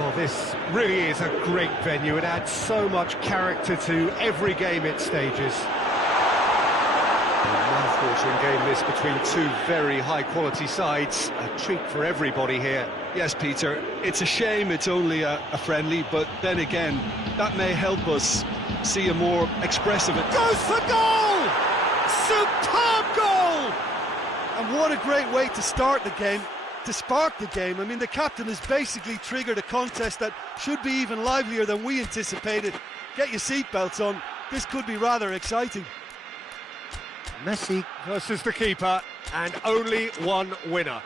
Well, this really is a great venue. It adds so much character to every game it stages. A mouth-watering game this between two very high-quality sides. A treat for everybody here. Yes, Peter, it's a shame it's only a friendly, but then again, that may help us see a more expressive... Goes for goal! Superb goal! And what a great way to start the game, to spark the game. I mean, the captain has basically triggered a contest that should be even livelier than we anticipated. Get your seatbelts on, this could be rather exciting. Messi versus the keeper, and only one winner.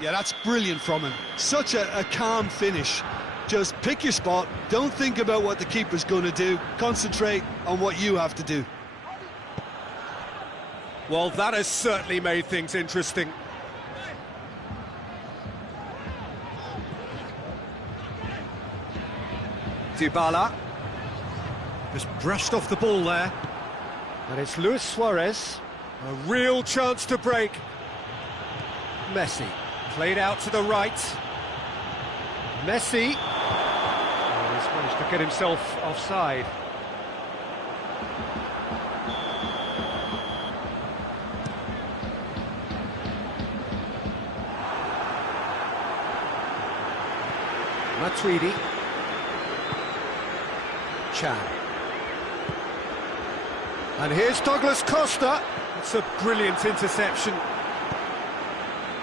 Yeah, that's brilliant from him. Such a calm finish. Just pick your spot, don't think about what the keeper's going to do, concentrate on what you have to do. Well, that has certainly made things interesting. Dybala just brushed off the ball there. And it's Luis Suarez. A real chance to break. Messi played out to the right. Messi. Oh, he's managed to get himself offside. Matuidi. Chan. And here's Douglas Costa. It's a brilliant interception.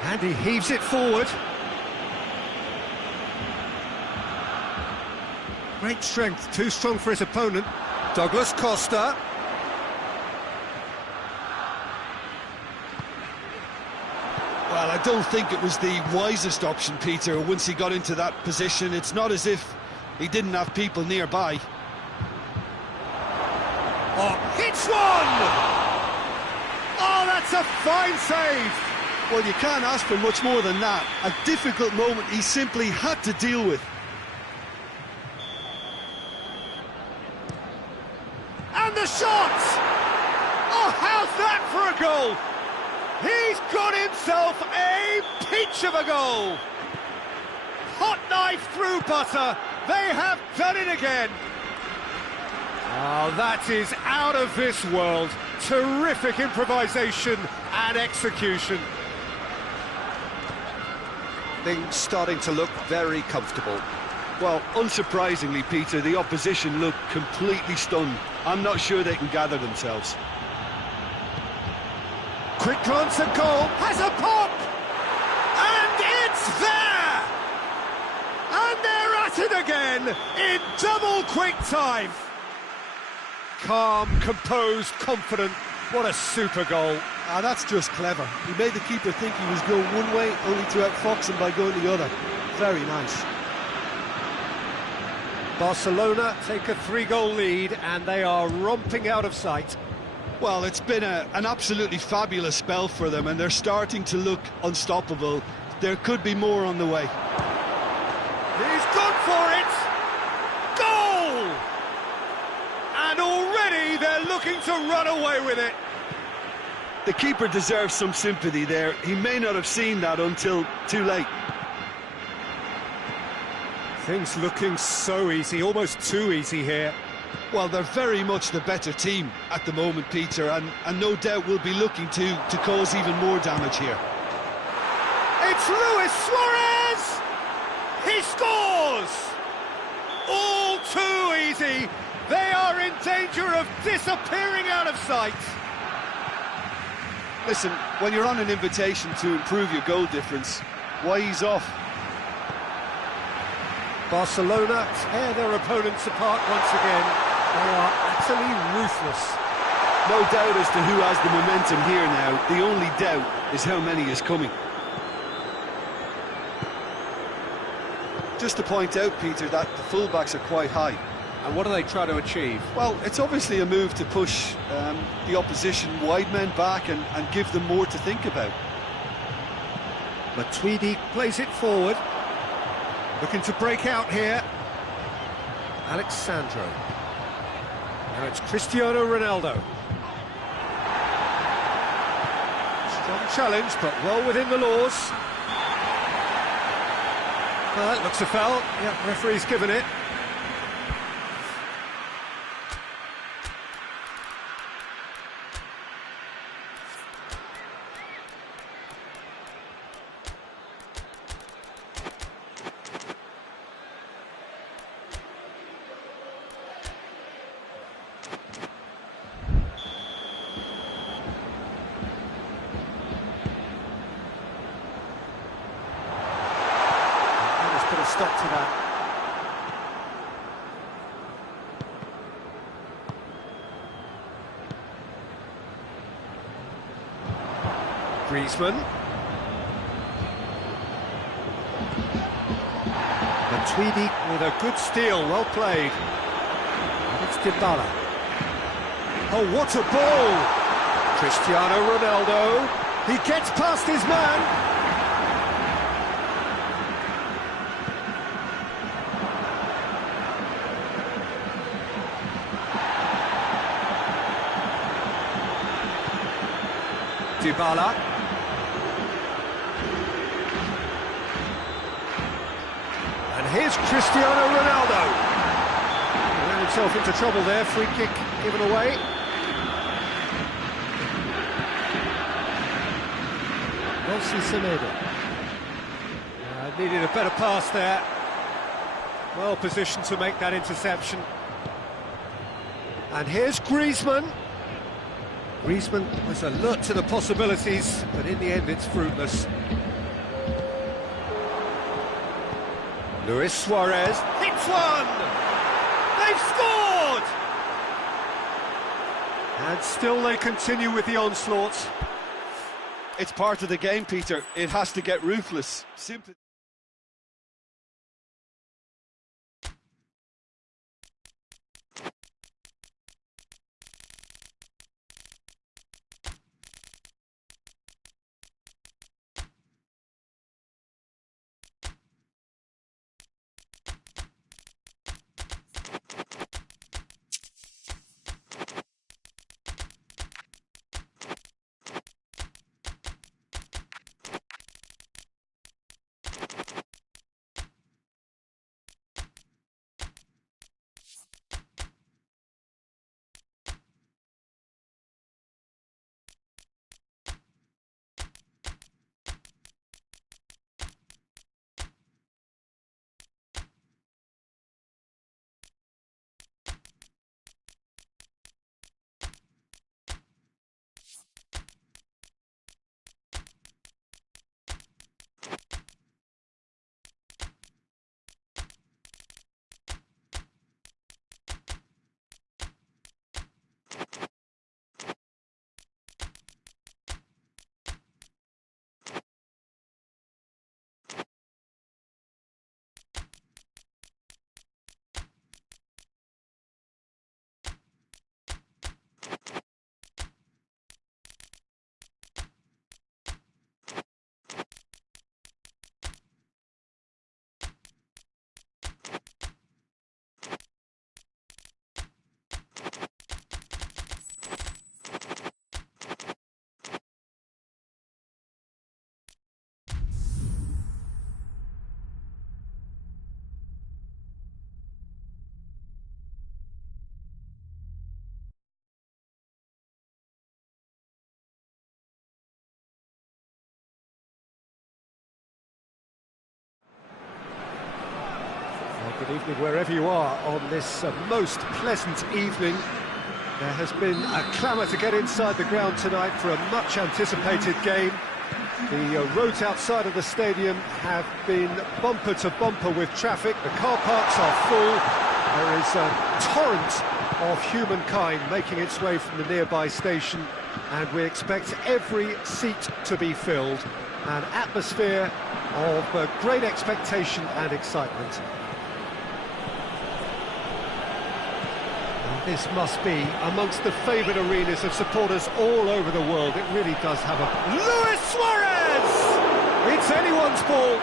And he heaves it forward. Great strength, too strong for his opponent. Douglas Costa. Well, I don't think it was the wisest option, Peter, once he got into that position. It's not as if he didn't have people nearby. Oh, hits one! Oh, that's a fine save! Well, you can't ask for much more than that. A difficult moment he simply had to deal with. And the shot! Oh, how's that for a goal? He's got himself a peach of a goal! Hot knife through butter. They have done it again. Oh, that is out of this world. Terrific improvisation and execution. Things starting to look very comfortable. Well, unsurprisingly, Peter, the opposition look completely stunned. I'm not sure they can gather themselves. Quick glance at goal, has a pop! And it's there! And they're at it again in double quick time. Calm, composed, confident. What a super goal. Ah, that's just clever. He made the keeper think he was going one way, only to outfox him by going the other. Very nice. Barcelona take a 3-goal lead and they are romping out of sight. Well, it's been an absolutely fabulous spell for them, and they're starting to look unstoppable. There could be more on the way. He's gone for it! Goal! And already they're looking to run away with it. The keeper deserves some sympathy there. He may not have seen that until too late. Things looking so easy, almost too easy here. Well, they're very much the better team at the moment, Peter, and no doubt will be looking to cause even more damage here. It's Luis Suarez! He scores! All too easy. They are in danger of disappearing out of sight. Listen, when you're on an invitation to improve your goal difference, why ease off? Barcelona tear their opponents apart once again. They are utterly ruthless. No doubt as to who has the momentum here now. The only doubt is how many is coming. Just to point out, Peter, that the fullbacks are quite high. And what do they try to achieve? Well, it's obviously a move to push the opposition wide men back and give them more to think about. Matuidi plays it forward. Looking to break out here. Alex Sandro. Now it's Cristiano Ronaldo. Strong challenge, but well within the laws. Well, it looks a foul. Yeah, referee's given it. Put a stop to that. Griezmann. Matuidi with a good steal, well played. And it's Dybala. Oh, what a ball! Cristiano Ronaldo. He gets past his man. Dybala. And here's Cristiano Ronaldo. He ran himself into trouble there, free kick given away. Nelson Semedo. Needed a better pass there. Well positioned to make that interception. And here's Griezmann. Griezmann was alert to the possibilities, but in the end it's fruitless. Luis Suarez hits one! They've scored! And still they continue with the onslaught. It's part of the game, Peter. It has to get ruthless. Simply. Good evening wherever you are on this most pleasant evening. There has been a clamour to get inside the ground tonight for a much anticipated game. The roads outside of the stadium have been bumper to bumper with traffic. The car parks are full. There is a torrent of humankind making its way from the nearby station, and we expect every seat to be filled. An atmosphere of great expectation and excitement. This must be amongst the favoured arenas of supporters all over the world. It really does have a... Luis Suarez! It's anyone's ball.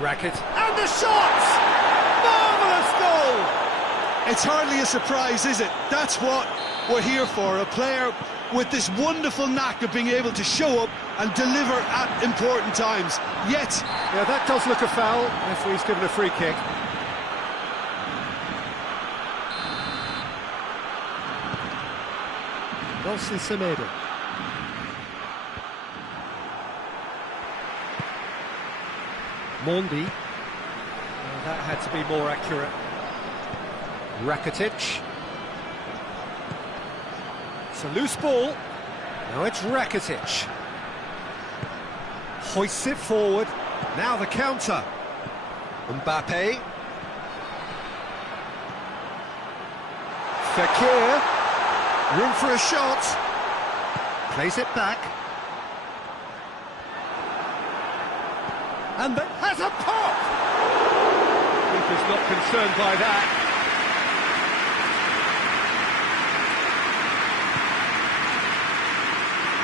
Racket. And the shot! Marvellous goal! It's hardly a surprise, is it? That's what we're here for, a player with this wonderful knack of being able to show up and deliver at important times. Yet, yeah, that does look a foul. Referee's given a free kick. Nelson Semedo. Mondi. That had to be more accurate. Rakitic. It's a loose ball. Now it's Rakitic. Hoists it forward. Now the counter. Mbappe. Fekir. Room for a shot. Plays it back. And that has a pop! Keeper's not concerned by that.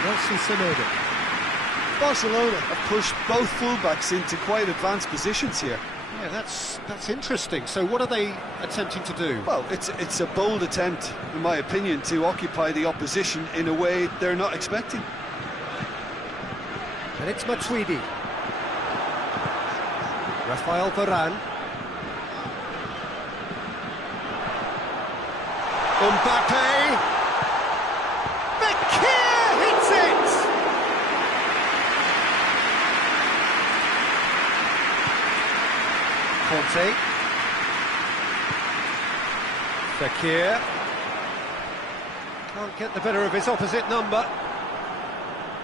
Nelson Semedo. Barcelona have pushed both fullbacks into quite advanced positions here. Yeah, that's interesting. So what are they attempting to do? Well, it's a bold attempt, in my opinion, to occupy the opposition in a way they're not expecting. And it's Matuidi. Rafael Varane. Mbappe. Fekir hits it! Conte. Fekir. Can't get the better of his opposite number.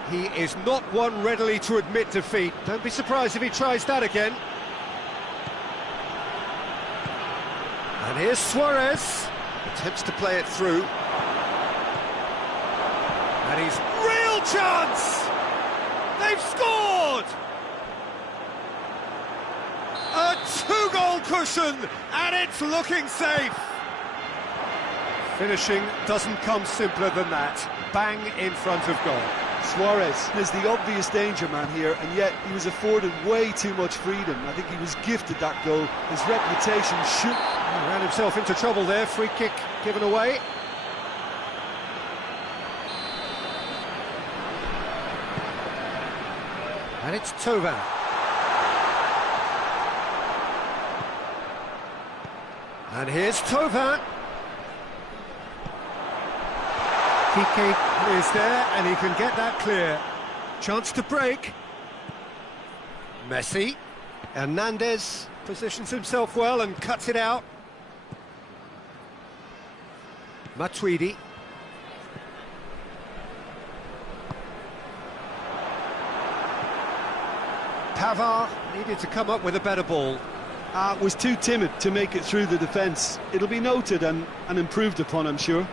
He is not one readily to admit defeat. Don't be surprised if he tries that again. And here's Suarez. Attempts to play it through. And he's real chance! They've scored! A two-goal cushion, and it's looking safe. Finishing doesn't come simpler than that. Bang in front of goal. Suarez is the obvious danger man here, and yet he was afforded way too much freedom. I think he was gifted that goal. His reputation should... He ran himself into trouble there. Free kick given away. And it's Thauvin. And here's Thauvin. Piqué is there, and he can get that clear. Chance to break. Messi. Hernandez positions himself well and cuts it out. Matuidi. Pavard needed to come up with a better ball. Was too timid to make it through the defence. It'll be noted and improved upon, I'm sure.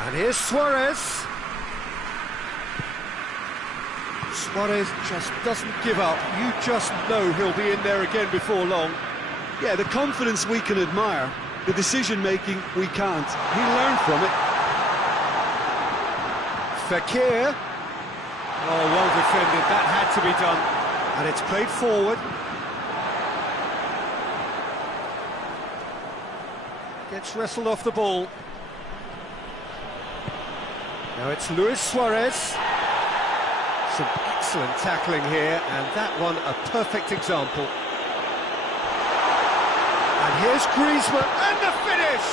And here's Suarez. Suarez just doesn't give up. You just know he'll be in there again before long. Yeah, the confidence we can admire, the decision-making we can't. He learned from it. Fekir. Oh, well defended. That had to be done. And it's played forward. Gets wrestled off the ball. Now it's Luis Suarez. Some excellent tackling here, and that one a perfect example. And here's Griezmann, and the finish!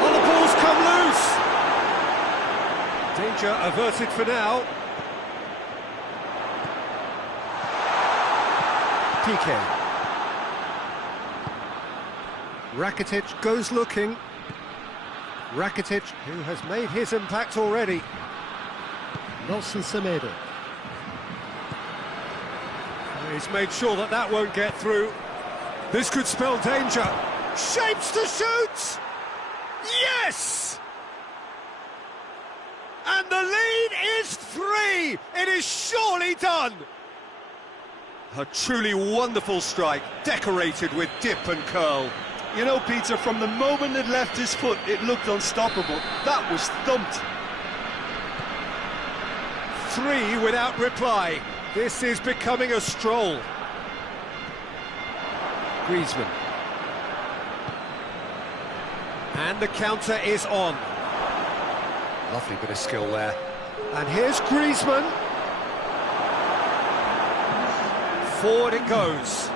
Oh, the ball's come loose! Danger averted for now. Piqué. Rakitic goes looking. Rakitic, who has made his impact already. Nelson Semedo. He's made sure that that won't get through. This could spell danger. Shapes to shoot! Yes! And the lead is 3! It is surely done! A truly wonderful strike, decorated with dip and curl. You know, Peter, from the moment it left his foot, it looked unstoppable. That was thumped. 3 without reply. This is becoming a stroll. Griezmann. And the counter is on. Lovely bit of skill there. And here's Griezmann. Forward it goes.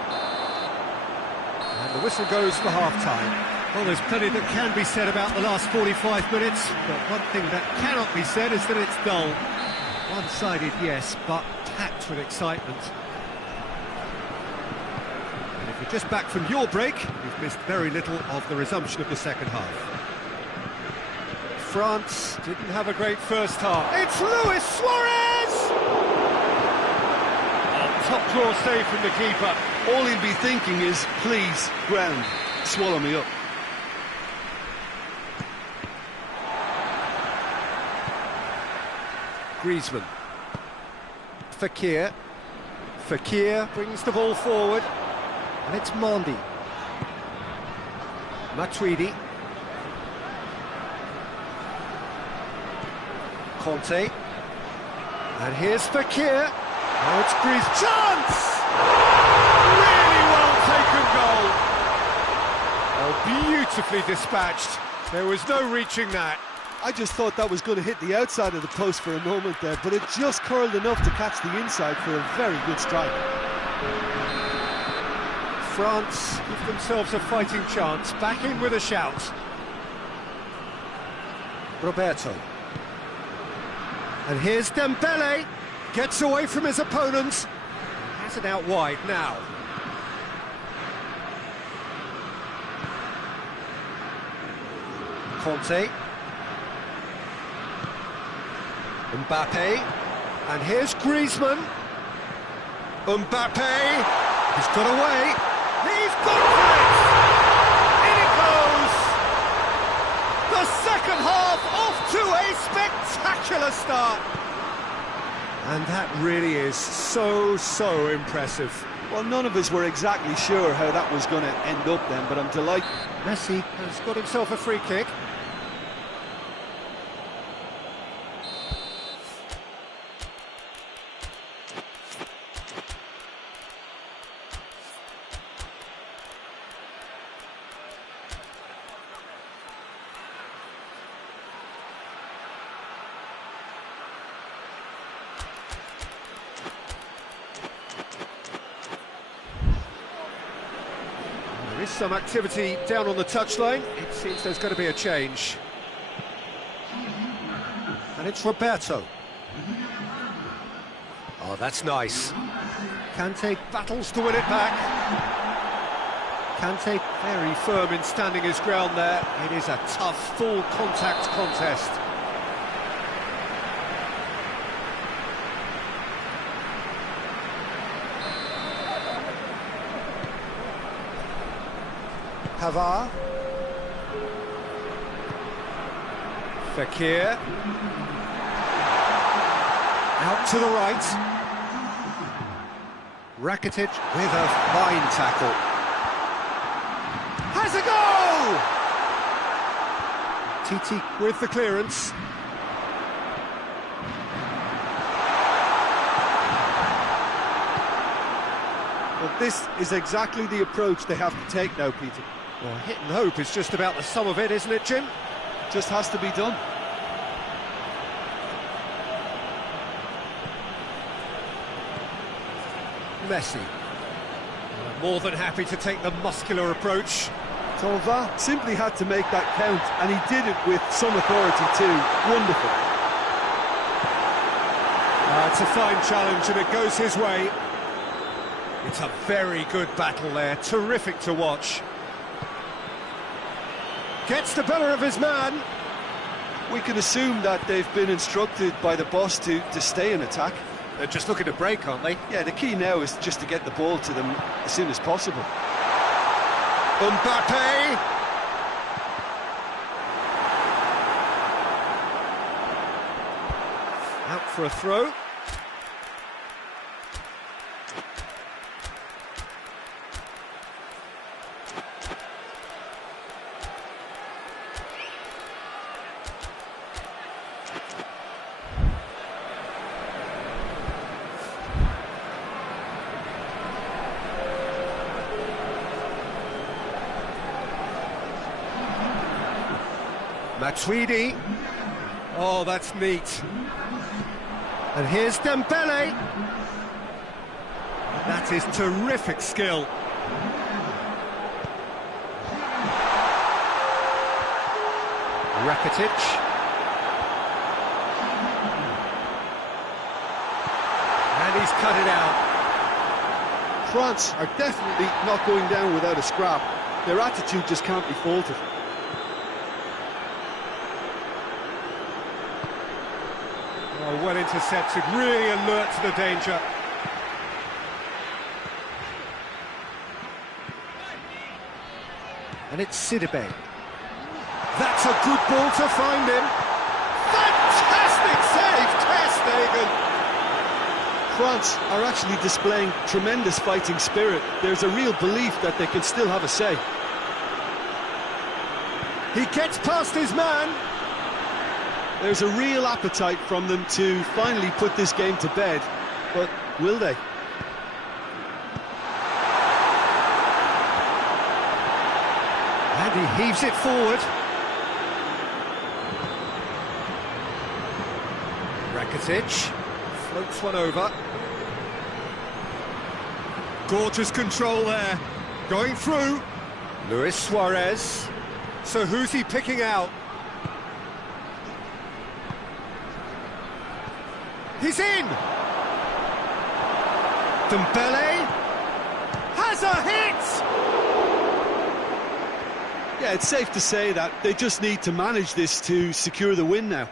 And the whistle goes for half-time. Well, there's plenty that can be said about the last 45 minutes, but one thing that cannot be said is that it's dull. One-sided, yes, but packed with excitement. And if you're just back from your break, you've missed very little of the resumption of the second half. France didn't have a great first half. It's Luis Suarez! Oh, top draw save from the keeper. All he'll be thinking is, please, ground, swallow me up. Griezmann. Fekir. Fekir brings the ball forward. And it's Mendy. Matuidi. Conte. And here's Fekir. Now it's Griezmann. Chance! Really well taken goal. Oh, beautifully dispatched. There was no reaching that. I just thought that was going to hit the outside of the post for a moment there, but it just curled enough to catch the inside for a very good strike. France give themselves a fighting chance, back in with a shout. Roberto. And here's Dembele, gets away from his opponents, has it out wide now. Conte. Mbappe, and here's Griezmann. Mbappe, he's got away. He's gone for it! In it goes! The second half off to a spectacular start. And that really is so impressive. Well, none of us were exactly sure how that was going to end up then, but I'm delighted. Messi has got himself a free kick. There is some activity down on the touchline. It seems there's going to be a change. And it's Roberto. Oh, that's nice. Kante battles to win it back. Kante very firm in standing his ground there. It is a tough, full contact contest. Pavard. Fekir. Out to the right. Rakitic with a fine tackle. Has a goal! Titi with the clearance. But this is exactly the approach they have to take now, Peter. Well, hit and hope is just about the sum of it, isn't it, Jim? Just has to be done. Messi. More than happy to take the muscular approach. Thauvin simply had to make that count, and he did it with some authority too. Wonderful. It's a fine challenge, and it goes his way. It's a very good battle there, terrific to watch. Gets the better of his man. We can assume that they've been instructed by the boss to stay in attack. They're just looking to break, aren't they? Yeah, the key now is just to get the ball to them as soon as possible. Mbappe! Out for a throw. Matuidi. Oh, that's neat. And here's Dembele. That is terrific skill. Rakitic. And he's cut it out. France are definitely not going down without a scrap. Their attitude just can't be faulted. Oh, well intercepted, really alert to the danger. And it's Sidibe. That's a good ball to find him. Fantastic save, Ter Stegen! France are actually displaying tremendous fighting spirit. There's a real belief that they can still have a say. He gets past his man. There's a real appetite from them to finally put this game to bed, but will they? And he heaves it forward. Rakitic floats one over. Gorgeous control there. Going through. Luis Suarez. So who's he picking out? He's in! Dembele has a hit! Yeah, it's safe to say that they just need to manage this to secure the win now.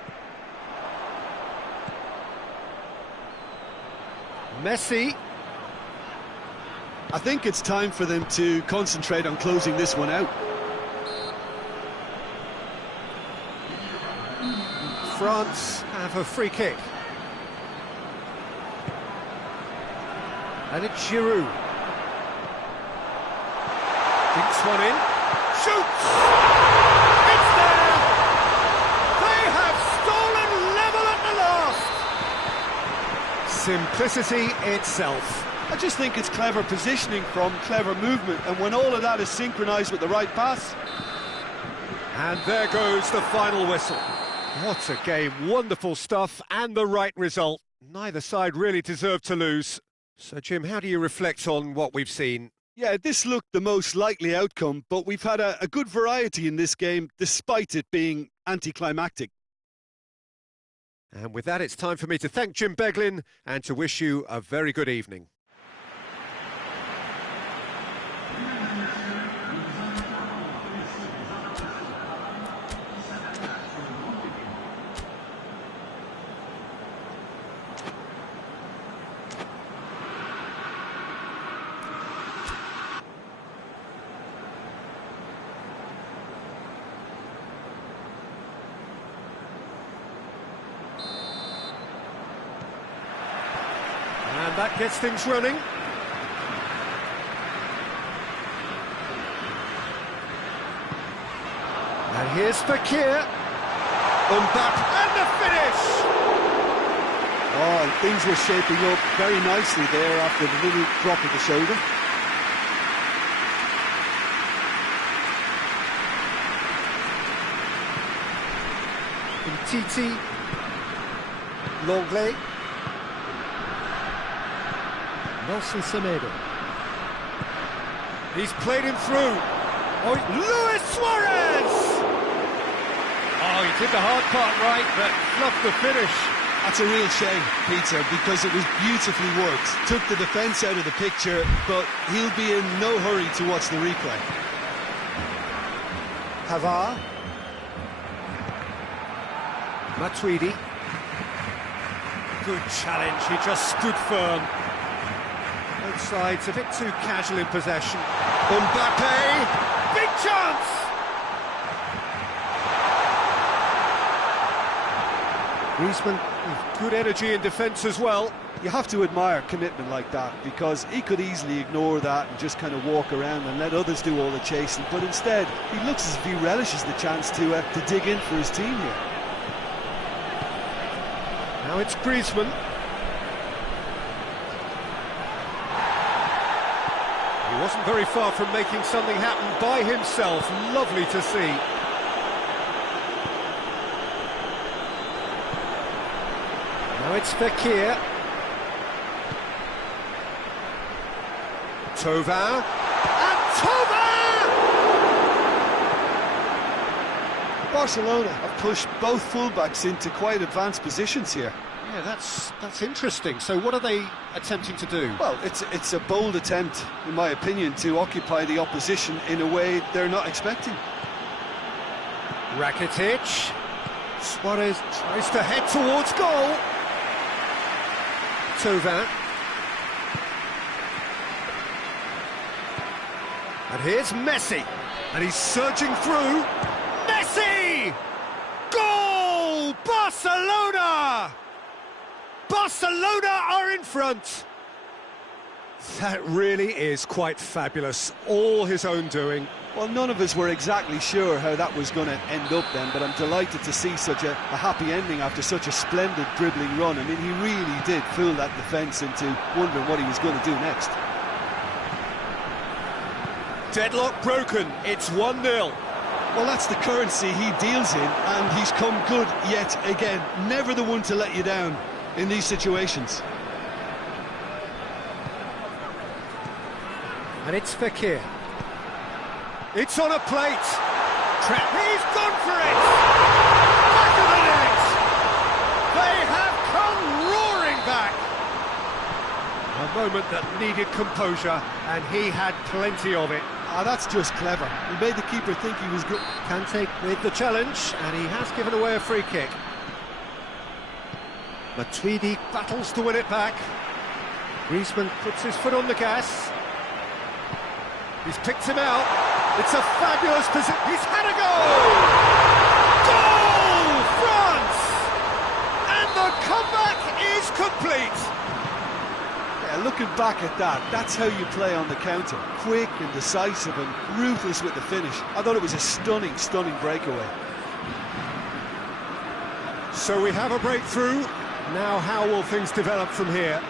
Messi. I think it's time for them to concentrate on closing this one out. France have a free kick. And it's Giroud. Dinks one in. Shoots! It's there! They have stolen level at the last! Simplicity itself. I just think it's clever positioning from clever movement, and when all of that is synchronised with the right pass. And there goes the final whistle. What a game, wonderful stuff, and the right result. Neither side really deserved to lose. So, Jim, how do you reflect on what we've seen? Yeah, this looked the most likely outcome, but we've had a good variety in this game, despite it being anticlimactic. And with that, it's time for me to thank Jim Beglin and to wish you a very good evening. And that gets things running. And here's Fekir. Mbappe and the finish! Oh, and things were shaping up very nicely there after the little drop of the shoulder. Titi. Longley. Nelson Semedo. He's played him through. Oh, Luis Suarez! oh, he did the hard part right, but fluffed the finish. That's a real shame, Peter, because it was beautifully worked. Took the defence out of the picture, but he'll be in no hurry to watch the replay. Pavard. Matuidi. Good challenge, he just stood firm. Both sides a bit too casual in possession. Mbappe! Big chance! Griezmann with good energy in defence as well. You have to admire commitment like that, because he could easily ignore that and just kind of walk around and let others do all the chasing, but instead he looks as if he relishes the chance to dig in for his team here. Now it's Griezmann. He wasn't very far from making something happen by himself. Lovely to see. it's Fekir. Thauvin. And Thauvin! Barcelona have pushed both fullbacks into quite advanced positions here. Yeah, that's interesting. So what are they attempting to do? Well, it's a bold attempt, in my opinion, to occupy the opposition in a way they're not expecting. Rakitic. Suarez tries to head towards goal. Thauvin. And here's Messi. And he's surging through. Messi! Goal! Barcelona! Barcelona are in front. That really is quite fabulous. All his own doing. Well, none of us were exactly sure how that was going to end up then, but I'm delighted to see such a happy ending after such a splendid dribbling run. I mean, he really did fool that defence into wondering what he was going to do next. Deadlock broken. It's 1-0. Well, that's the currency he deals in, and he's come good yet again. Never the one to let you down in these situations. And it's Fekir. It's on a plate. He's gone for it! Back of the net! They have come roaring back! A moment that needed composure, and he had plenty of it. Ah, that's just clever. He made the keeper think he was good. Kante with the challenge, and he has given away a free kick. Matuidi battles to win it back. Griezmann puts his foot on the gas. He's picked him out. It's a fabulous position. He's had a goal! Goal! France! And the comeback is complete! Yeah, looking back at that, that's how you play on the counter. Quick and decisive and ruthless with the finish. I thought it was a stunning, stunning breakaway. So we have a breakthrough. Now how will things develop from here?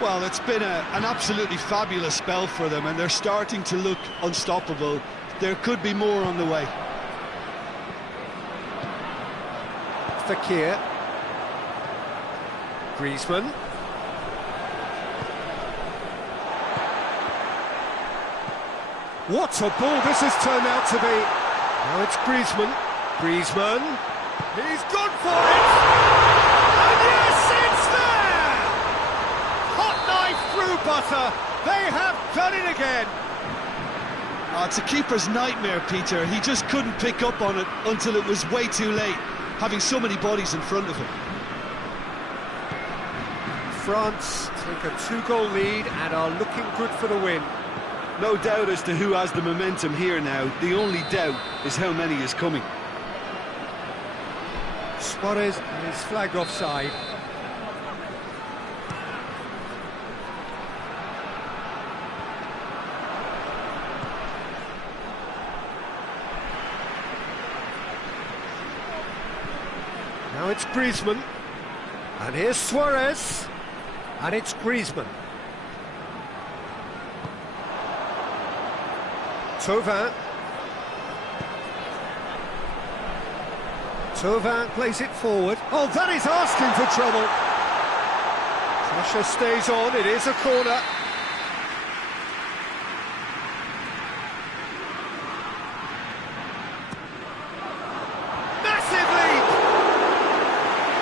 Well, it's been an absolutely fabulous spell for them, and they're starting to look unstoppable. There could be more on the way. Fekir. Griezmann. What a ball this has turned out to be. Now it's Griezmann. Griezmann. He's gone for it! And yes, it's there! Hot knife through butter. They have done it again. Oh, it's a keeper's nightmare, Peter. He just couldn't pick up on it until it was way too late, having so many bodies in front of him. France take a 2-goal lead and are looking good for the win. No doubt as to who has the momentum here now. The only doubt is how many is coming. Suarez is flagged offside. Now it's Griezmann. And here's Suarez. And it's Griezmann. Thauvin. Thauvin plays it forward. Oh, that is asking for trouble. Pressure stays on, it is a corner. Massive lead!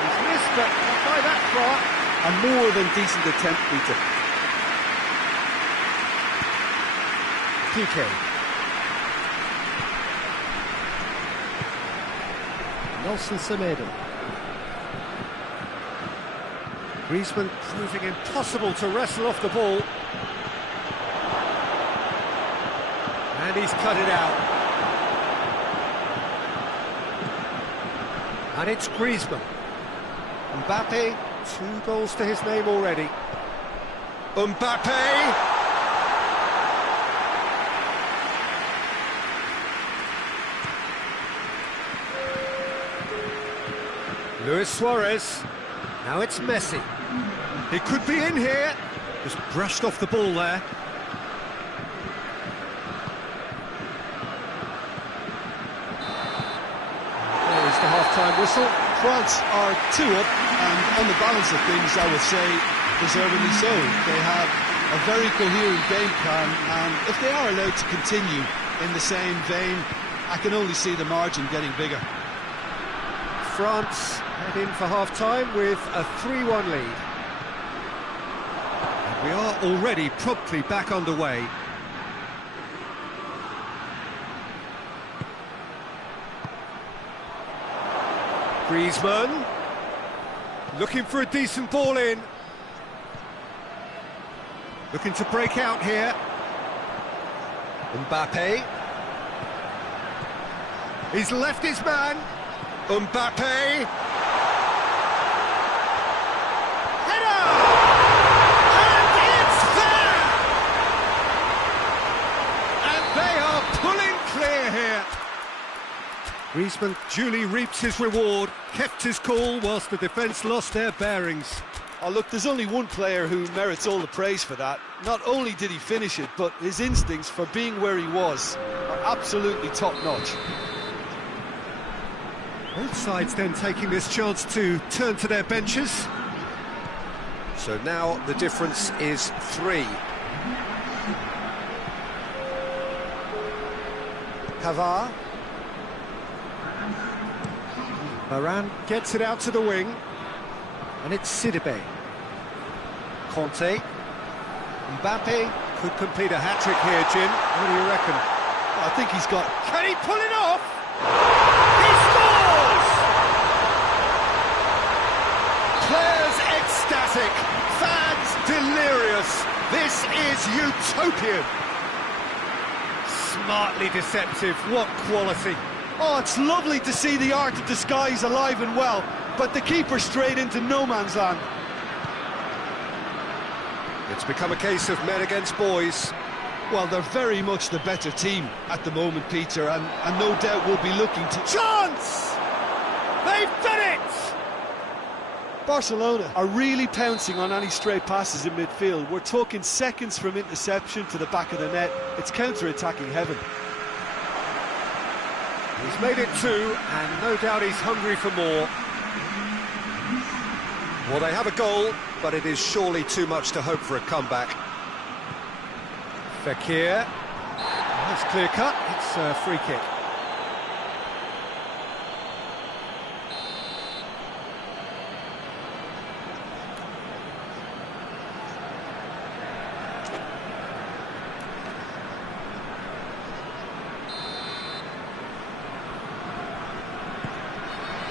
He's missed, but not by that far. A more than decent attempt, Peter. PK. Nelson Semedo. Griezmann proving impossible to wrestle off the ball. And he's cut it out. And it's Griezmann. Mbappe, 2 goals to his name already. Mbappe! Luis Suarez. Now it's Messi. He could be in here. Just brushed off the ball there. There is the half-time whistle. France are 2 up, and on the balance of things, I would say deservedly so. They have a very coherent game plan, and if they are allowed to continue in the same vein, I can only see the margin getting bigger. France head in for half-time with a 3-1 lead. And we are already promptly back underway. Griezmann looking for a decent ball in. Looking to break out here. Mbappe. He's left his man. Mbappe. Header! And it's there! And they are pulling clear here. Griezmann duly reaps his reward, kept his cool whilst the defence lost their bearings. Oh, look, there's only one player who merits all the praise for that. Not only did he finish it, but his instincts for being where he was are absolutely top-notch. Both sides then taking this chance to turn to their benches. So now the difference is 3. Pavard. Varane gets it out to the wing. And it's Sidibe. Conte. Mbappe could complete a hat-trick here, Jim. What do you reckon? I think he's got... Can he pull it off? He scores! Players ecstatic, fans delirious. This is utopian. Smartly deceptive, what quality. Oh, it's lovely to see the art of disguise alive and well, but the keeper straight into no man's land. It's become a case of men against boys. Well, they're very much the better team at the moment, Peter, and no doubt will be looking to... Chance! They've done it! Barcelona are really pouncing on any stray passes in midfield. We're talking seconds from interception to the back of the net. It's counter-attacking heaven. He's made it 2, and no doubt he's hungry for more. Well, they have a goal, but it is surely too much to hope for a comeback. Fekir. That's clear cut. It's a free kick.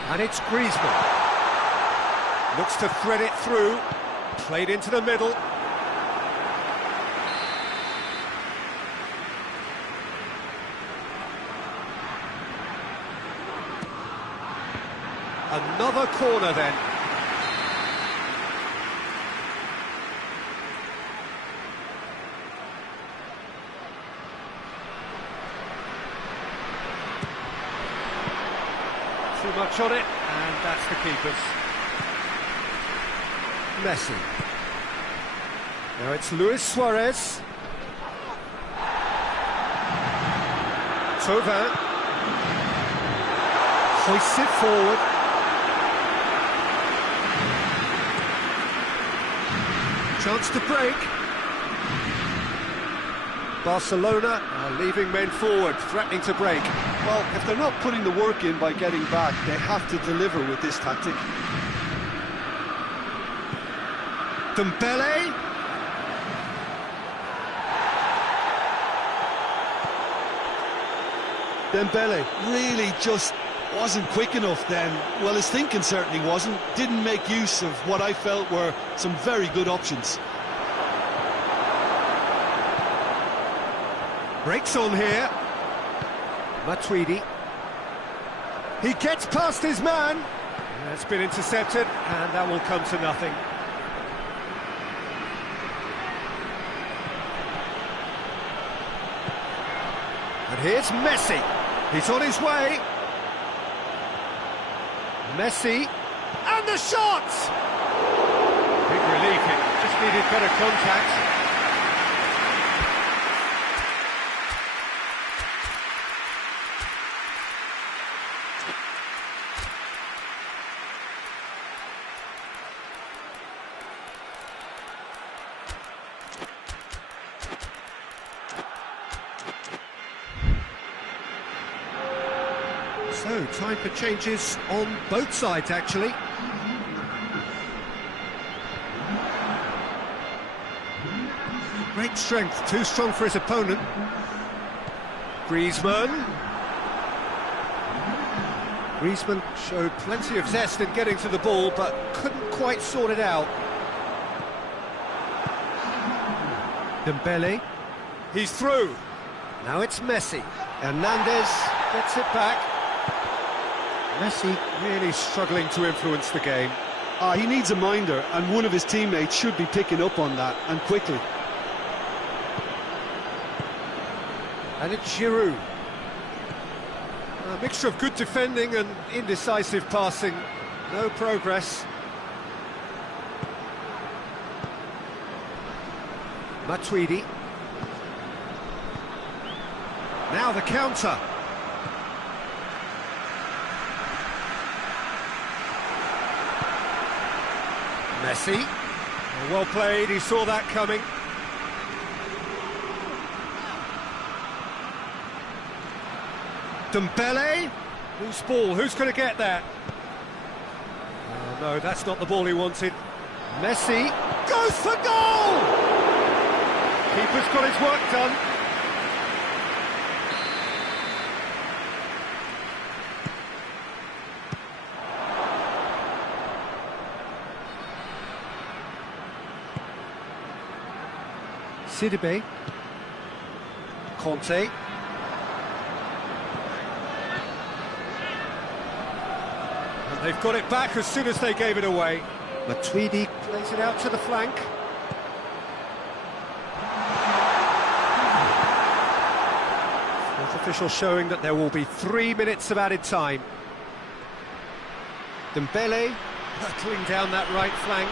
And it's Griezmann. Looks to thread it through. Played into the middle. Another corner then. Too much on it, and that's the keeper's. Messi. Now it's Luis Suarez. Thauvin. Hoists it forward. Chance to break. Barcelona are leaving men forward, threatening to break. Well, if they're not putting the work in by getting back, they have to deliver with this tactic. Dembele. Dembele really just wasn't quick enough then. Well, his thinking certainly wasn't. Didn't make use of what I felt were some very good options. Breaks on here. Matuidi. He gets past his man. That's been intercepted, and that will come to nothing. And here's Messi. He's on his way. Messi. And the shot! Big relief, it just needed better contact. So, time for changes on both sides, actually. Great strength, too strong for his opponent. Griezmann. Griezmann showed plenty of zest in getting to the ball, but couldn't quite sort it out. Dembele. He's through. Now it's Messi. Hernandez gets it back. Messi really struggling to influence the game. He needs a minder, and one of his teammates should be picking up on that, and quickly. And it's Giroud. A mixture of good defending and indecisive passing. No progress. Matuidi. Now the counter. Messi. Well played, he saw that coming. Dembele. Loose ball, who's going to get that? Oh no, that's not the ball he wanted. Messi goes for goal! Keeper's got his work done. Sidibe. Conte. And they've got it back as soon as they gave it away. Matuidi plays it out to the flank. Fourth official showing that there will be 3 minutes of added time. Dembele hurtling down that right flank.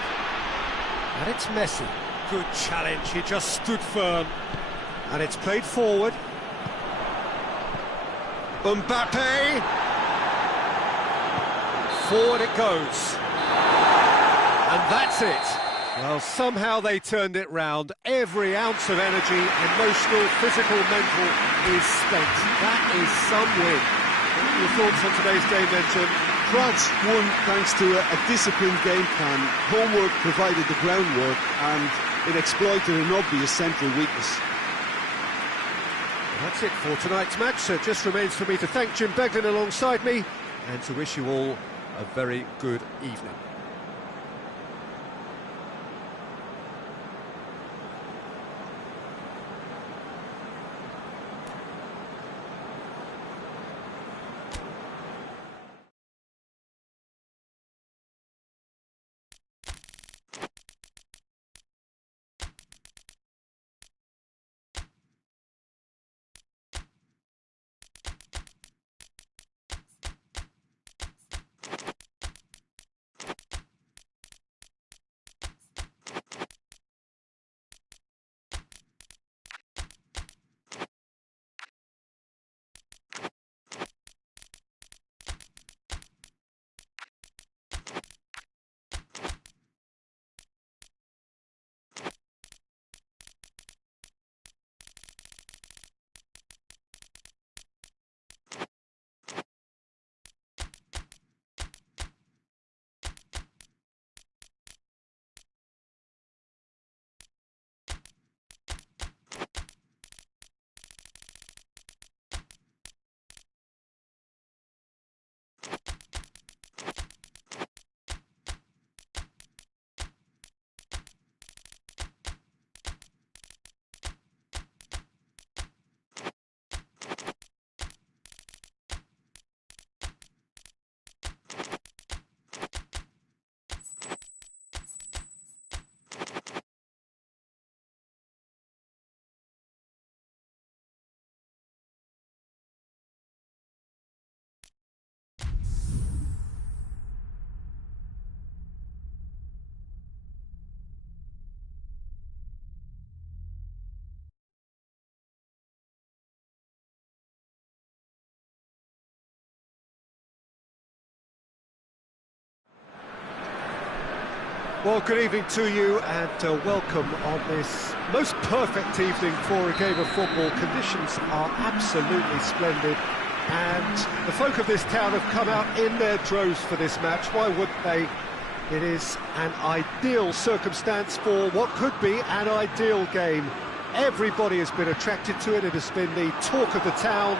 And it's Messi. Good challenge, he just stood firm. And it's played forward. Mbappe. Forward it goes. And that's it. Well, somehow they turned it round. Every ounce of energy, emotional, physical, mental, is spent. That is some win. What are your thoughts on today's game then, Jim? France won thanks to a disciplined game plan. Homework provided the groundwork, and it exploited an obvious central weakness. That's it for tonight's match, so it just remains for me to thank Jim Beglin alongside me and to wish you all a very good evening. Well, good evening to you and welcome on this most perfect evening for a game of football. Conditions are absolutely splendid. And the folk of this town have come out in their droves for this match. Why wouldn't they? It is an ideal circumstance for what could be an ideal game. Everybody has been attracted to it. It has been the talk of the town,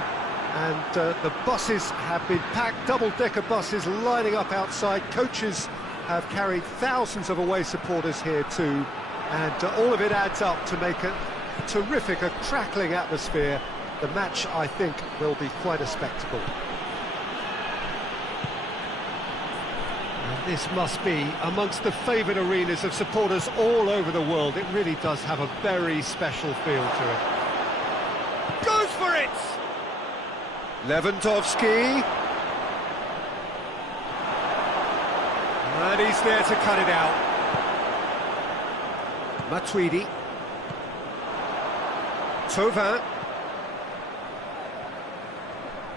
and the buses have been packed, double-decker buses lining up outside. Coaches have carried thousands of away supporters here too, and all of it adds up to make a terrific, a crackling atmosphere. The match, I think, will be quite a spectacle. And this must be amongst the favoured arenas of supporters all over the world. It really does have a very special feel to it. Goes for it! Lewandowski. And he's there to cut it out. Matuidi. Thauvin.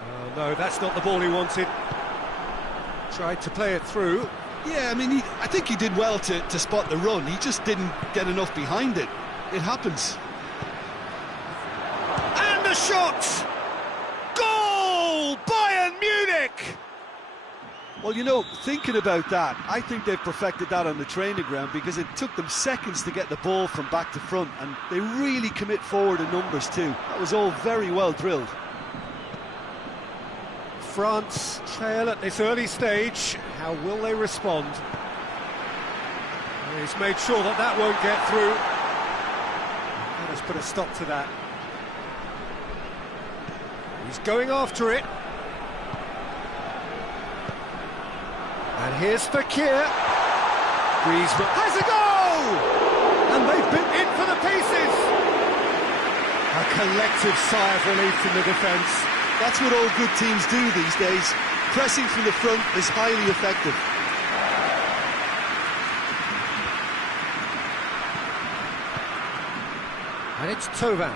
Oh, no, that's not the ball he wanted. Tried to play it through. Yeah, I mean, I think he did well to spot the run. He just didn't get enough behind it. It happens. And the shot! Goal! Bayern Munich! Well, you know, thinking about that, I think they've perfected that on the training ground, because it took them seconds to get the ball from back to front, and they really commit forward in numbers too. That was all very well drilled. France trail at this early stage. How will they respond? He's made sure that that won't get through. Let us put a stop to that. He's going after it. And here's Fekir. Griezmann has a goal! And they've been in for the pieces. A collective sigh of relief from the defence. That's what all good teams do these days. Pressing from the front is highly effective. And it's Thauvin.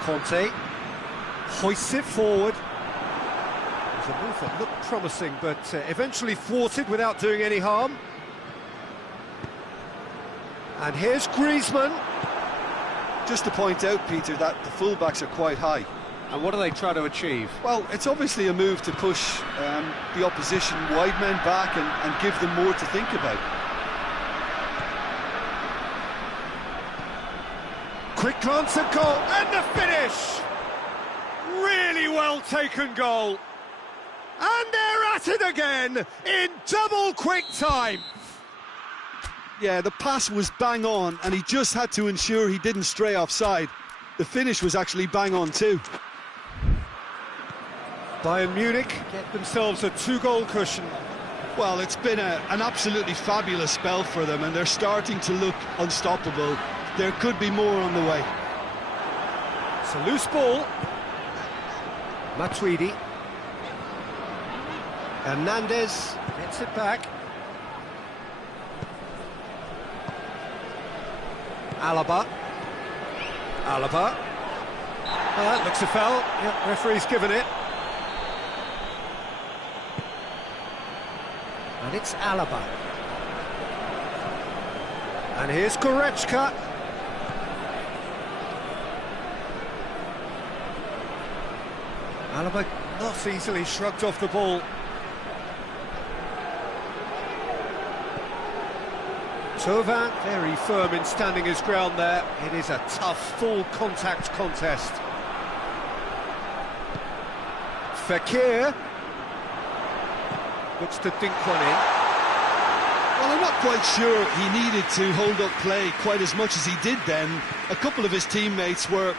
Conte hoists it forward. It was a move that looked promising, but eventually thwarted without doing any harm. And here's Griezmann. Just to point out, Peter, that the fullbacks are quite high. And what do they try to achieve? Well, it's obviously a move to push the opposition wide men back and give them more to think about. Quick glance at goal. And the finish! Really well taken goal. And they're at it again in double quick time. Yeah, the pass was bang on, and he just had to ensure he didn't stray offside. The finish was actually bang on too. Bayern Munich get themselves a 2-goal cushion. Well, it's been an absolutely fabulous spell for them, and they're starting to look unstoppable. There could be more on the way. It's a loose ball. Matuidi. Hernandez gets it back. Alaba. That looks a foul. Yep, referee's given it. And it's Alaba. And here's Goretzka. Alaba not easily shrugged off the ball. Thauvin very firm in standing his ground there. It is a tough, full contact contest. Fekir looks to dink one in. Well, I'm not quite sure he needed to hold up play quite as much as he did then. A couple of his teammates were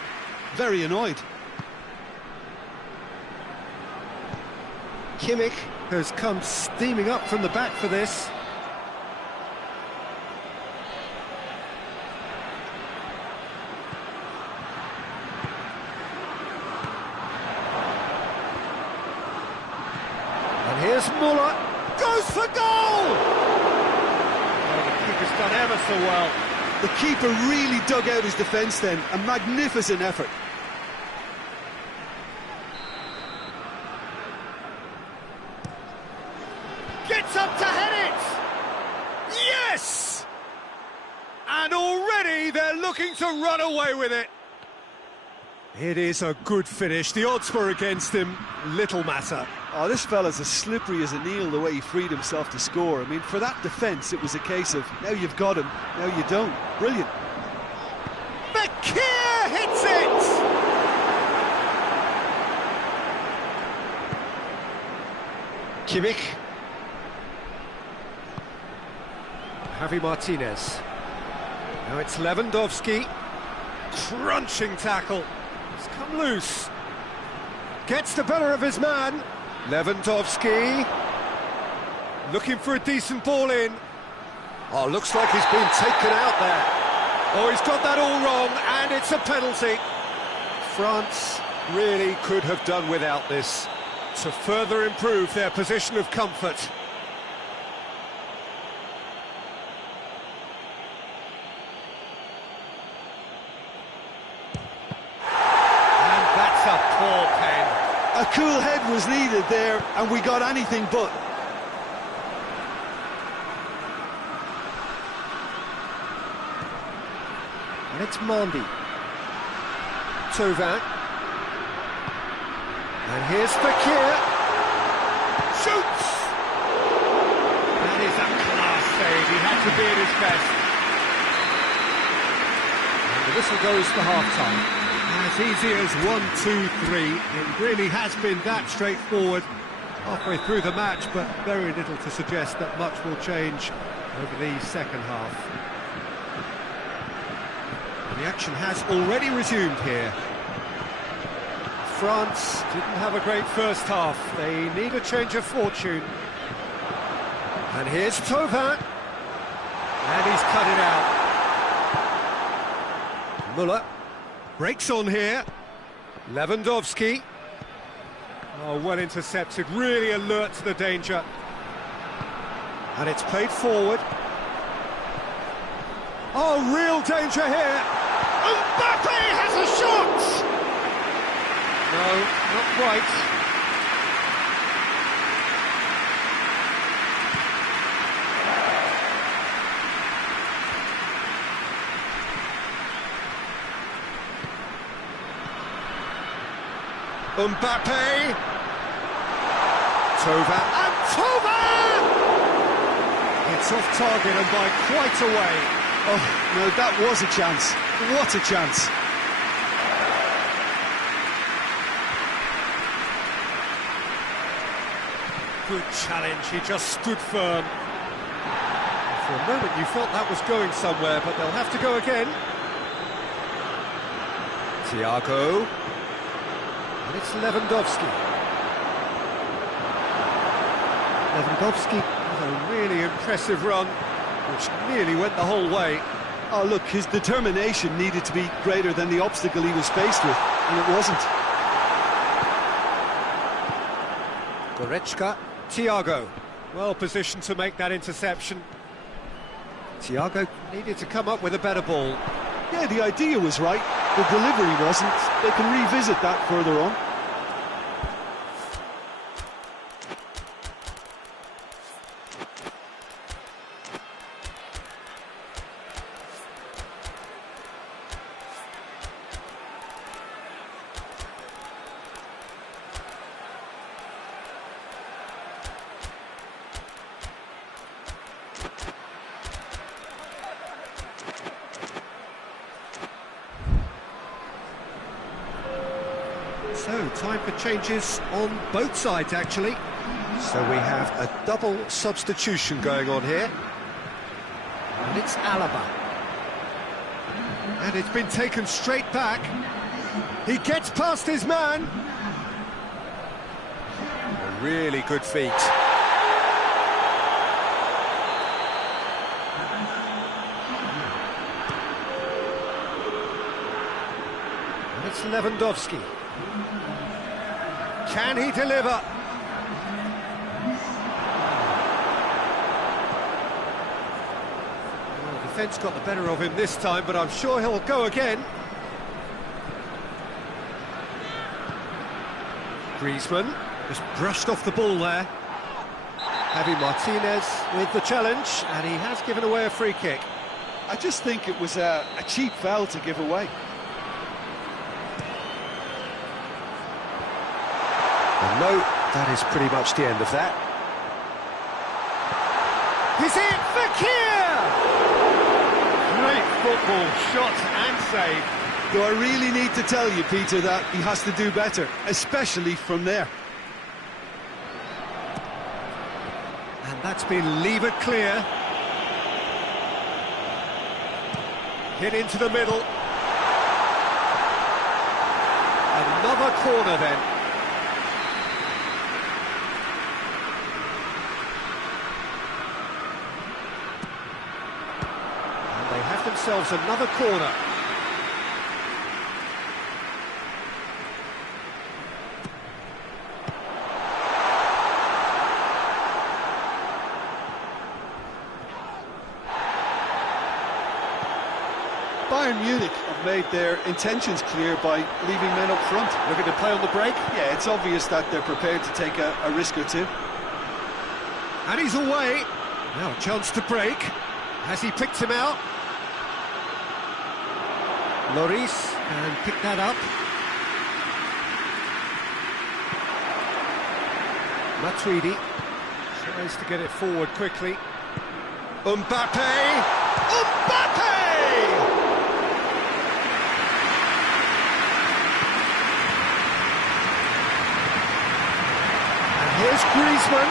very annoyed. Kimmich has come steaming up from the back for this. And here's Muller. Goes for goal! Oh, the keeper's done ever so well. The keeper really dug out his defence then. A magnificent effort. Gets up to head it! Yes! And already they're looking to run away with it. It is a good finish. The odds were against him, little matter. Oh, this fella's as slippery as an eel, the way he freed himself to score. I mean, for that defence, it was a case of, now you've got him, now you don't. Brilliant. Bakir hits it! Kimmich. Javi Martinez. Now it's Lewandowski. Crunching tackle. It's come loose. Gets the better of his man. Lewandowski. Looking for a decent ball in. Oh, looks like he's been taken out there. Oh, he's got that all wrong, and it's a penalty. France really could have done without this to further improve their position of comfort. A cool head was needed there, and we got anything but. And it's Mandy. Thauvin. And here's Bakir. Shoots! That is a class save. He had to be at his best. And the whistle goes for half-time. As easy as 1, 2, 3. It really has been that straightforward halfway through the match, but very little to suggest that much will change over the second half. The action has already resumed here. France didn't have a great first half. They need a change of fortune. And here's Thauvin. And he's cut it out. Müller. Breaks on here. Lewandowski. Oh, well intercepted, really alert to the danger. And it's played forward. Oh, real danger here. Mbappe has a shot! No, not quite. Mbappe. Thauvin. And Thauvin! It's off target and by quite a way. Oh, no, that was a chance. What a chance. Good challenge, he just stood firm. For a moment you felt that was going somewhere, but they'll have to go again. Thiago. And it's Lewandowski. Lewandowski with a really impressive run, which nearly went the whole way. Oh, look, his determination needed to be greater than the obstacle he was faced with, and it wasn't. Goretzka. Thiago. Well positioned to make that interception. Thiago needed to come up with a better ball. Yeah, the idea was right, the delivery wasn't. They can revisit that further on. So, time for changes on both sides, actually. So we have a double substitution going on here. And it's Alaba. And it's been taken straight back. He gets past his man. A really good feat. And it's Lewandowski. Can he deliver? Well, the defence got the better of him this time, but I'm sure he'll go again. Griezmann just brushed off the ball there. Javi Martinez with the challenge, and he has given away a free kick. I just think it was a cheap foul to give away. And no, that is pretty much the end of that. Is it Fekir? Great football, shot and save. Do I really need to tell you, Peter, that he has to do better, especially from there? And that's been levered clear. Hit into the middle. Another corner then. And they have themselves another corner. Bayern Munich have made their intentions clear by leaving men up front. Looking to play on the break. Yeah, it's obvious that they're prepared to take a risk or two. And he's away. Now a chance to break. Has he picked him out? Lloris can pick that up. Matuidi tries to get it forward quickly. Mbappe! Mbappe! Here's Griezmann.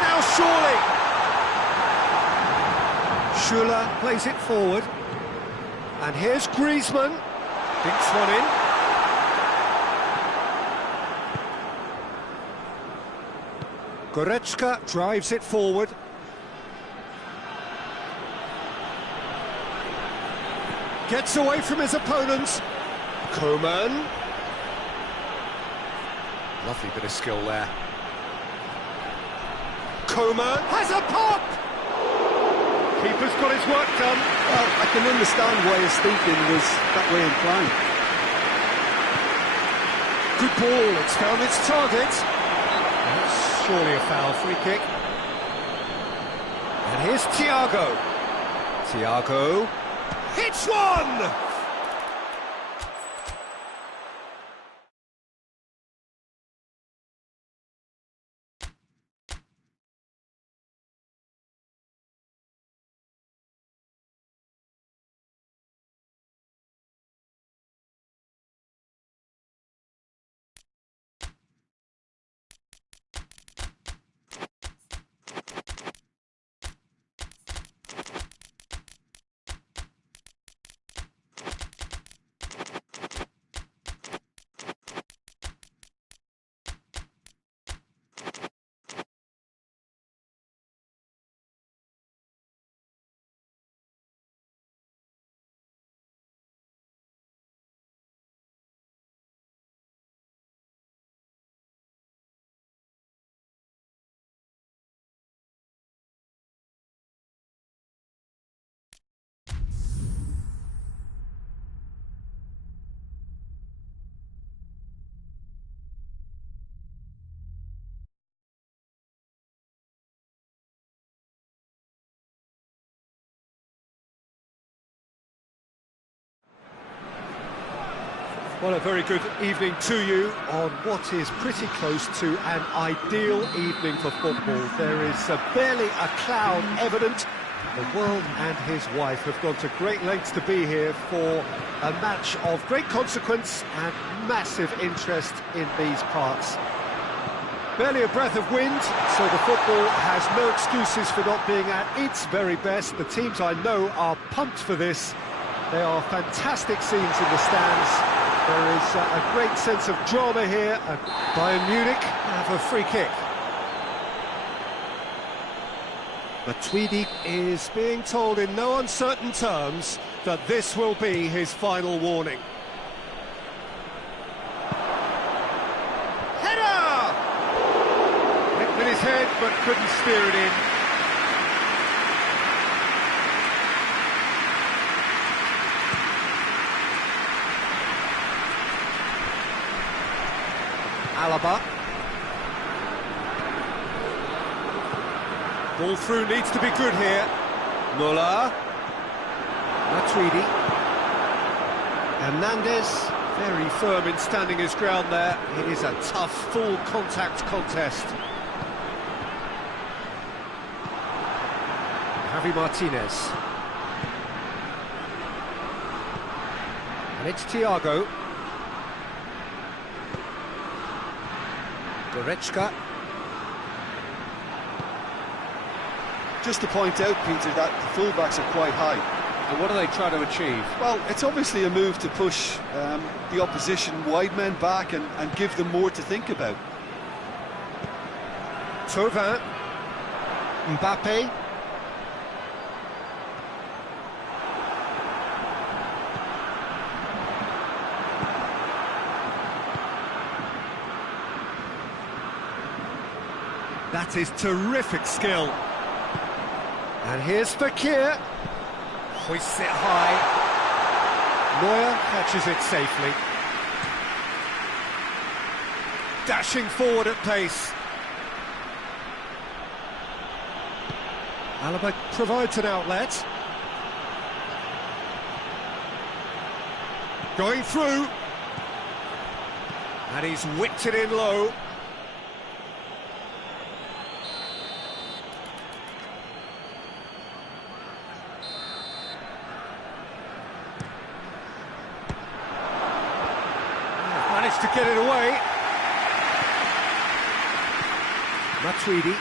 Now surely. Schuller plays it forward. And here's Griezmann. Dinks one in. Goretzka drives it forward. Gets away from his opponents. Coman. Lovely bit of skill there. Coman has a pop! Keeper's got his work done. Well, I can understand why his thinking was that way inclined. Good ball, it's found its target. That's surely a foul, free kick. And here's Thiago. Thiago hits one! Well, a very good evening to you on what is pretty close to an ideal evening for football. There is barely a cloud evident. The world and his wife have gone to great lengths to be here for a match of great consequence and massive interest in these parts. Barely a breath of wind, so the football has no excuses for not being at its very best. The teams I know are pumped for this. There are fantastic scenes in the stands. There is a great sense of drama here. Bayern Munich have a free kick. Matuidi is being told in no uncertain terms that this will be his final warning. Header! Hit with his head, but couldn't steer it in. Alaba. Ball through needs to be good here. Muller. Matuidi. Hernandez Very firm in standing his ground there. It is a tough, full contact contest. Javi Martinez. And it's Thiago. Goretzka. Just to point out, Peter, that the fullbacks are quite high. And what are they trying to achieve? Well, it's obviously a move to push the opposition wide men back and give them more to think about. Thauvin. Mbappe. That is terrific skill. And here's Fekir. Hoists it high. Neuer catches it safely. Dashing forward at pace. Alaba provides an outlet. Going through. And he's whipped it in low. Managed to get it away. Matuidi.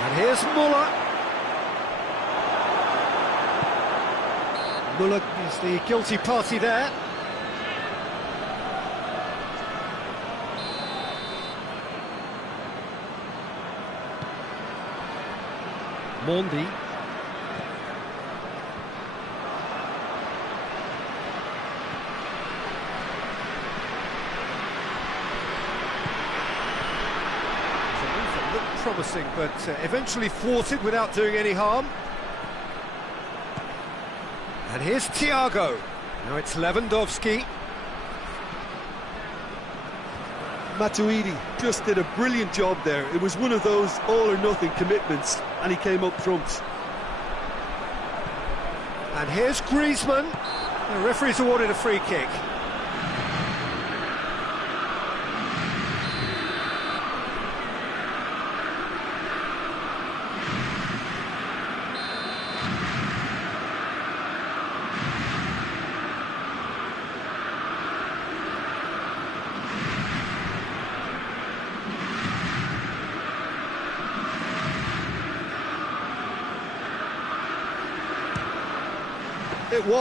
And here's Muller. Muller is the guilty party there. Mondi. Promising, but eventually thwarted without doing any harm. And here's Thiago. Now it's Lewandowski. Matuidi just did a brilliant job there. It was one of those all-or-nothing commitments, and he came up trumps. And here's Griezmann. The referee's awarded a free kick.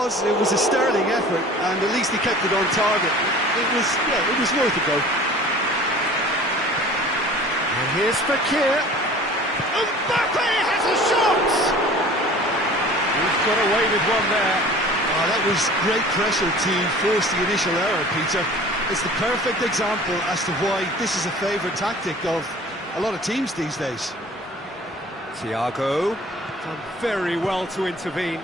It was a sterling effort, and at least he kept it on target. It was worth a go. And here's Fekir. Mbappe has a shot! He's got away with one there. Oh, that was great pressure to force the initial error, Peter. It's the perfect example as to why this is a favourite tactic of a lot of teams these days. Thiago done very well to intervene.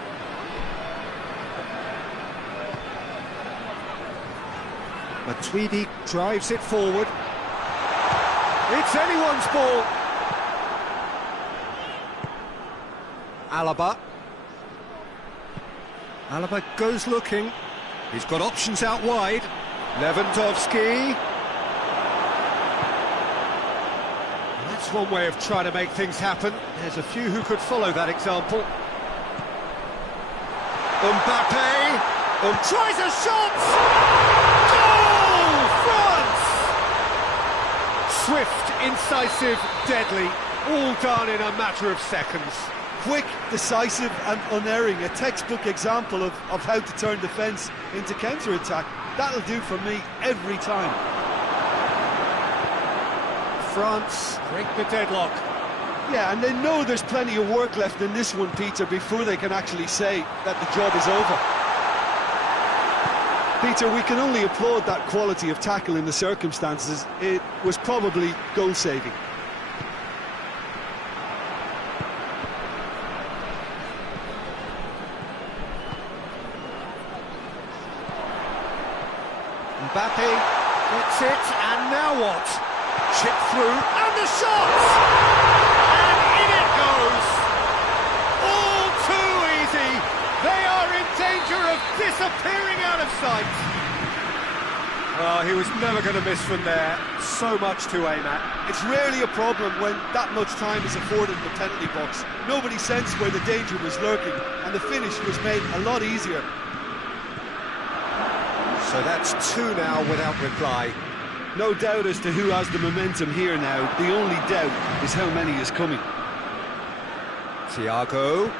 Matuidi drives it forward. It's anyone's ball. Alaba. Alaba goes looking. He's got options out wide. Lewandowski. That's one way of trying to make things happen. There's a few who could follow that example. Mbappe. Tries a shot! Swift, incisive, deadly, all done in a matter of seconds. Quick, decisive and unerring, a textbook example of how to turn defence into counter-attack. That'll do for me every time. France break the deadlock. Yeah, and they know there's plenty of work left in this one, Peter, before they can actually say that the job is over. Peter, we can only applaud that quality of tackle in the circumstances. It was probably goal-saving. Mbappe gets it, and now what? Chip through, And the shot! And in it goes! All too easy! They are in danger of disappearing out of sight! going to miss from there. So much to aim at. It's rarely a problem when that much time is afforded in the penalty box. Nobody sensed where the danger was lurking, and the finish was made a lot easier. So that's two now without reply. No doubt as to who has the momentum here now. The only doubt is how many is coming. Thiago.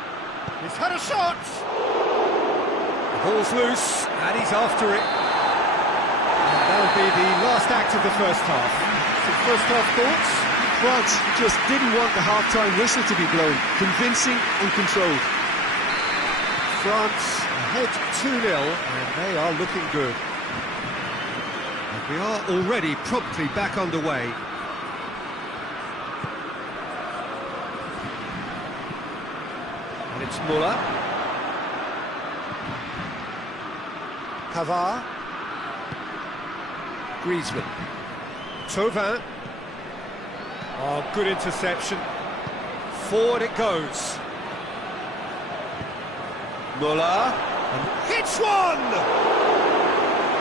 He's had a shot! The ball's loose, and he's after it. And that'll be the last act of the first half. Some first half thoughts? France just didn't want the half-time whistle to be blown. Convincing and controlled. France ahead 2-0, and they are looking good. And we are already promptly back underway. And it's Muller. Pavard. Griezmann. Thauvin. Oh, good interception. Forward it goes. Muller. Hits one!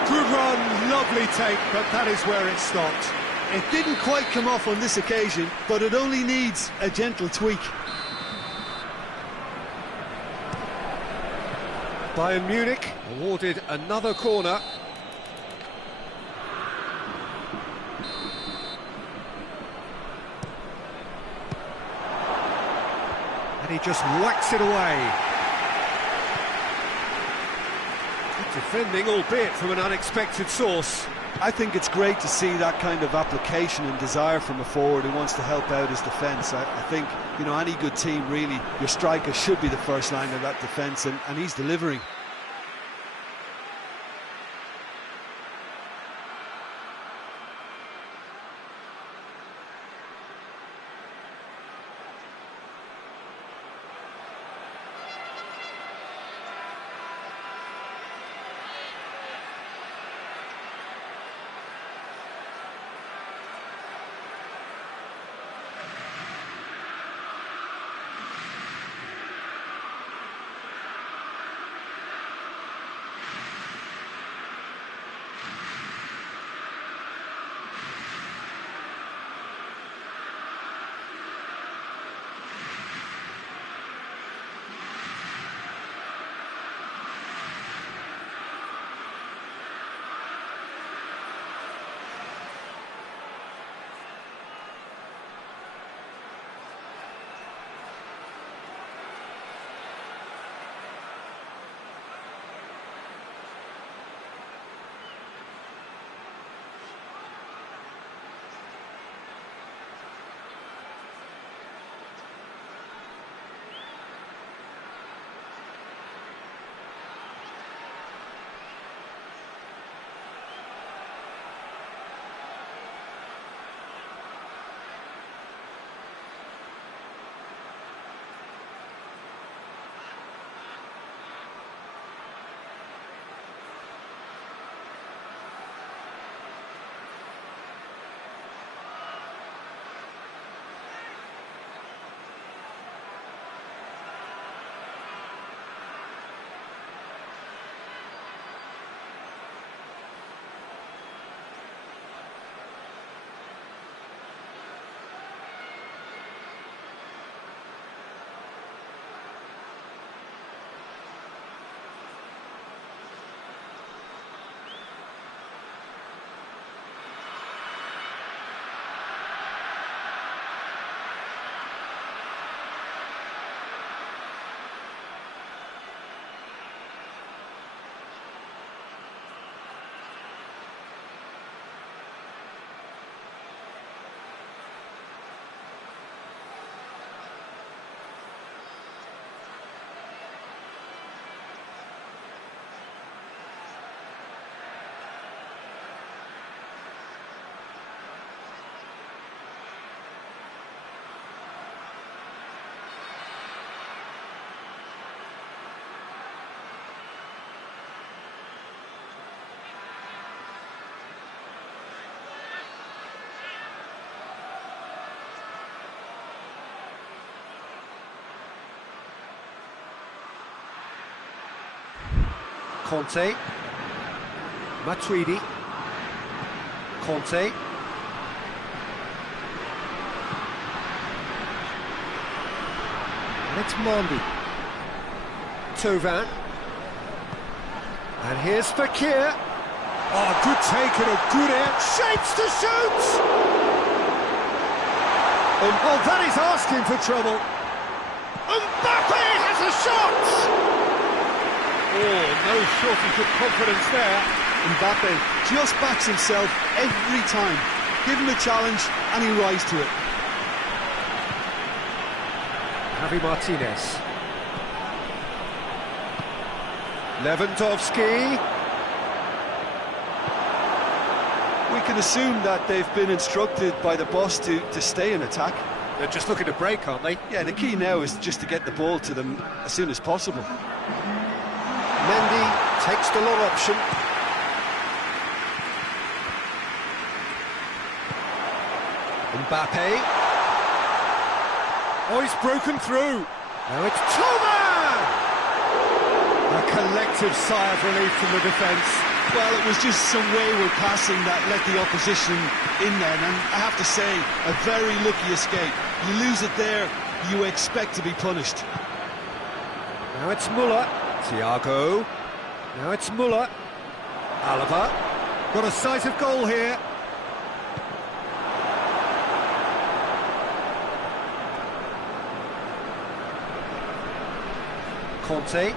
Good run, lovely take, but that is where it stopped. It didn't quite come off on this occasion, but it only needs a gentle tweak. Bayern Munich awarded another corner. And he just whacks it away. Good defending, albeit from an unexpected source. I think it's great to see that kind of application and desire from a forward who wants to help out his defence. I think, you know, any good team, really, your striker should be the first line of that defence, and he's delivering. Conte. Matuidi. Conte. And it's Mondi. Tovan. And here's Fekir. Oh, good take and a good air. Shapes to shoot! Oh, that is asking for trouble. Mbappe has a shot! Oh, no shortage of confidence there. Mbappe just backs himself every time. Give him a challenge and he rises to it. Javi Martinez. Lewandowski. We can assume that they've been instructed by the boss to stay in attack. They're just looking to break, aren't they? Yeah, the key now is just to get the ball to them as soon as possible. Mendy takes the long option. Mbappe. Oh, he's broken through. Now it's Toman! A collective sigh of relief from the defence. Well, it was just some wayward passing that let the opposition in then, and I have to say, a very lucky escape. You lose it there, you expect to be punished. Now it's Muller. Thiago. Now it's Muller. Alaba. Got a sight of goal here. Conte.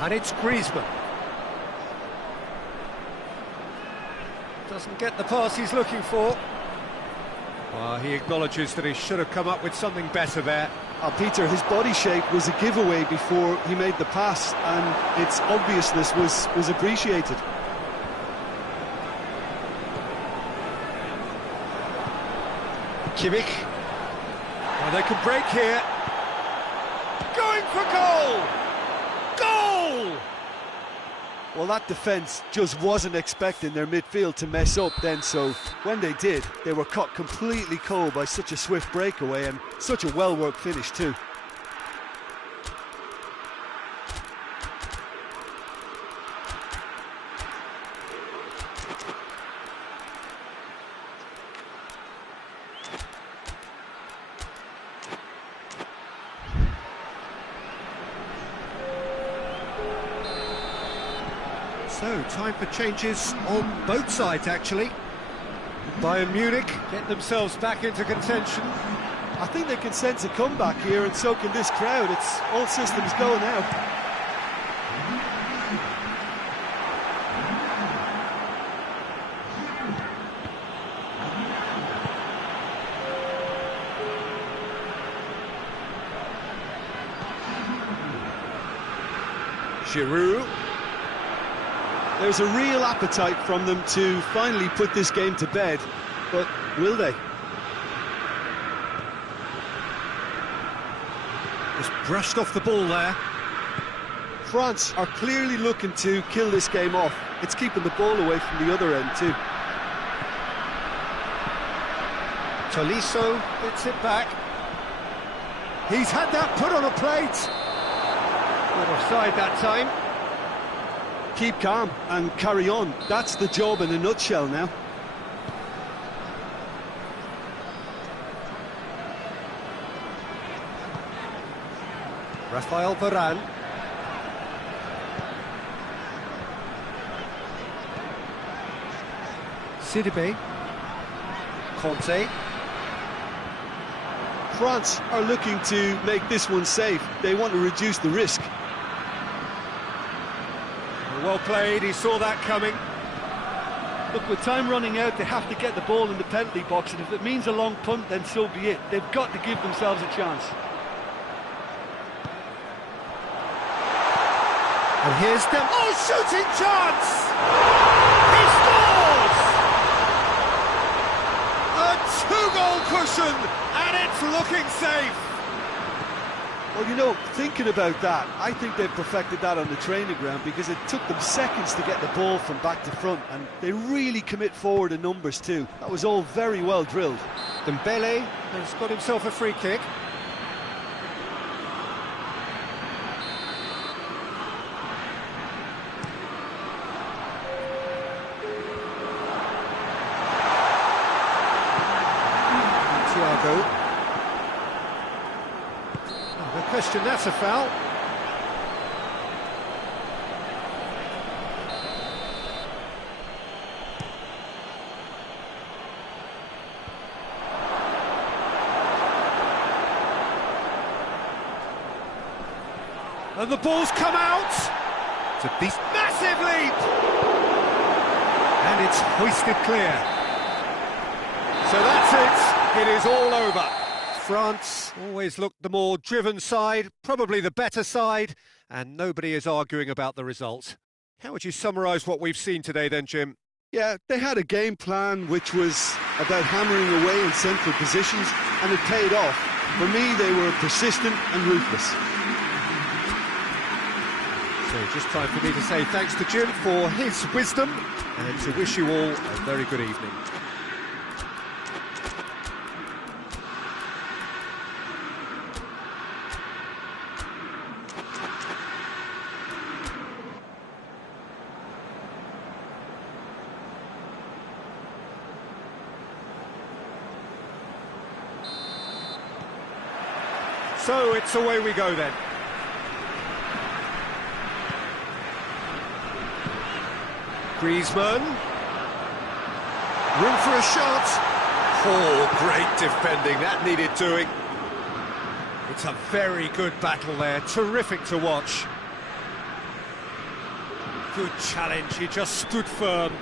And it's Griezmann. Doesn't get the pass he's looking for. Well, he acknowledges that he should have come up with something better there. Peter, his body shape was a giveaway before he made the pass, and its obviousness was appreciated. Kimmich. Well, they can break here. Going for goal! Goal! Well, that defence just wasn't expecting their midfield to mess up then, so when they did, they were caught completely cold by such a swift breakaway and such a well-worked finish too. So, time for changes on both sides, actually. Bayern Munich get themselves back into contention. I think they can sense a comeback here, and so can this crowd. It's all systems go now. Giroud. There's a real appetite from them to finally put this game to bed, but will they? Just brushed off the ball there. France are clearly looking to kill this game off. It's keeping the ball away from the other end too. Tolisso hits it back. He's had that put on a plate. Not offside that time. Keep calm and carry on. That's the job in a nutshell now. Rafael Varane. Sidibe. Conte. France are looking to make this one safe. They want to reduce the risk. Well played, he saw that coming. Look, with time running out, they have to get the ball in the penalty box, and if it means a long punt, then so be it. They've got to give themselves a chance. And here's them. Oh, shooting chance! He scores! A two-goal cushion, and it's looking safe. Well, you know, thinking about that, I think they've perfected that on the training ground because it took them seconds to get the ball from back to front, and they really commit forward in numbers too. That was all very well drilled. Dembele has got himself a free kick. Thiago. No question, that's a foul. And the ball's come out. It's a decent, Massive leap! and it's hoisted clear. So that's it. It is all over. France always looked the more driven side, probably the better side, and nobody is arguing about the result. How would you summarise what we've seen today then, Jim? Yeah, they had a game plan which was about hammering away in central positions, and it paid off. For me, they were persistent and ruthless. So just time for me to say thanks to Jim for his wisdom and to wish you all a very good evening. So it's away we go then. Griezmann. Room for a shot. Oh, great defending, that needed doing. It's a very good battle there, terrific to watch. Good challenge, he just stood firm.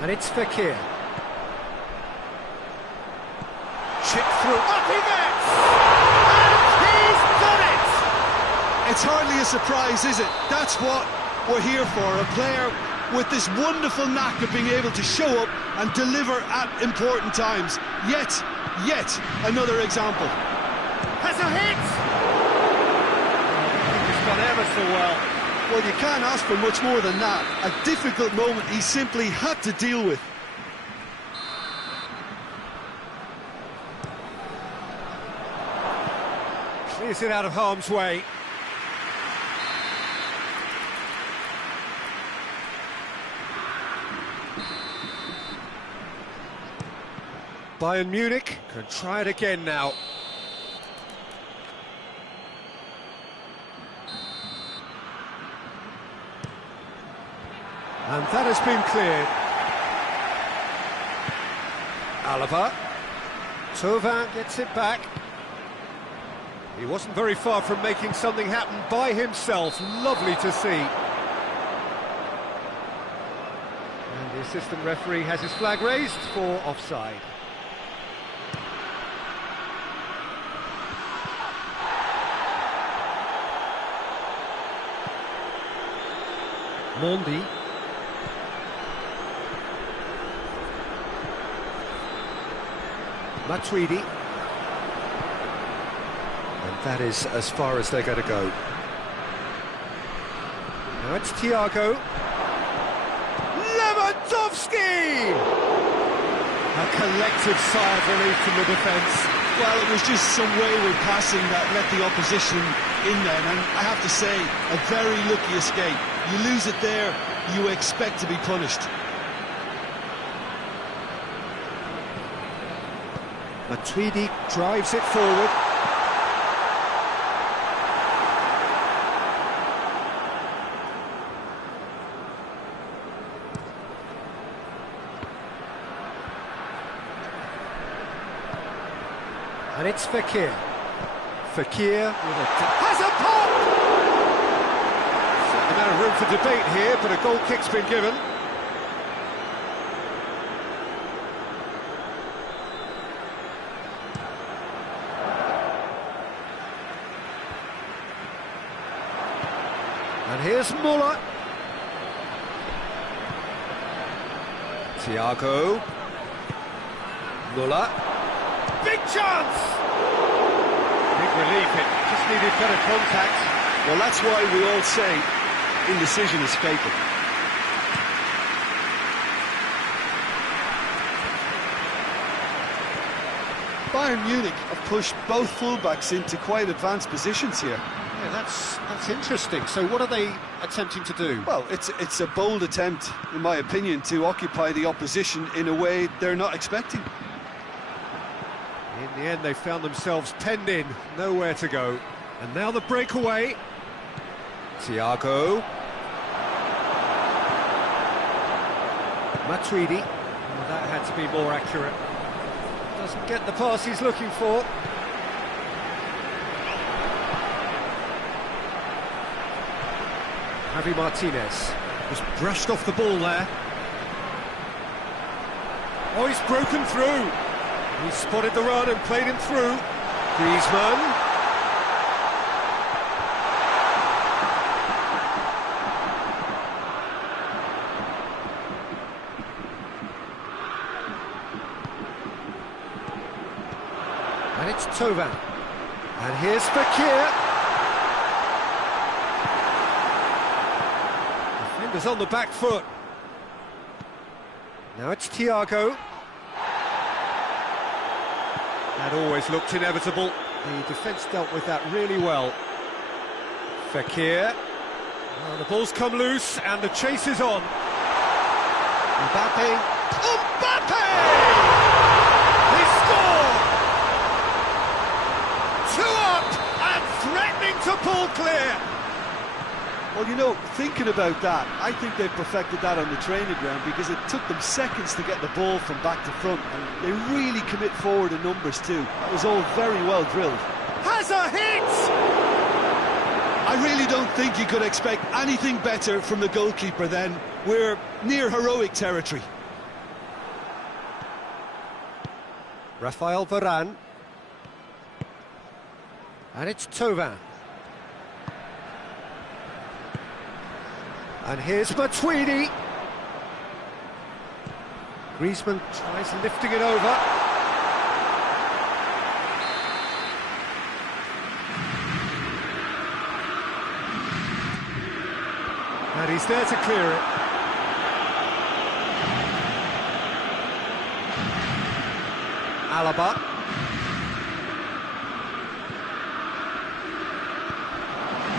And it's Fekir. Chip through. Up he gets! And he's done it! It's hardly a surprise, is it? That's what we're here for, a player with this wonderful knack of being able to show up and deliver at important times. Yet another example. Has a hit! He's done ever so well. Well, you can't ask for much more than that. A difficult moment he simply had to deal with. Clears it out of harm's way. Bayern Munich can try it again now. And that has been cleared. Alaba. Thauvin gets it back. He wasn't very far from making something happen by himself. Lovely to see. And the assistant referee has his flag raised for offside. Mondi. Matuidi. And that is as far as they're going to go. Now it's Thiago. Lewandowski! A collective sigh of relief from the defence. Well, it was just some wayward passing that let the opposition in then, and I have to say, a very lucky escape. You lose it there, you expect to be punished. Matuidi drives it forward. And it's Fekir. Fekir with a... Has a pop! Certain amount of room for debate here, but a goal kick's been given. And here's Muller. Thiago. Muller. Big chance! Big relief, it just needed better contact. Well, that's why we all say indecision is fatal. Bayern Munich have pushed both fullbacks into quite advanced positions here. Yeah, that's interesting. So what are they attempting to do? Well, it's a bold attempt, in my opinion, to occupy the opposition in a way they're not expecting. In the end, they found themselves penned in, nowhere to go. And now the breakaway. Thiago. Matuidi. Well, that had to be more accurate. Doesn't get the pass he's looking for. Javi Martinez was brushed off the ball there. Oh, he's broken through. He spotted the run and played him through. Griezmann. And it's Thauvin. And here's Fekir. Defenders on the back foot. Now it's Thiago. That always looked inevitable. The defence dealt with that really well. Fekir. Well, the ball's come loose and the chase is on. Mbappe. Mbappe! He scored! 2 up and threatening to pull clear. Well, you know, thinking about that, I think they've perfected that on the training ground because it took them seconds to get the ball from back to front, and they really commit forward in numbers too. That was all very well drilled. Has a hit! I really don't think you could expect anything better from the goalkeeper then. We're near heroic territory. Rafael Varane. And it's Thauvin. And here's Matuidi. Griezmann tries lifting it over. And he's there to clear it. Alaba.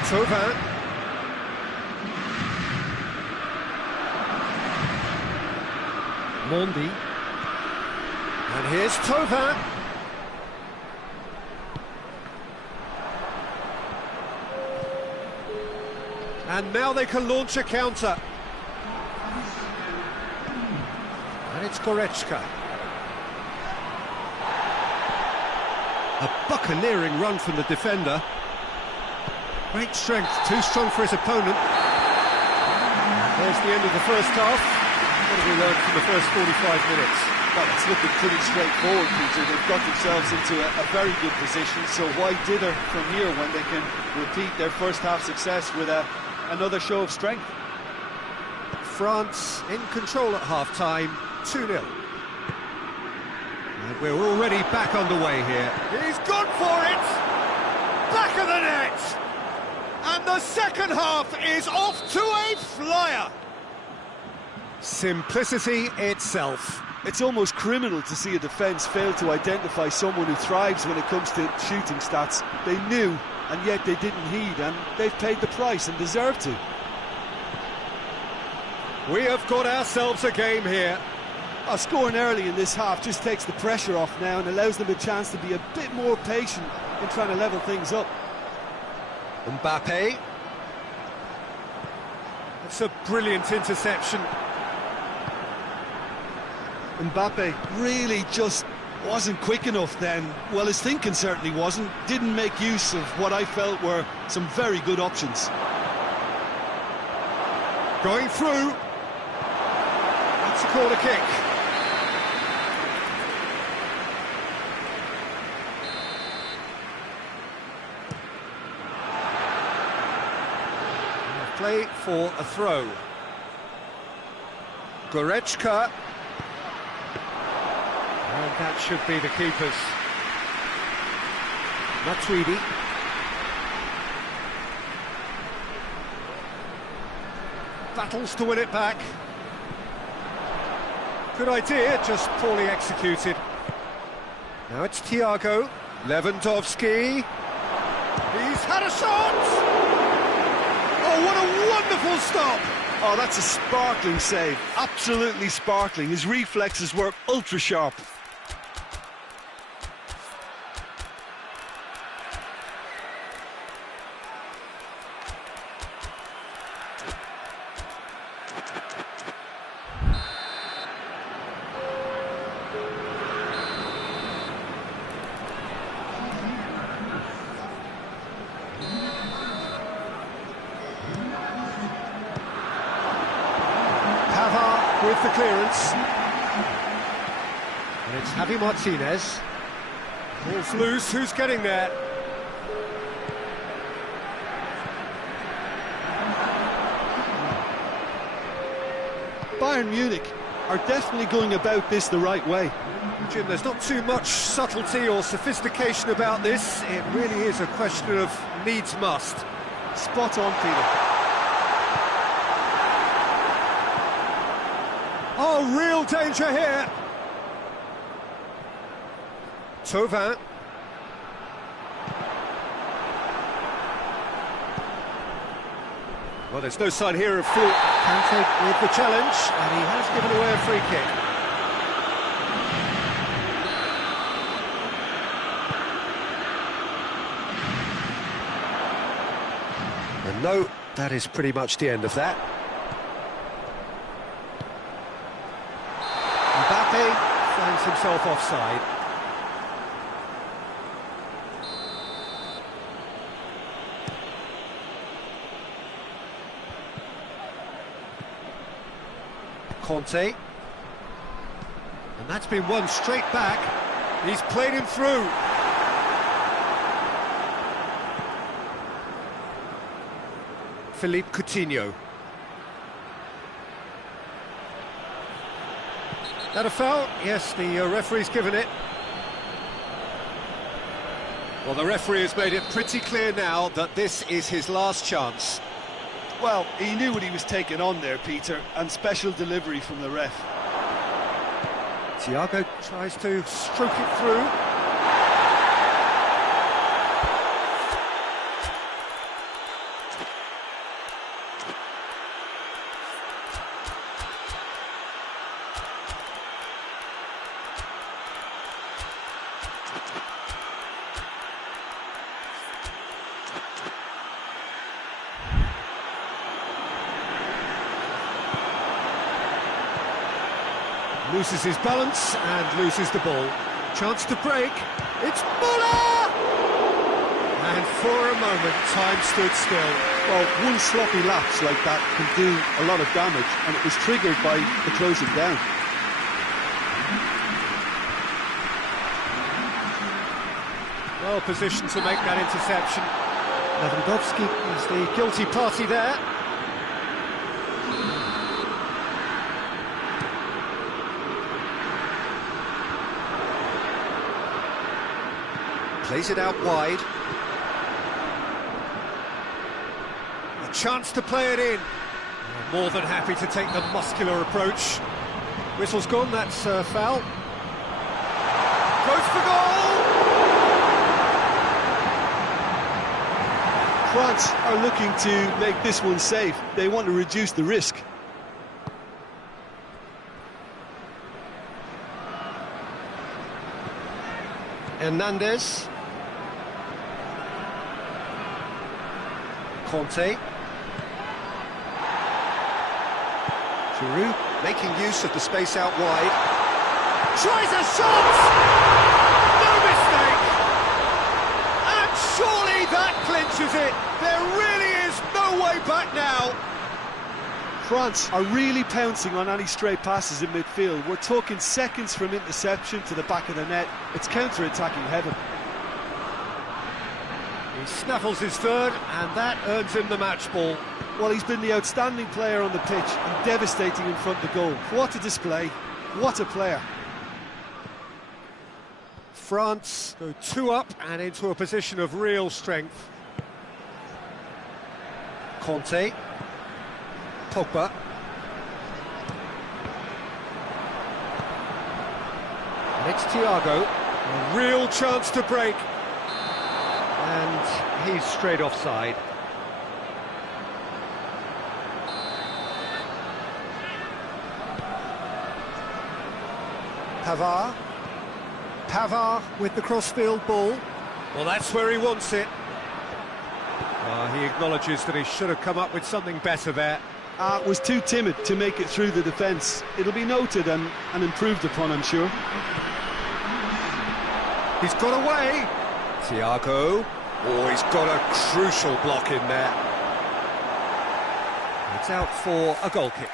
Thauvin. Mondi. And here's Thauvin. And now they can launch a counter. And it's Goretzka. A buccaneering run from the defender. Great strength, too strong for his opponent. There's the end of the first half. What have we learned from the first 45 minutes? Well, it's looking pretty straightforward, Peter. They've got themselves into a very good position, so why dither from here when they can repeat their first half success with another show of strength? France in control at half-time, 2-0. And we're already back underway here. He's gone for it! Back of the net! And the second half is off to a flyer! Simplicity itself. It's almost criminal to see a defence fail to identify someone who thrives when it comes to shooting stats. They knew, and yet they didn't heed, and they've paid the price and deserve to. We have got ourselves a game here. Scoring early in this half just takes the pressure off now and allows them a chance to be a bit more patient in trying to level things up. Mbappe. It's a brilliant interception. Mbappe really just wasn't quick enough then. Well, his thinking certainly wasn't. Didn't make use of what I felt were some very good options. Going through. That's a corner kick. Play for a throw. Goretzka. And that should be the keepers. Matuidi. Battles to win it back. Good idea, just poorly executed. Now it's Thiago. Lewandowski. He's had a shot! Oh, what a wonderful stop! Oh, that's a sparkling save. Absolutely sparkling. His reflexes were ultra sharp. with the clearance. And it's Javi Martinez. Ball's loose, who's getting there? Bayern Munich are definitely going about this the right way. Jim, there's not too much subtlety or sophistication about this. It really is a question of needs must. Spot on, Peter. Oh, real danger here. Thauvin. Well, there's no sign here of fault. Kante with the challenge, and he has given away a free kick. And no, that is pretty much the end of that. Mbappe finds himself offside. Conte, and that's been won straight back. He's played him through. Philippe Coutinho. That a foul? Yes, the referee's given it. Well, the referee has made it pretty clear now that this is his last chance. Well, he knew what he was taking on there, Peter, and special delivery from the ref. Thiago tries to stroke it through. Loses his balance and loses the ball. Chance to break. It's Muller! And for a moment, time stood still. Well, one sloppy lapse like that can do a lot of damage, and it was triggered by the closing down. Well positioned to make that interception. Lewandowski is the guilty party there. Plays it out wide. A chance to play it in. More than happy to take the muscular approach. Whistle's gone, that's foul. Goes for goal! France are looking to make this one safe. They want to reduce the risk. Hernandez. Conte. Giroud making use of the space out wide. Tries a shot! No mistake! And surely that clinches it! There really is no way back now! France are really pouncing on any stray passes in midfield. We're talking seconds from interception to the back of the net. It's counter-attacking heaven. He snaffles his third, and that earns him the match ball. Well, he's been the outstanding player on the pitch and devastating in front of the goal. What a display, what a player. France go 2 up and into a position of real strength. Conte. Pogba. And it's Thiago. A real chance to break. And he's straight offside. Pavard. Pavard with the crossfield ball. Well, that's where he wants it. He acknowledges that he should have come up with something better there. Was too timid to make it through the defence. It'll be noted and improved upon, I'm sure. He's got away. Thiago. Oh, he's got a crucial block in there. It's out for a goal kick.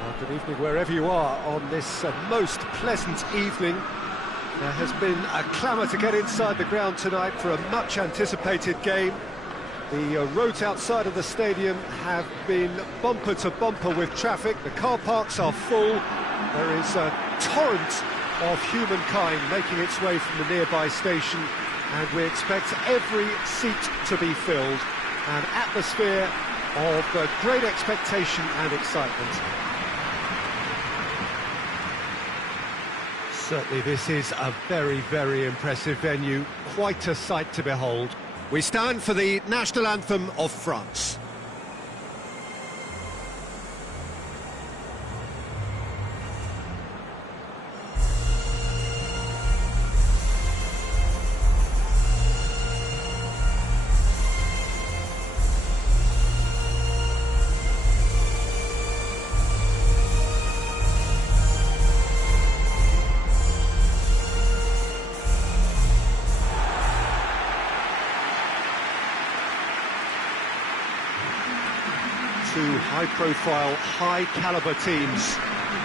Well, good evening wherever you are on this most pleasant evening. There has been a clamour to get inside the ground tonight for a much-anticipated game. The roads outside of the stadium have been bumper to bumper with traffic. The car parks are full. There is a torrent of humankind making its way from the nearby station, and we expect every seat to be filled. An atmosphere of great expectation and excitement. Certainly this is a very, very impressive venue, quite a sight to behold. We stand for the national anthem of France. Two high-profile, high-caliber teams.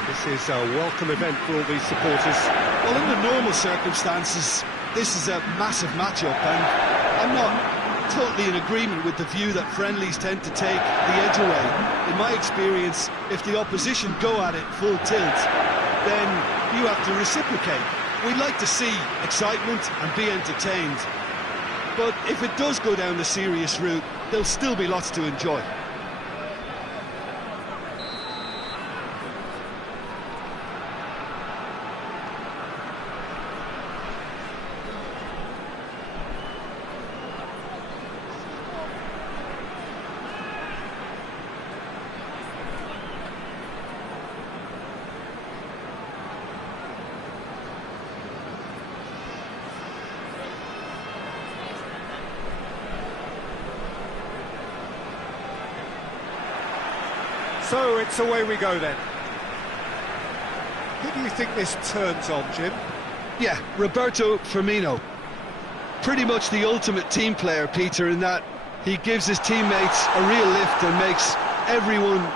This is a welcome event for all these supporters. Well, under normal circumstances, this is a massive matchup, and I'm not totally in agreement with the view that friendlies tend to take the edge away. In my experience, if the opposition go at it full tilt, then you have to reciprocate. We'd like to see excitement and be entertained, but if it does go down the serious route, there'll still be lots to enjoy. So it's away we go then. Who do you think this turns on, Jim? Yeah, Roberto Firmino. Pretty much the ultimate team player, Peter, in that he gives his teammates a real lift and makes everyone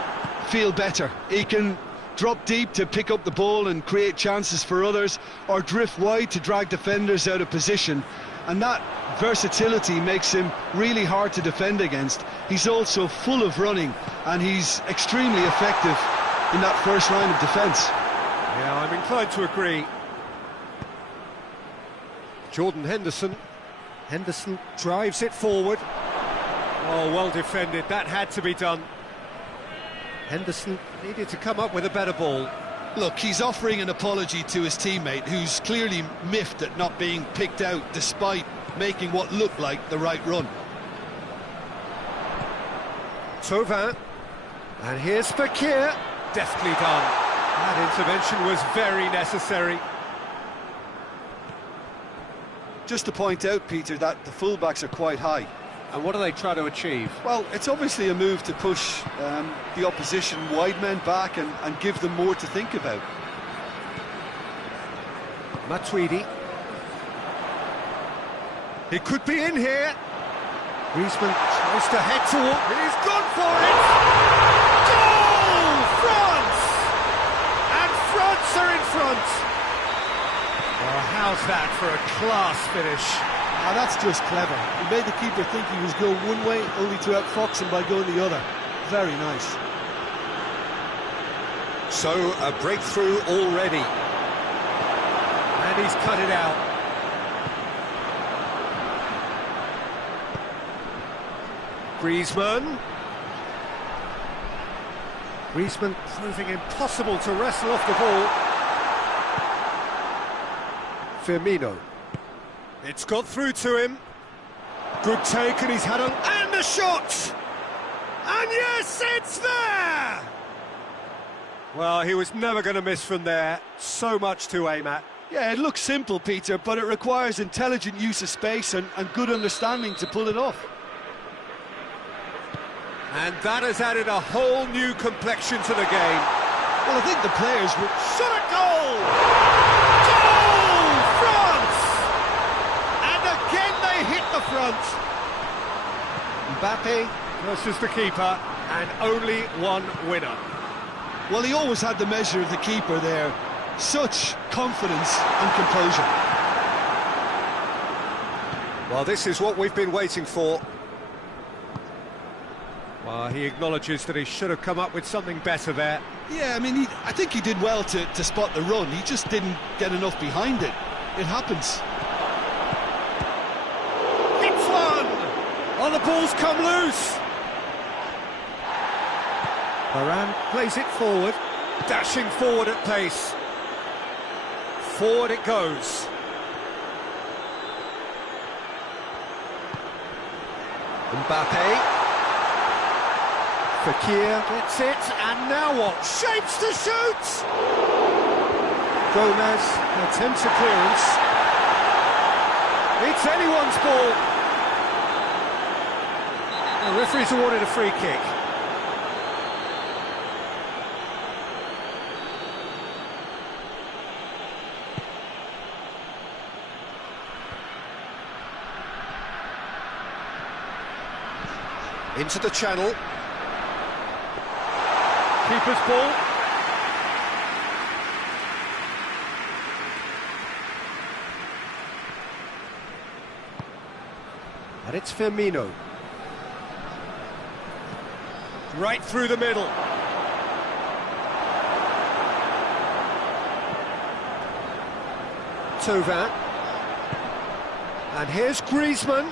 feel better. He can drop deep to pick up the ball and create chances for others, or drift wide to drag defenders out of position. And that versatility makes him really hard to defend against. He's also full of running, and he's extremely effective in that first line of defence. Yeah, I'm inclined to agree. Jordan Henderson. Henderson drives it forward. Oh, well defended. That had to be done. Henderson needed to come up with a better ball. Look, he's offering an apology to his teammate, who's clearly miffed at not being picked out despite making what looked like the right run. Thauvin, and here's Fekir. Deftly done. That intervention was very necessary. Just to point out, Peter, that the fullbacks are quite high. And what do they try to achieve? Well, it's obviously a move to push the opposition wide men back and give them more to think about. Matuidi. He could be in here. Griezmann tries to head toward. He's gone for it! Goal! France! And France are in front. Oh, how's that for a class finish? Now that's just clever. He made the keeper think he was going one way, only to outfox him by going the other. Very nice. So, a breakthrough already. And he's cut it out. Griezmann. Griezmann proving impossible to wrestle off the ball. Firmino. It's got through to him. Good take, and he's had and a shot! And yes, it's there! Well, he was never going to miss from there. So much to aim at. Yeah, it looks simple, Peter, but it requires intelligent use of space and good understanding to pull it off. And that has added a whole new complexion to the game. Well, I think the players were... Shot at goal! Goal! France! And again they hit the front. Mbappe versus the keeper, and only one winner. Well, he always had the measure of the keeper there. Such confidence and composure. Well, this is what we've been waiting for. Well, he acknowledges that he should have come up with something better there. Yeah, I mean, I think he did well to spot the run. He just didn't get enough behind it. It happens. Hits one! Oh, the ball's come loose! Varane plays it forward, dashing forward at pace. Forward it goes. Mbappe. Fekir gets it, and now what? Shapes to shoot! Gomez attempts a clearance. It's anyone's ball. The referee's awarded a free kick. Into the channel. Keeper's ball. And it's Firmino. Right through the middle. Thauvin. And here's Griezmann.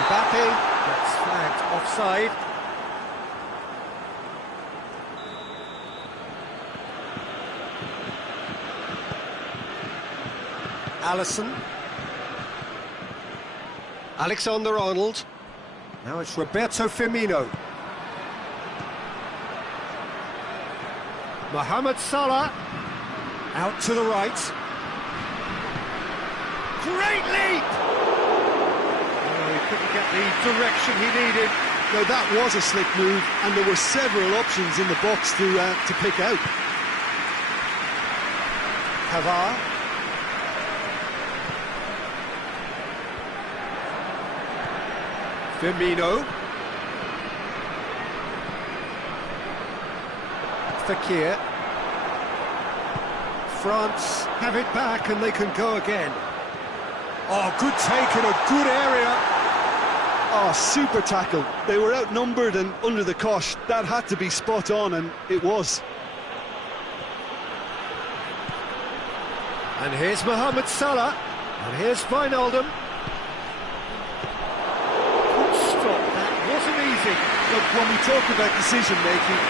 Mbappe gets flagged offside. Alisson. Alexander-Arnold. Now it's Roberto Firmino. Mohamed Salah. Out to the right. Great leap! Oh, he couldn't get the direction he needed. No, that was a slick move, and there were several options in the box to pick out. Pavard. Firmino. Fekir. France have it back and they can go again. Oh, good take in a good area. Oh, super tackle. They were outnumbered and under the cosh. That had to be spot on, and it was. And here's Mohamed Salah. And here's Wijnaldum. Good stop, that wasn't easy. Look, when we talk about decision making,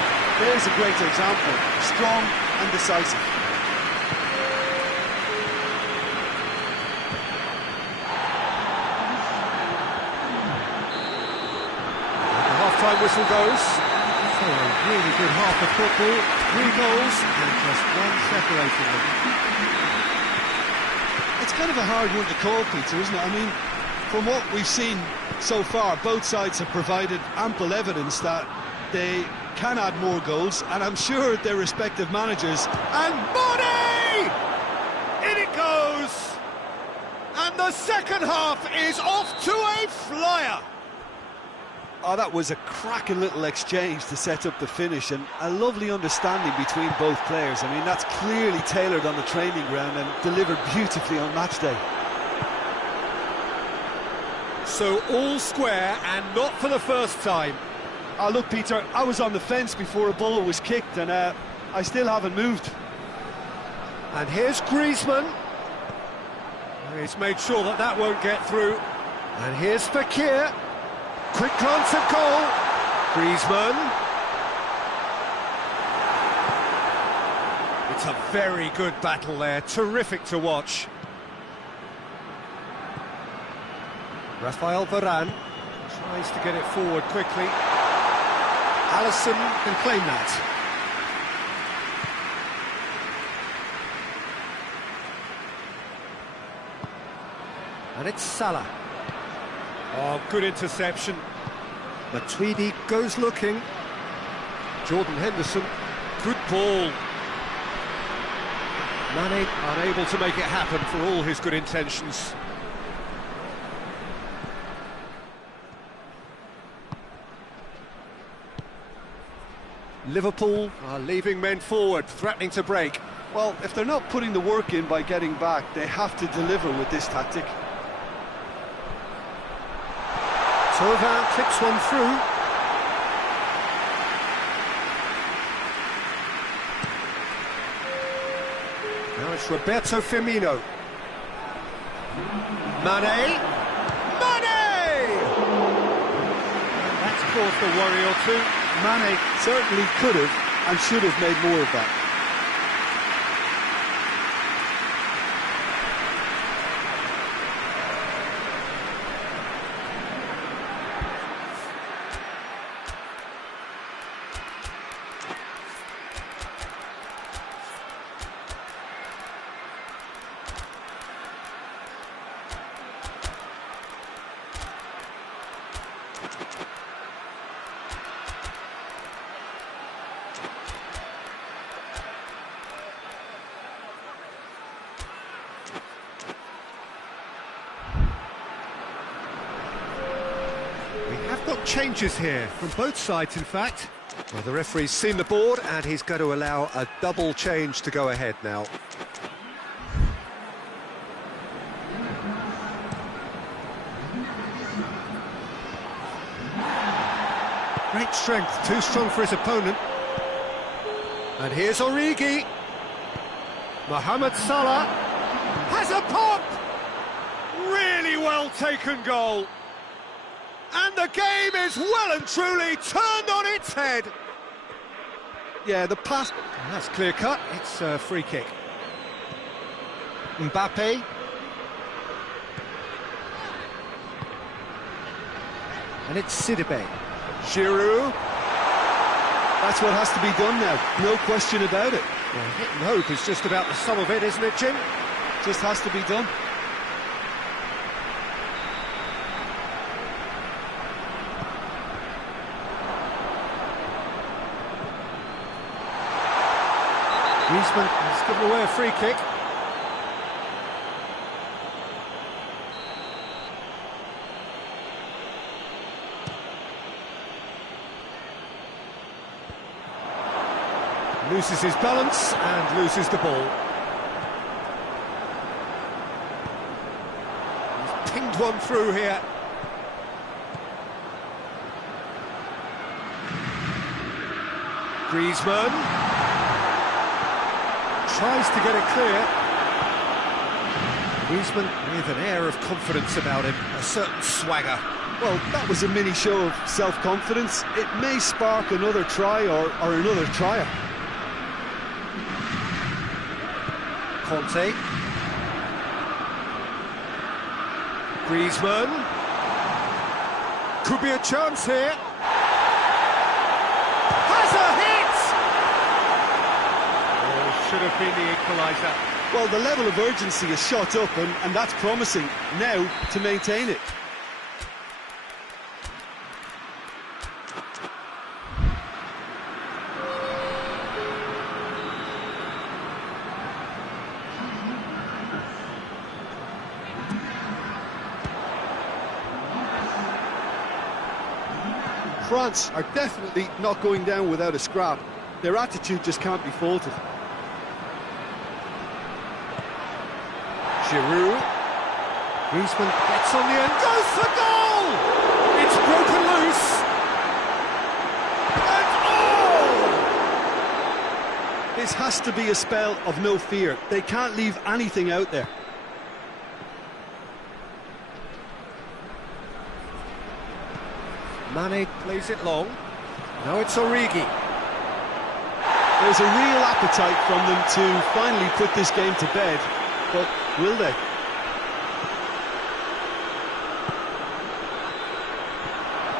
there's a great example. Strong and decisive. Time whistle goes. So a really good half of football, 3 goals and just one separating them. It's kind of a hard one to call, Peter, isn't it? I mean, from what we've seen so far, both sides have provided ample evidence that they can add more goals, and I'm sure their respective managers. And Body! In it goes! And the second half is off to a flyer! Oh, that was a cracking little exchange to set up the finish, and a lovely understanding between both players. I mean, that's clearly tailored on the training ground and delivered beautifully on match day. So all square, and not for the first time. Oh, look, Peter, I was on the fence before a ball was kicked, and I still haven't moved. And here's Griezmann. He's made sure that that won't get through. And here's Fekir. Quick glance at goal. Griezmann. It's a very good battle there. Terrific to watch. Rafael Varane tries to get it forward quickly. Alisson can claim that. And it's Salah. Oh, good interception. Matuidi goes looking. Jordan Henderson, good ball. Mane unable to make it happen for all his good intentions. Liverpool are leaving men forward, threatening to break. Well, if they're not putting the work in by getting back, they have to deliver with this tactic. Thauvin clips one through. Now it's Roberto Firmino. Mane! That's caused a worry or two. Mane certainly could have and should have made more of that. Changes here from both sides, in fact. Well, the referee's seen the board and he's going to allow a double change to go ahead now. Great strength, too strong for his opponent. And here's Origi. Mohamed Salah Has a pop! Really well taken goal. And the game is well and truly turned on its head. Yeah, the pass... That's clear cut, it's a free kick. Mbappe. And it's Sidibe. Giroud. That's what has to be done now, no question about it. Well, hit and hope is just about the sum of it, isn't it, Jim? Just has to be done. Griezmann has given away a free kick. Loses his balance and loses the ball. He's pinged one through here. Griezmann tries to get it clear. Griezmann with an air of confidence about him, a certain swagger. Well, that was a mini show of self-confidence. It may spark another try or another trier. Conte. Griezmann. Could be a chance here. Has a hit! Oh, should have been the equaliser. Well, the level of urgency is shot up and that's promising. Now to maintain it. France are definitely not going down without a scrap. Their attitude just can't be faulted. Giroud. Griezmann gets on the end, goes for goal! It's broken loose. And oh! This has to be a spell of no fear. They can't leave anything out there. Mane plays it long. Now it's Origi. There's a real appetite from them to finally put this game to bed, but will they?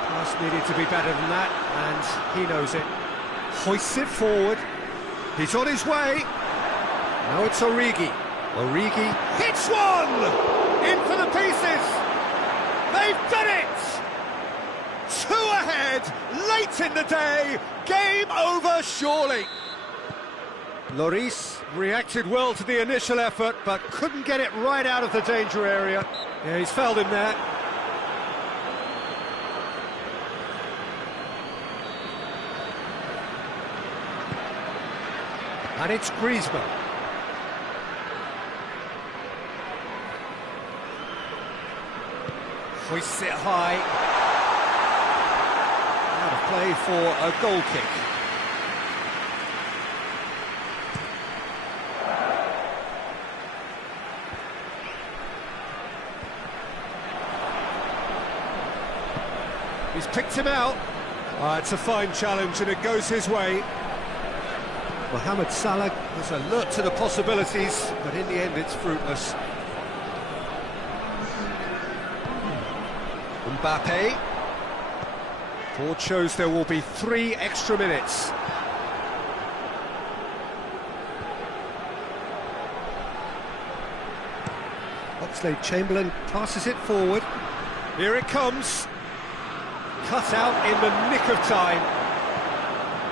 Pass needed to be better than that, and he knows it. Hoists it forward. He's on his way. Now it's Origi. Origi Hits one! In for the pieces! They've done it! 2 ahead, late in the day, game over surely. Lloris reacted well to the initial effort, but couldn't get it right out of the danger area. Yeah, he's fouled him there. And it's Griezmann. Hoists it high. Out of play for a goal kick. He's picked him out. It's a fine challenge and it goes his way. Mohamed Salah was alert to the possibilities, but in the end it's fruitless. Mbappe. Board shows there will be 3 extra minutes. Oxlade-Chamberlain passes it forward. Here it comes. Cut out in the nick of time.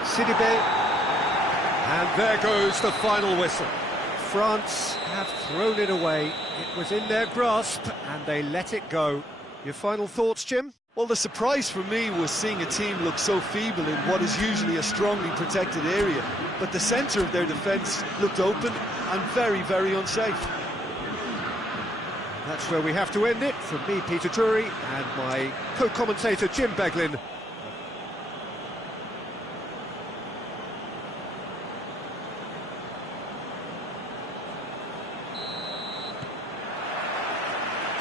Sidibe. And there goes the final whistle. France have thrown it away. It was in their grasp and they let it go. Your final thoughts, Jim? Well, the surprise for me was seeing a team look so feeble in what is usually a strongly protected area. But the centre of their defence looked open and very, very unsafe. That's where we have to end it. From me, Peter Drury, and my co-commentator, Jim Beglin.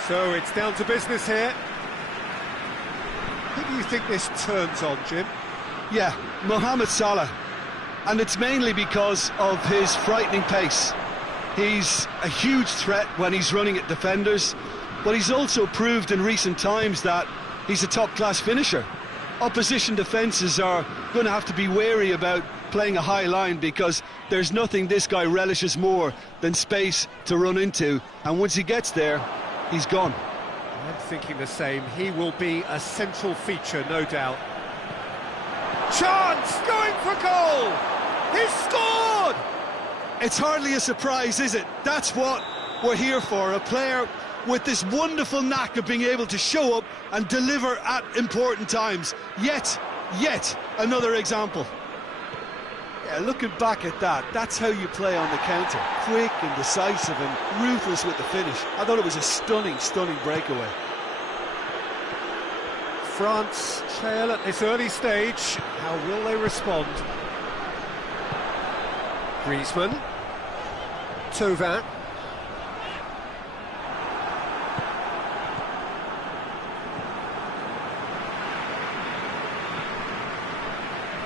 So it's down to business here. Who do you think this turns on, Jim? Yeah, Mohamed Salah. And it's mainly because of his frightening pace. He's a huge threat when he's running at defenders, but he's also proved in recent times that he's a top-class finisher. Opposition defences are going to have to be wary about playing a high line because there's nothing this guy relishes more than space to run into, and once he gets there, he's gone. I'm thinking the same. He will be a central feature, no doubt. Chance, going for goal! He's scored! It's hardly a surprise, is it? That's what we're here for, a player with this wonderful knack of being able to show up and deliver at important times. Yet another example. Yeah, looking back at that, that's how you play on the counter. Quick and decisive and ruthless with the finish. I thought it was a stunning breakaway. France trail at this early stage. How will they respond? Griezmann. Thauvin.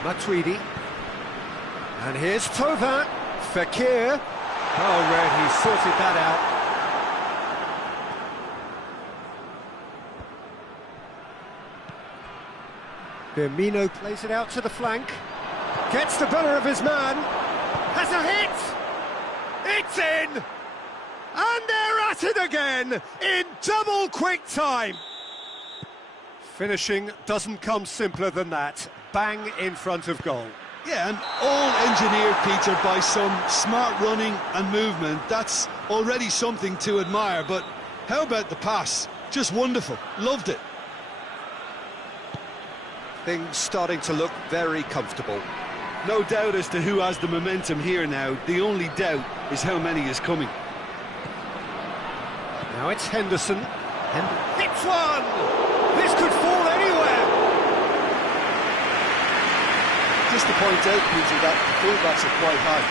Matuidi. And here's Thauvin. Fekir. Oh, Red, he sorted that out. Firmino plays it out to the flank. Gets the better of his man. Has a hit! It's in! And they're at it again in double quick time. Finishing doesn't come simpler than that. Bang in front of goal. Yeah, and all engineered, Peter, by some smart running and movement. That's already something to admire, but how about the pass? Just wonderful. Loved it. Things starting to look very comfortable. No doubt as to who has the momentum here now. The only doubt is how many is coming. Now it's Henderson. Hits one! This could fall anywhere! Just to point out, Peter, that the fullbacks are quite high.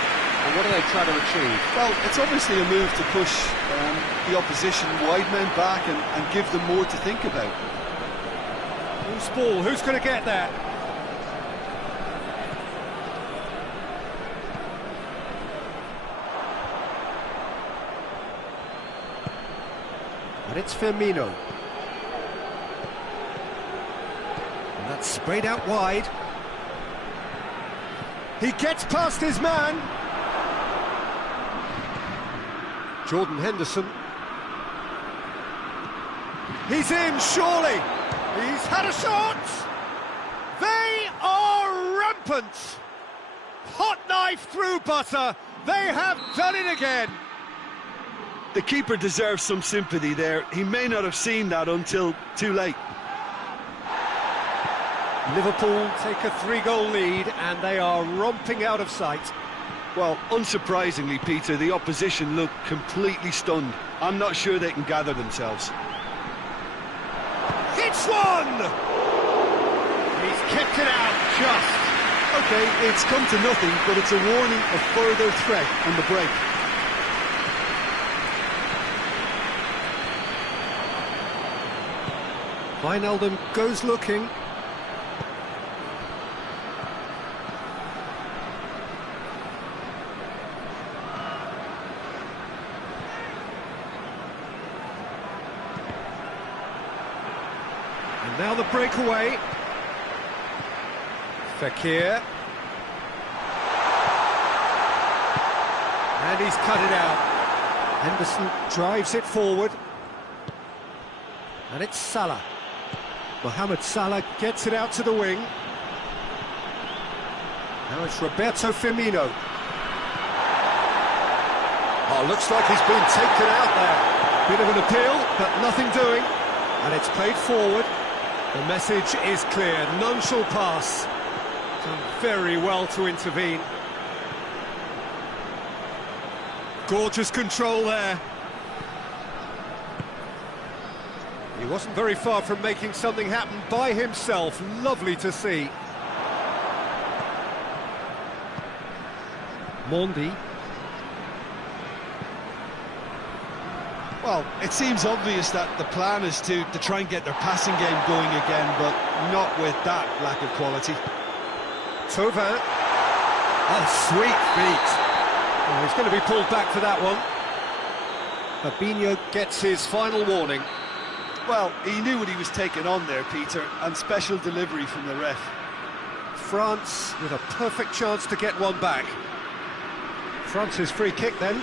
And what are they trying to achieve? Well, it's obviously a move to push the opposition wide men back and give them more to think about. Loose ball, who's going to get that? And it's Firmino. And that's sprayed out wide. He gets past his man. Jordan Henderson. He's in, surely. He's had a shot. They are rampant. Hot knife through butter. They have done it again. The keeper deserves some sympathy there. He may not have seen that until too late. Liverpool take a 3-goal lead and they are romping out of sight. Well, unsurprisingly, Peter, the opposition look completely stunned. I'm not sure they can gather themselves. Hits one! He's kept it out just. Okay, it's come to nothing, but it's a warning of further threat on the break. Wijnaldum goes looking. And now the breakaway. Fekir. And he's cut it out. Henderson drives it forward. And it's Salah. Mohamed Salah gets it out to the wing. Now it's Roberto Firmino. Oh, looks like he's been taken out there. Bit of an appeal, but nothing doing. And it's played forward. The message is clear. None shall pass. Done very well to intervene. Gorgeous control there. He wasn't very far from making something happen by himself. Lovely to see. Mondi. Well, it seems obvious that the plan is to try and get their passing game going again, but not with that lack of quality. Thauvin. Oh, sweet feet. Oh, he's going to be pulled back for that one. Fabinho gets his final warning. Well, he knew what he was taking on there, Peter, and special delivery from the ref. France with a perfect chance to get one back. France's free kick then.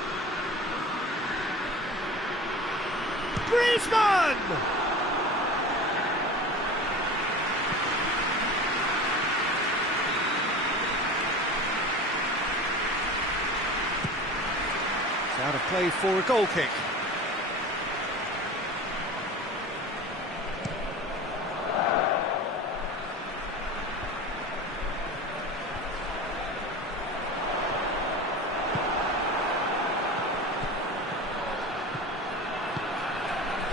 Griezmann! It's out of play for a goal kick.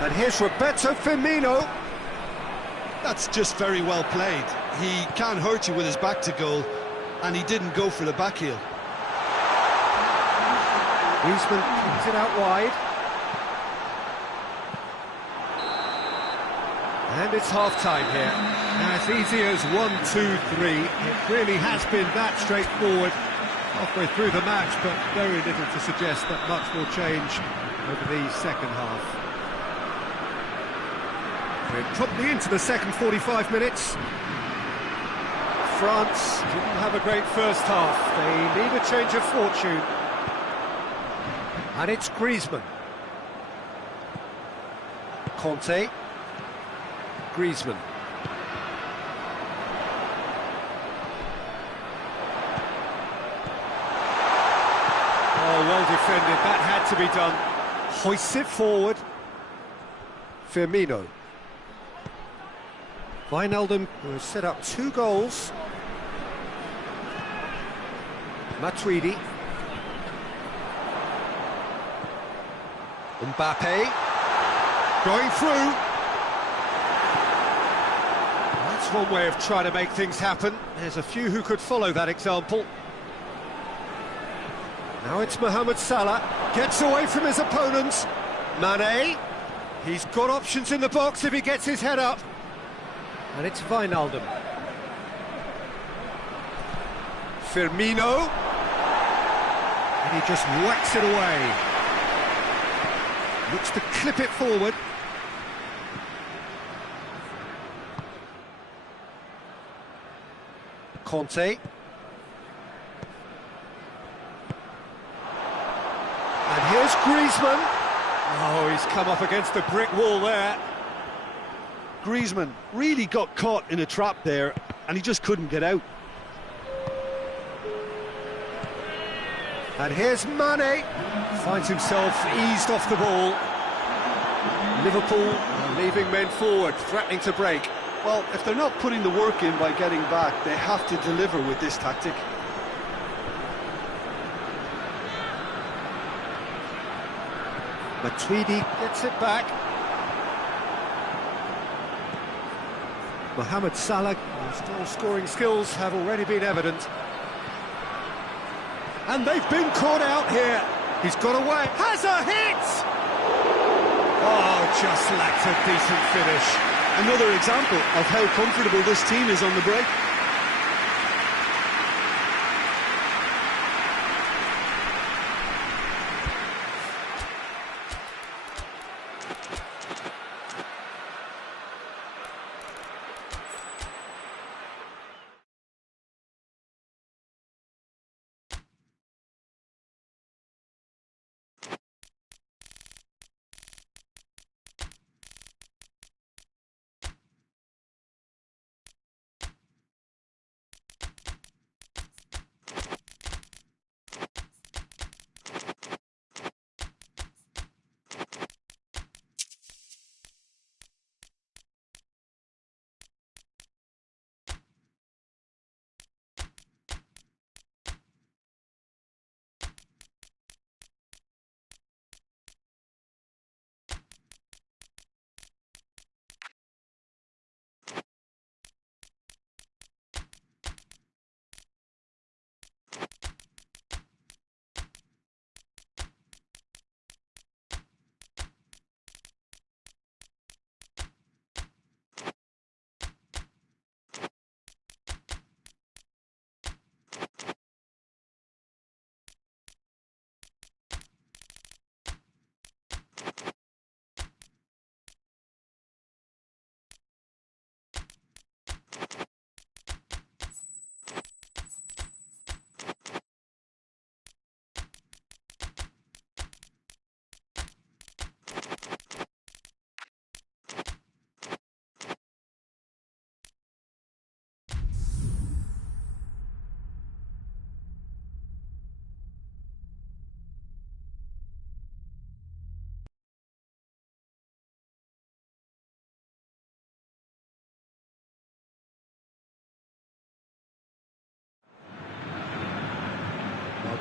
And here's Roberto Firmino. That's just very well played. He can't hurt you with his back to goal, and he didn't go for the back heel. Griezmann kicks it out wide. And it's half-time here. As easy as 1, 2, 3. It really has been that straightforward halfway through the match, but very little to suggest that much will change over the second half. We're probably into the second 45 minutes. France didn't have a great first half. They need a change of fortune. And it's Griezmann. Conte. Griezmann. Oh, well defended. That had to be done. Hoists it forward. Firmino. Wijnaldum, who has set up 2 goals. Matuidi. Mbappe. Going through. That's one way of trying to make things happen. There's a few who could follow that example. Now it's Mohamed Salah. Gets away from his opponents. Mane. He's got options in the box if he gets his head up. And it's Wijnaldum. Firmino. And he just whacks it away. Looks to clip it forward. Conte. And here's Griezmann. Oh, he's come up against a brick wall there. Griezmann really got caught in a trap there, and he just couldn't get out. And here's Mane. Finds himself eased off the ball. Liverpool are leaving men forward, threatening to break. Well, if they're not putting the work in by getting back, they have to deliver with this tactic. Matuidi gets it back. Mohamed Salah, whose goal scoring skills have already been evident. And they've been caught out here. He's got away. Has a hit! Oh, just lacked a decent finish. Another example of how comfortable this team is on the break.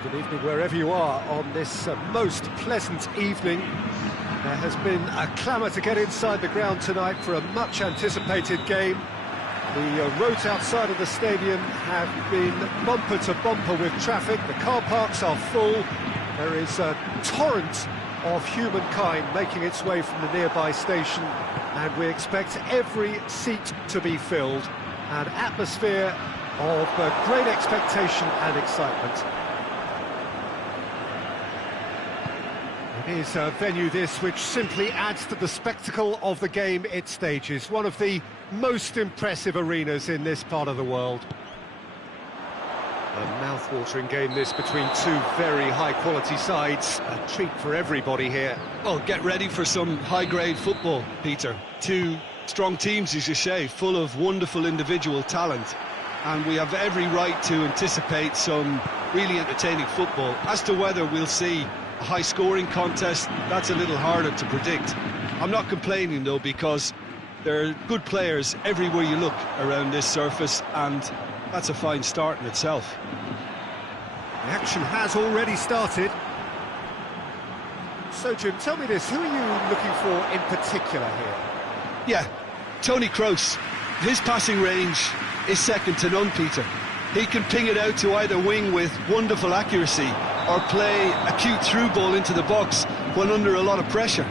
Good evening wherever you are on this most pleasant evening. There has been a clamour to get inside the ground tonight for a much anticipated game. The roads outside of the stadium have been bumper to bumper with traffic. The car parks are full. There is a torrent of humankind making its way from the nearby station, and we expect every seat to be filled. An atmosphere of great expectation and excitement. It is a venue this which simply adds to the spectacle of the game it stages. One of the most impressive arenas in this part of the world. A mouth-watering game this between two very high-quality sides. A treat for everybody here. Well, get ready for some high-grade football, Peter. Two strong teams, as you say, full of wonderful individual talent. And we have every right to anticipate some really entertaining football. As to whether we'll see a high-scoring contest, that's a little harder to predict. I'm not complaining, though, because there are good players everywhere you look around this surface, and that's a fine start in itself. The action has already started. So, Jim, tell me this, who are you looking for in particular here? Yeah, Toni Kroos. His passing range is second to none, Peter. He can ping it out to either wing with wonderful accuracy or play a cute through ball into the box when under a lot of pressure.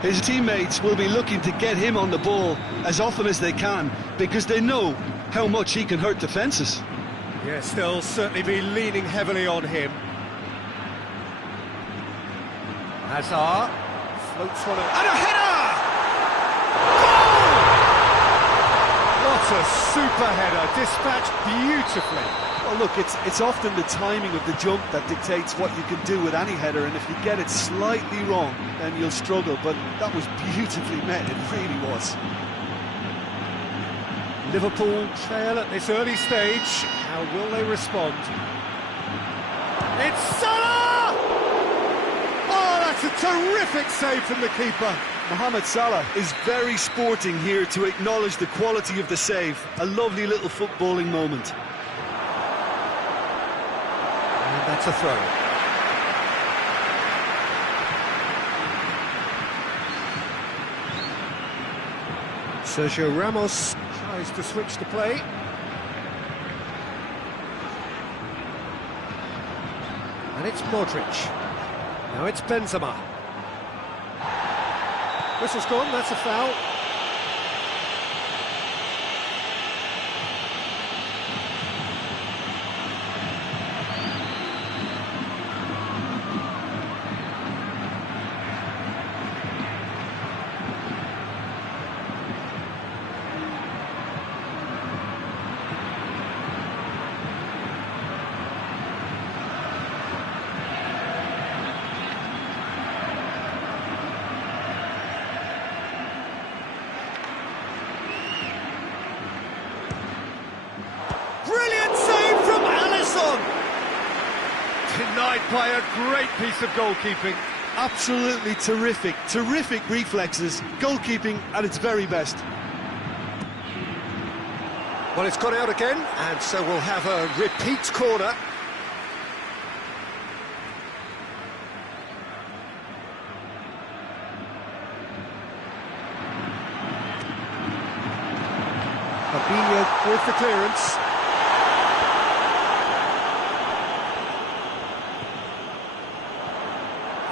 His teammates will be looking to get him on the ball as often as they can because they know how much he can hurt defences. Yes, they'll certainly be leaning heavily on him. Hazard floats one and a header! What a super header, dispatched beautifully. Well, look, it's often the timing of the jump that dictates what you can do with any header, and if you get it slightly wrong, then you'll struggle, but that was beautifully met, it really was. Liverpool trail at this early stage. How will they respond? It's Salah! Oh, that's a terrific save from the keeper. Mohamed Salah is very sporting here to acknowledge the quality of the save. A lovely little footballing moment. And that's a throw. Sergio Ramos tries to switch the play. And it's Modric. Now it's Benzema. Whistle's gone, that's a foul. Brilliant save from Alisson! Denied by a great piece of goalkeeping. Absolutely terrific, terrific reflexes, goalkeeping at its very best. Well, it's gone out again, and so we'll have a repeat corner. Fabinho with the clearance.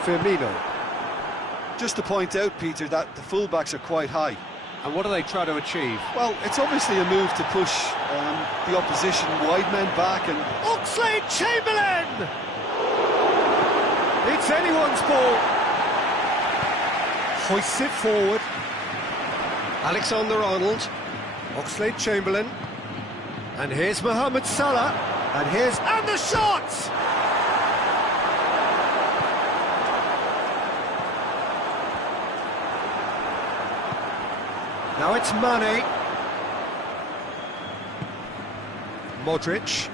Firmino. Just to point out, Peter, that the fullbacks are quite high. And what do they try to achieve? Well, it's obviously a move to push the opposition wide men back and... Oxlade-Chamberlain! It's anyone's ball. Hoists it forward. Alexander-Arnold. Oxlade-Chamberlain. And here's Mohamed Salah. And here's... And the shot! Now it's Mane. Modric.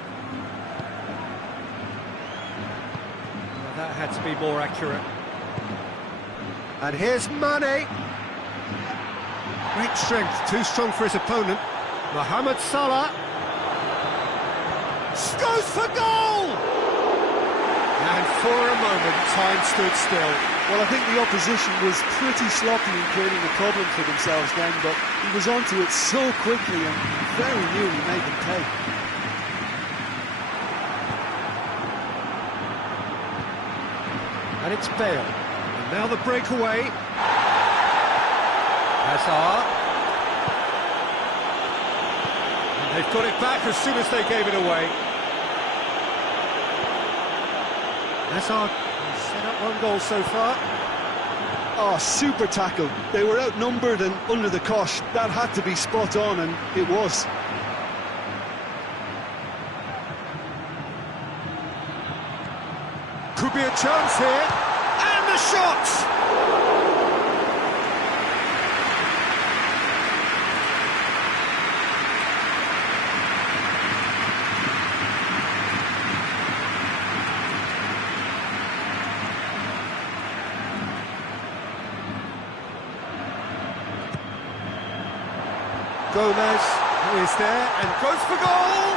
Well, that had to be more accurate. And here's Mane. Great strength, too strong for his opponent. Mohamed Salah. Goes for goal! And for a moment, time stood still. Well, I think the opposition was pretty sloppy in creating a problem for themselves then, but he was onto it so quickly and very nearly made them pay. And it's Bale. And now the breakaway. Hazard. And they've got it back as soon as they gave it away. Hazard has set up one goal so far. Oh, super tackle. They were outnumbered and under the cosh. That had to be spot on, and it was. Could be a chance here. And the shot! Gomez is there and goes for goal!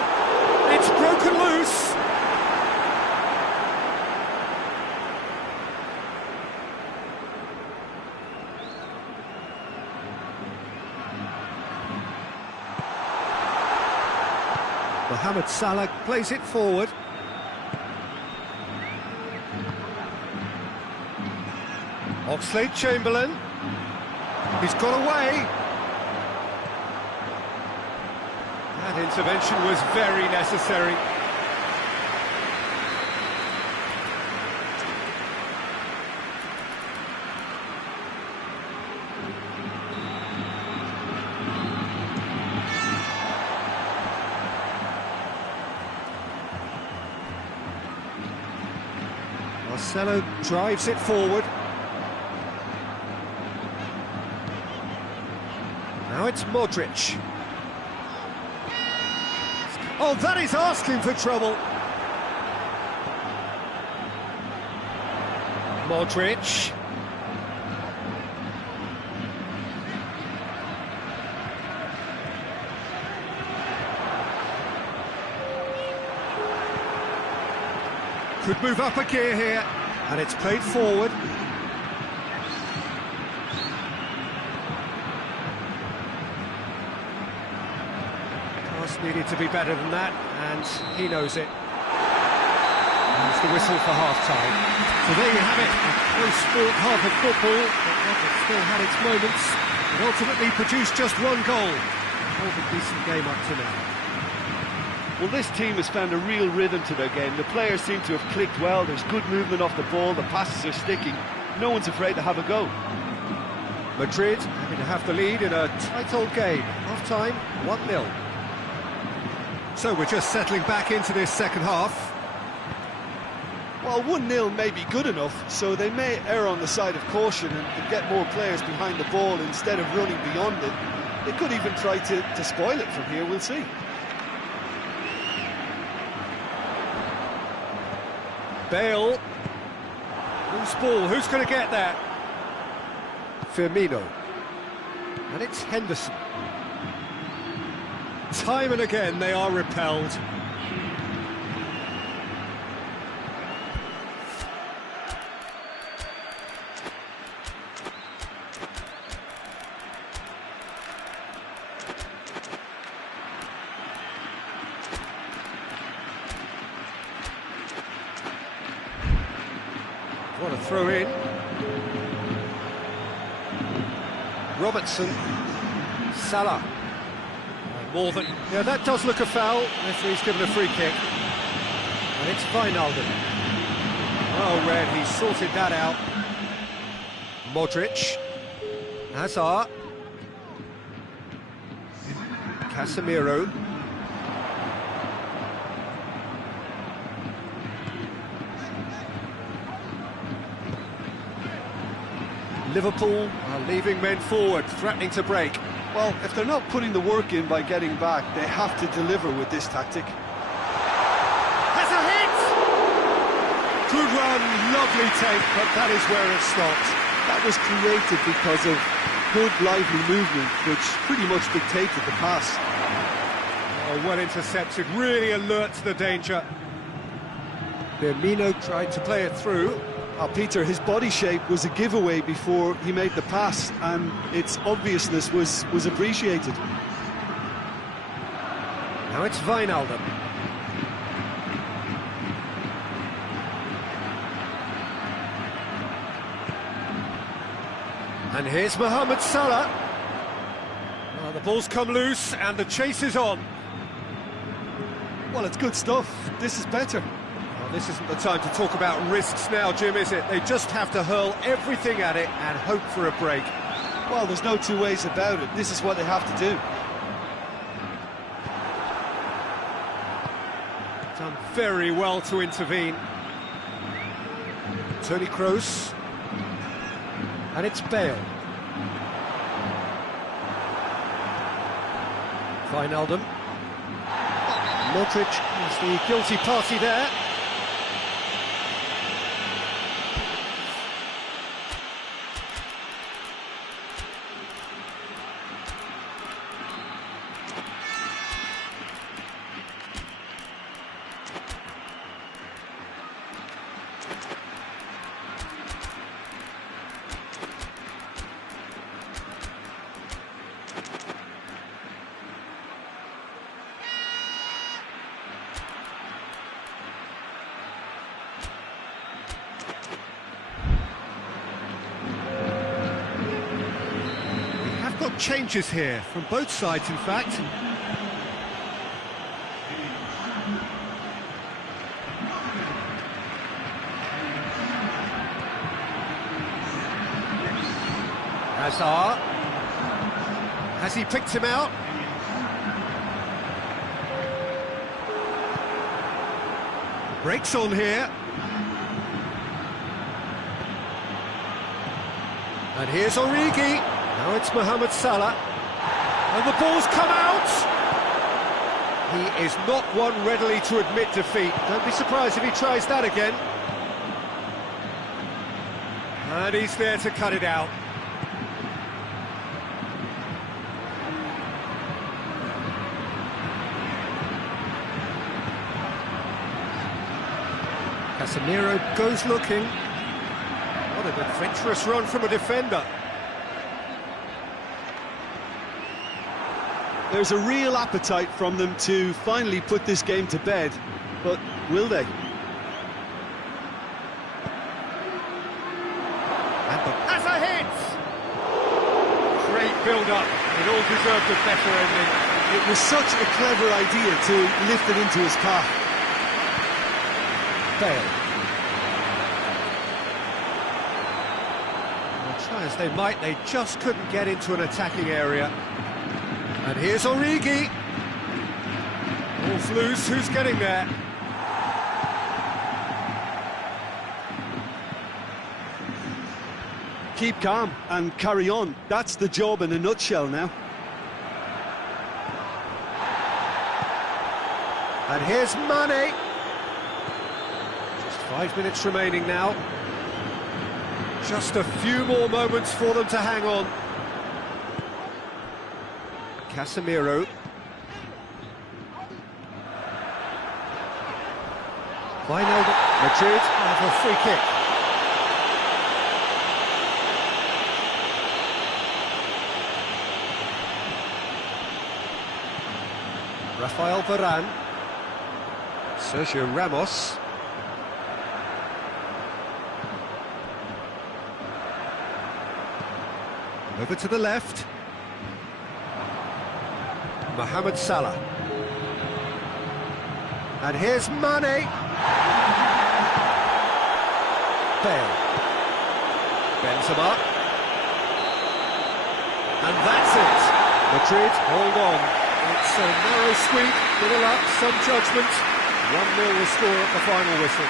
It's broken loose! Mohamed Salah plays it forward. Oxlade-Chamberlain. He's got away. That intervention was very necessary. Marcelo drives it forward. Now it's Modric. Oh, that is asking for trouble. Modric. Could move up a gear here, and it's played forward. needed to be better than that, and he knows it. There's the whistle for half-time. So there you have it, a close sport half of football, but one that still had its moments, and ultimately produced just one goal. All a decent game up to now. Well, this team has found a real rhythm to their game. The players seem to have clicked well. There's good movement off the ball. The passes are sticking. No one's afraid to have a go. Madrid having to have the lead in a tight old game. Half-time, 1-0. So we're just settling back into this second half. Well, 1-0 may be good enough, so they may err on the side of caution and get more players behind the ball instead of running beyond it. They could even try to spoil it from here, we'll see. Bale. Loose ball, who's going to get that? Firmino. And it's Henderson. Time and again they are repelled. What a throw in. Robertson. Salah. More than... Yeah, that does look a foul. Referee's given a free kick. And it's Wijnaldum. Oh, red, he sorted that out. Modric. Hazard. Casemiro. Liverpool are leaving men forward, threatening to break. Well, if they're not putting the work in by getting back, they have to deliver with this tactic. Has a hit! Good run, lovely take, but that is where it stopped. That was created because of good, lively movement, which pretty much dictated the pass. Oh, well intercepted, really alert to the danger. Firmino tried to play it through. Oh, Peter, his body shape was a giveaway before he made the pass, and its obviousness was appreciated. Now it's Wijnaldum. And here's Mohamed Salah. Oh, the ball's come loose, and the chase is on. Well, it's good stuff. This is better. Well, this isn't the time to talk about risks now, Jim, is it? They just have to hurl everything at it and hope for a break. Well, there's no two ways about it. This is what they have to do. Done very well to intervene. Toni Kroos. And it's Bale. Wijnaldum. Modric is the guilty party there. Changes here from both sides, in fact. Hazard. Has he picked him out? Breaks on here. And here's Origi. Now it's Mohamed Salah, and the ball's come out! He is not one readily to admit defeat. Don't be surprised if he tries that again. And he's there to cut it out. Casemiro goes looking. What an adventurous run from a defender. There's a real appetite from them to finally put this game to bed, but will they? Has a hit! Great build-up. It all deserved a better ending. It was such a clever idea to lift it into his path. Bale. Well, try as they might, they just couldn't get into an attacking area. And here's Origi. Ball's loose, who's getting there? Keep calm and carry on. That's the job in a nutshell now. And here's Mane. Just 5 minutes remaining now. Just a few more moments for them to hang on. Casemiro. Wijnaldum. Madrid have a free kick. Rafael Varane. Sergio Ramos. Over to the left. Mohamed Salah. And here's Mane. Bale. Benzema. And that's it. Madrid hold on. It's a narrow squeak, little luck, some judgment. 1-0 the score at the final whistle.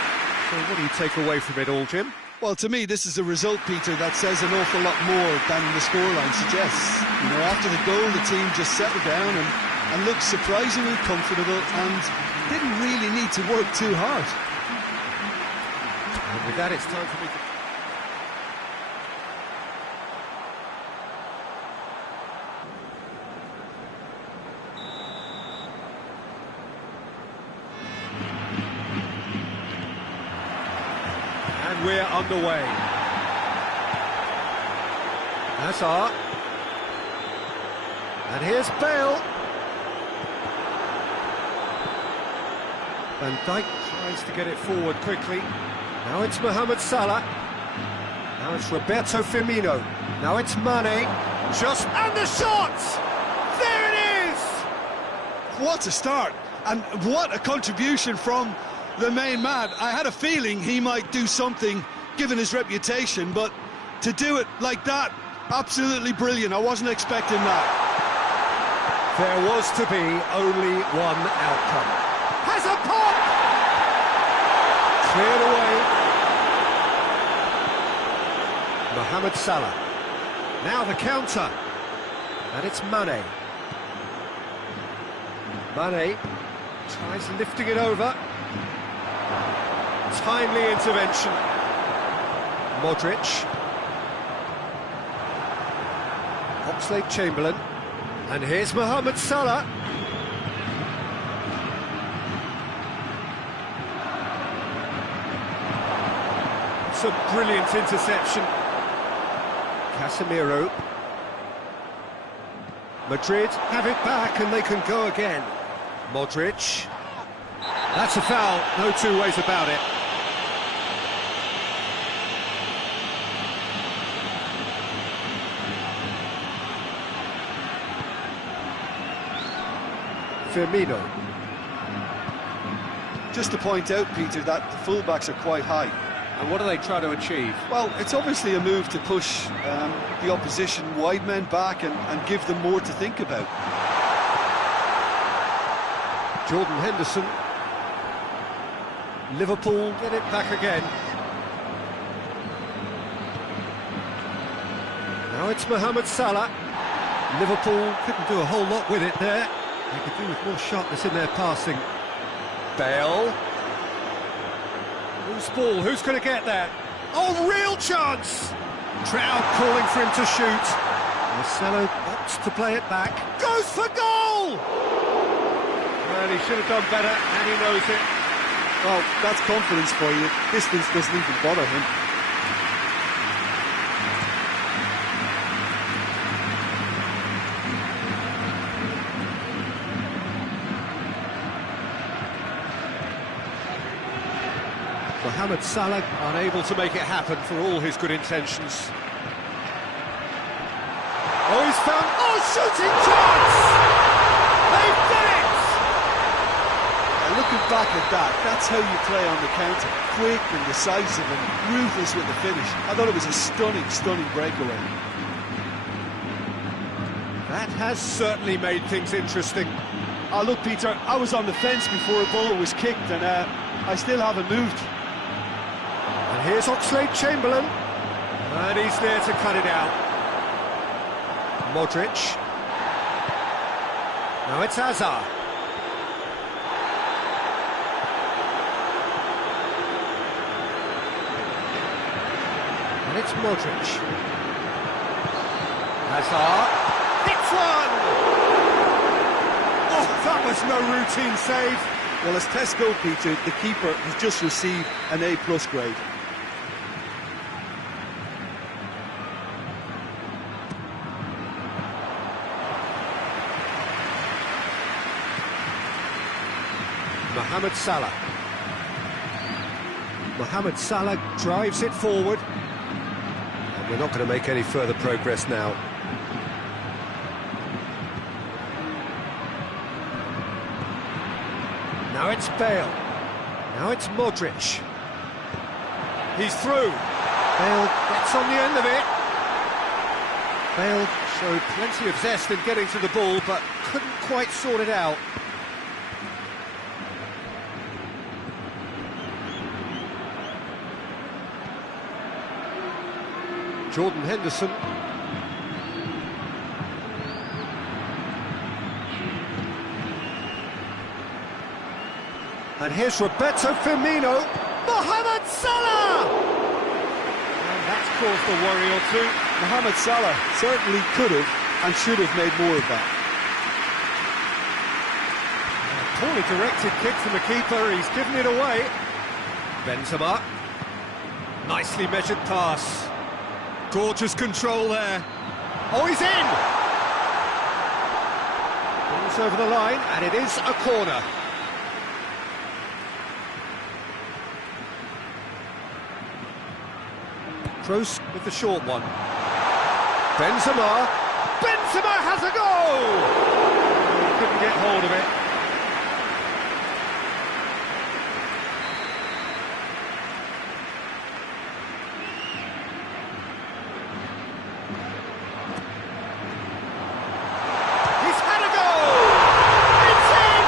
So what do you take away from it all, Jim? Well, to me, this is a result, Peter, that says an awful lot more than the scoreline suggests. You know, after the goal, the team just settled down and looked surprisingly comfortable and didn't really need to work too hard. And with that, it's time for me to... And we're underway. Hazard. And here's Bale. Van Dijk tries to get it forward quickly. Now it's Mohamed Salah. Now it's Roberto Firmino. Now it's Mane. Just... And the shot! There it is! What a start, and what a contribution from the main man. I had a feeling he might do something, given his reputation, but to do it like that, absolutely brilliant. I wasn't expecting that. There was to be only one outcome. Has a pop! Cleared away. Mohamed Salah. Now the counter. And it's Mane. Mane tries lifting it over. Timely intervention. Modric. Oxlade-Chamberlain. And here's Mohamed Salah. It's a brilliant interception. Casemiro. Madrid have it back and they can go again. Modric. That's a foul, no two ways about it. Firmino. Just to point out, Peter, that the fullbacks are quite high. And what do they try to achieve? Well, it's obviously a move to push the opposition wide men back and give them more to think about. Jordan Henderson. Liverpool get it back again. Now it's Mohamed Salah. Liverpool couldn't do a whole lot with it there. They could do with more sharpness in their passing. Bale. Who's ball? Who's going to get that? Oh, real chance! Trout calling for him to shoot. Marcelo opts to play it back. Goes for goal! Well, he should have done better, and he knows it. Well, that's confidence for you. Distance doesn't even bother him. Mohamed Salah unable to make it happen for all his good intentions. Oh, he's found... Oh, shooting chance! They've done it! Looking back at that, that's how you play on the counter. Quick and decisive and ruthless with the finish. I thought it was a stunning, stunning breakaway. That has certainly made things interesting. Oh, look, Peter, I was on the fence before a ball was kicked, and I still haven't moved. And here's Oxlade-Chamberlain. And he's there to cut it out. Modric. Now it's Hazard. And it's Modric. Hazard. Hits one! Oh, that was no routine save. Well, as tests go, Peter, the keeper has just received an A+ grade. Mohamed Salah. Mohamed Salah drives it forward. And we're not going to make any further progress now. Now it's Bale. Now it's Modric. He's through. Bale gets on the end of it. Bale showed plenty of zest in getting to the ball, but couldn't quite sort it out. Jordan Henderson. And here's Roberto Firmino. Mohamed Salah! And that's caused a worry or two. Mohamed Salah certainly could have and should have made more of that. A poorly directed kick from the keeper, he's given it away. Benzema. Nicely measured pass. Gorgeous control there. Oh, he's in! Ball's over the line, and it is a corner. Kroos with the short one. Benzema. Benzema has a goal! Couldn't get hold of it. He's had a goal! It's in!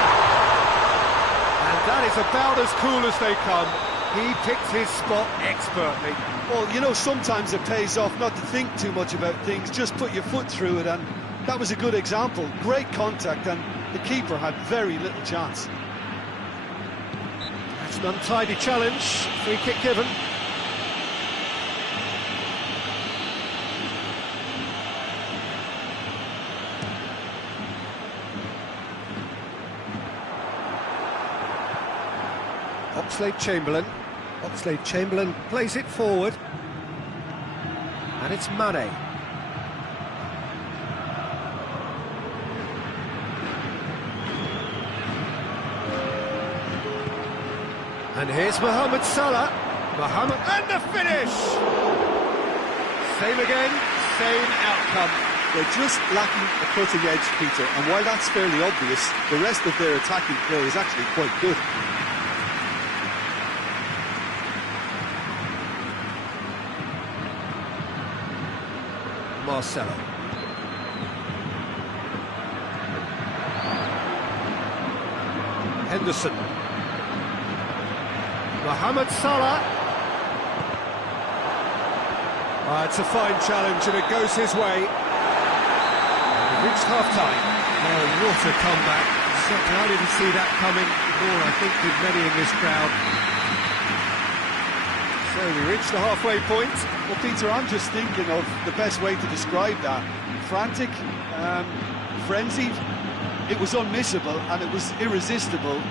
And that is about as cool as they come. He picked his spot expertly. Well, you know, sometimes it pays off not to think too much about things, just put your foot through it, and that was a good example. Great contact, and the keeper had very little chance. That's an untidy challenge. Free kick given. Oxlade-Chamberlain. Oxlade-Chamberlain plays it forward. And it's Mane. And here's Mohamed Salah. Mohamed, and the finish! Same again, same outcome. They're just lacking a cutting edge, Peter, and while that's fairly obvious, the rest of their attacking play is actually quite good. Marcelo. Henderson. Mohamed Salah. It's a fine challenge and it goes his way. We've reached half-time. Oh, what a comeback. Certainly I didn't see that coming, nor I think did many in this crowd. So we reached the halfway point. Well, Peter, I'm just thinking of the best way to describe that. Frantic, frenzied. It was unmissable and it was irresistible.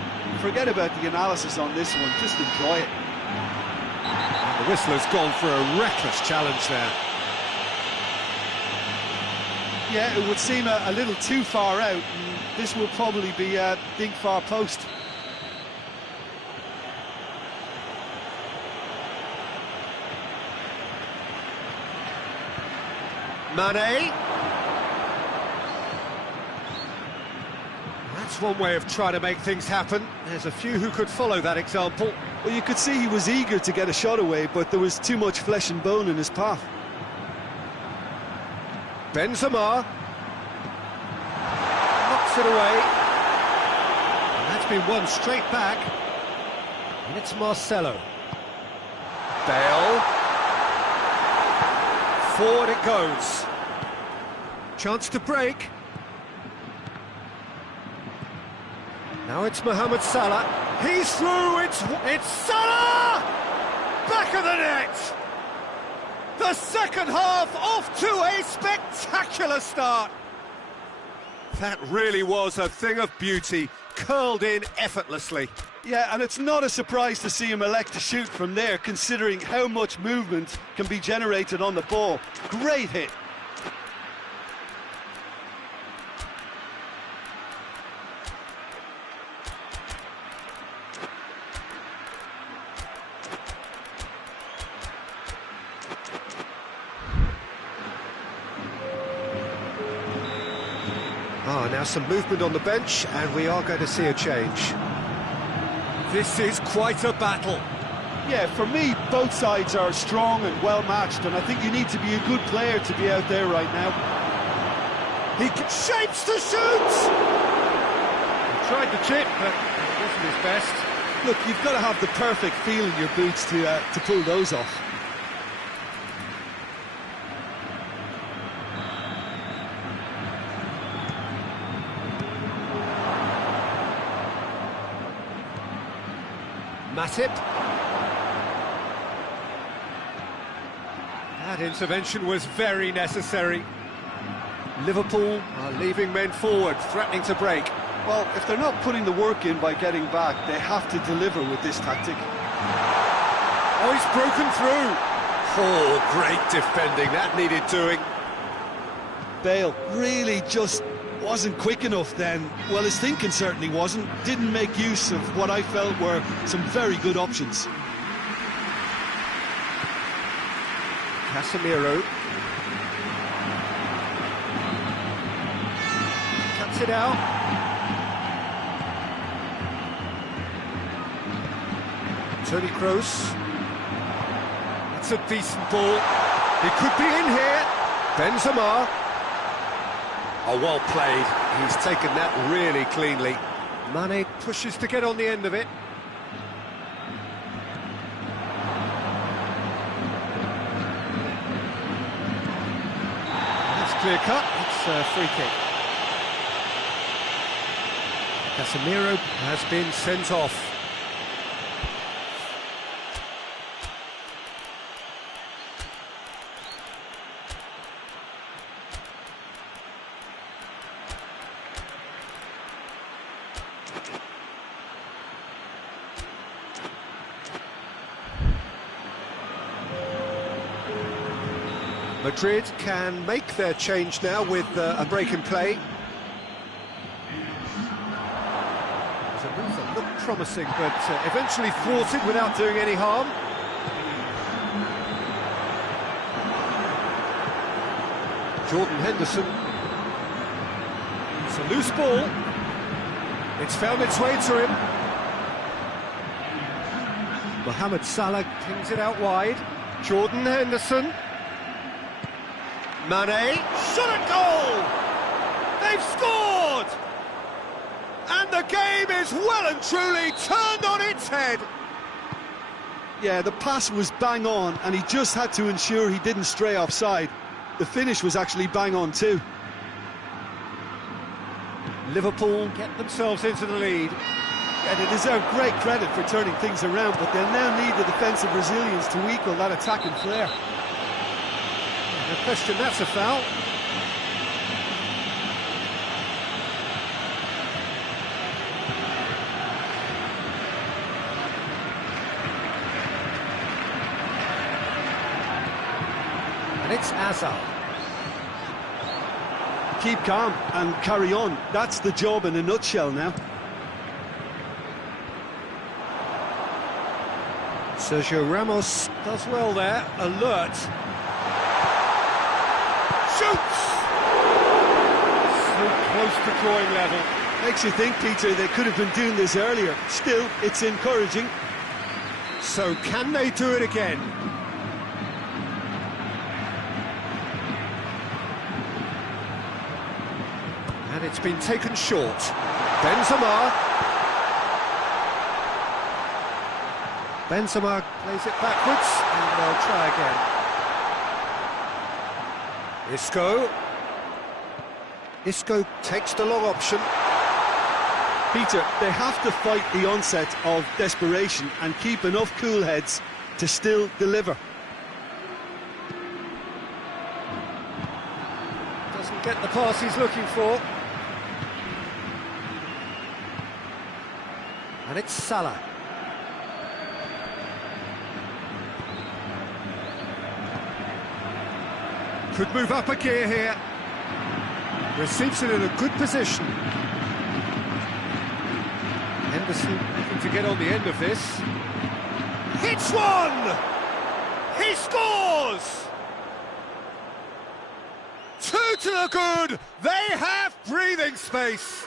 Forget about the analysis on this one, just enjoy it. And the whistler's gone for a reckless challenge there. Yeah, it would seem a little too far out. And this will probably be a big far post. Mane. That's one way of trying to make things happen. There's a few who could follow that example. Well, you could see he was eager to get a shot away, but there was too much flesh and bone in his path. Benzema knocks it away. And that's been won straight back. And it's Marcelo. Bale. Forward it goes. Chance to break. Now it's Mohamed Salah. He's through, it's Salah! Back of the net! The second half off to a spectacular start. That really was a thing of beauty, curled in effortlessly. Yeah, and it's not a surprise to see him elect to shoot from there, considering how much movement can be generated on the ball. Great hit. Now some movement on the bench, and we are going to see a change. This is quite a battle. Yeah, for me, both sides are strong and well matched, and I think you need to be a good player to be out there right now. He shapes to shoot! He tried the chip, but it wasn't his best. Look, you've got to have the perfect feel in your boots to pull those off. Matip. That intervention was very necessary. Liverpool are leaving men forward, threatening to break. Well, if they're not putting the work in by getting back, they have to deliver with this tactic. Oh, he's broken through. Oh, great defending. That needed doing. Bale really just wasn't quick enough then. Well, his thinking certainly wasn't. Didn't make use of what I felt were some very good options. Casemiro. Cuts it out. Toni Kroos. That's a decent ball. He could be in here. Benzema. Oh, well played. He's taken that really cleanly. Mane pushes to get on the end of it. That's clear cut. It's a free kick. Casemiro has been sent off. Madrid can make their change now with a break in play. There's a move that looked promising, but eventually thwarted without doing any harm. Jordan Henderson. It's a loose ball. It's found its way to him. Mohamed Salah pings it out wide. Jordan Henderson. Mane. Shot at goal! They've scored! And the game is well and truly turned on its head. Yeah, the pass was bang on, and he just had to ensure he didn't stray offside. The finish was actually bang on too. Liverpool get themselves into the lead. Yeah, they deserve great credit for turning things around, but they'll now need the defensive resilience to equal that attacking flair. No question, that's a foul. And it's Hazard. Keep calm and carry on. That's the job in a nutshell now. Sergio Ramos does well there, alert. shoots! So close to drawing level. Makes you think, Peter, they could have been doing this earlier. Still, it's encouraging. So can they do it again? And it's been taken short. Benzema plays it backwards, and they'll try again. Isco takes the long option. Peter, they have to fight the onset of desperation and keep enough cool heads to still deliver. Doesn't get the pass he's looking for. And it's Salah. Could move up a gear here. Receives it in a good position. Henderson looking to get on the end of this. Hits one! He scores! 2 to the good! They have breathing space!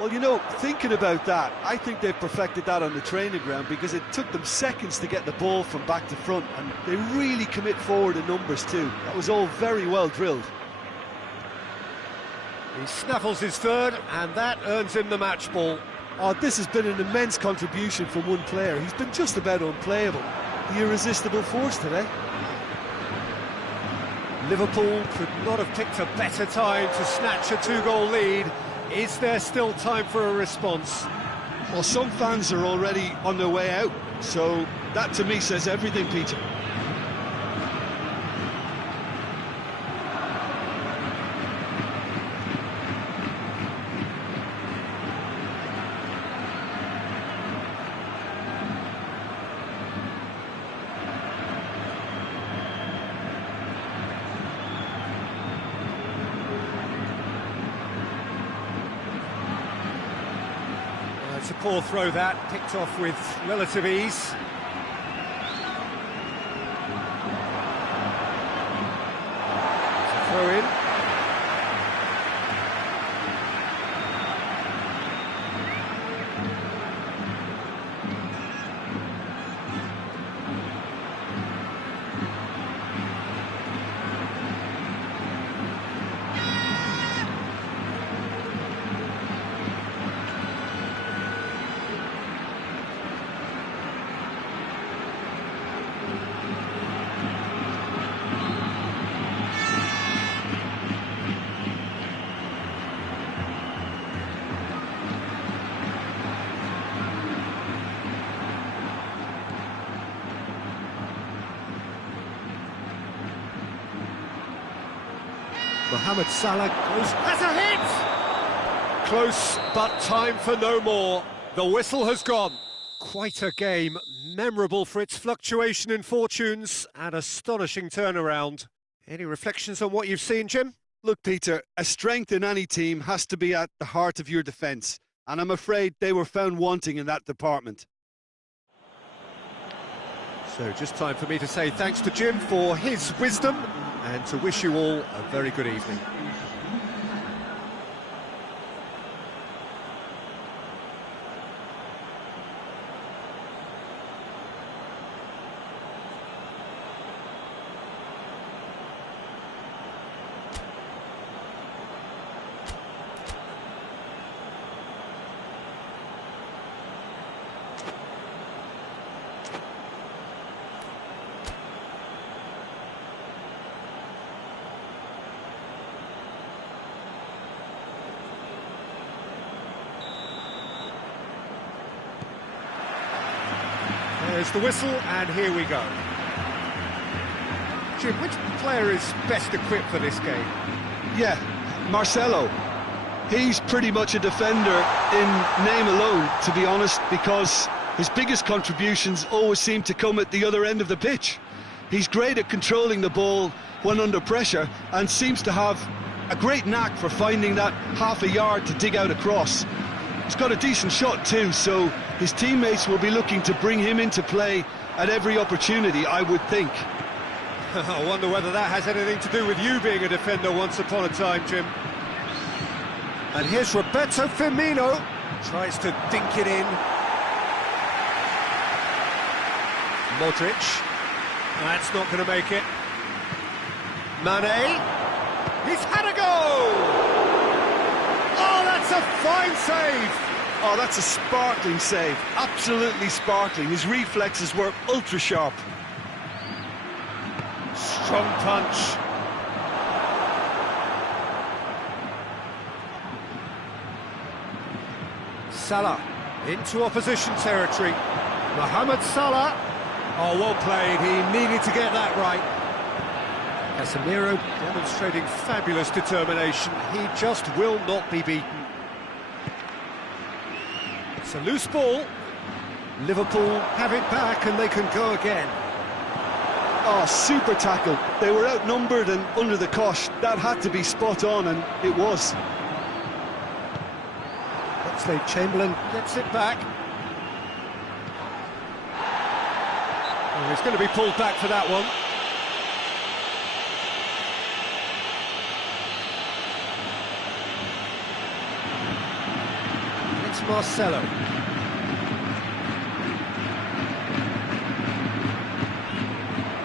Well, you know, thinking about that, I think they've perfected that on the training ground because it took them seconds to get the ball from back to front, and they really commit forward in numbers too. That was all very well drilled. He snaffles his third, and that earns him the match ball. Oh, this has been an immense contribution from one player. He's been just about unplayable. The irresistible force today. Liverpool could not have picked a better time to snatch a 2-goal lead. Is there still time for a response? Well, some fans are already on their way out, so that to me says everything, Peter. It's a poor throw that, picked off with relative ease. It's a throw in. Mohamed Salah has a hit! Close, but time for no more. The whistle has gone. Quite a game, memorable for its fluctuation in fortunes and astonishing turnaround. Any reflections on what you've seen, Jim? Look, Peter, a strength in any team has to be at the heart of your defence, and I'm afraid they were found wanting in that department. So just time for me to say thanks to Jim for his wisdom and to wish you all a very good evening. There's the whistle, and here we go. Jim, which player is best equipped for this game? Yeah, Marcelo. He's pretty much a defender in name alone, to be honest, because his biggest contributions always seem to come at the other end of the pitch. He's great at controlling the ball when under pressure and seems to have a great knack for finding that half a yard to dig out across. He's got a decent shot too, so his teammates will be looking to bring him into play at every opportunity, I would think. I wonder whether that has anything to do with you being a defender once upon a time, Jim. And here's Roberto Firmino. Tries to dink it in. Modric. That's not going to make it. Mane. He's had a go! Oh, that's a fine save! Oh, that's a sparkling save. Absolutely sparkling. His reflexes were ultra sharp. Strong punch. Salah into opposition territory. Mohamed Salah. Oh, well played. He needed to get that right. Casemiro demonstrating fabulous determination. He just will not be beaten. It's a loose ball. Liverpool have it back and they can go again. Oh, super tackle. They were outnumbered and under the cosh. That had to be spot on, and it was. Oxlade-Chamberlain gets it back. Oh, he's going to be pulled back for that one. It's Marcelo.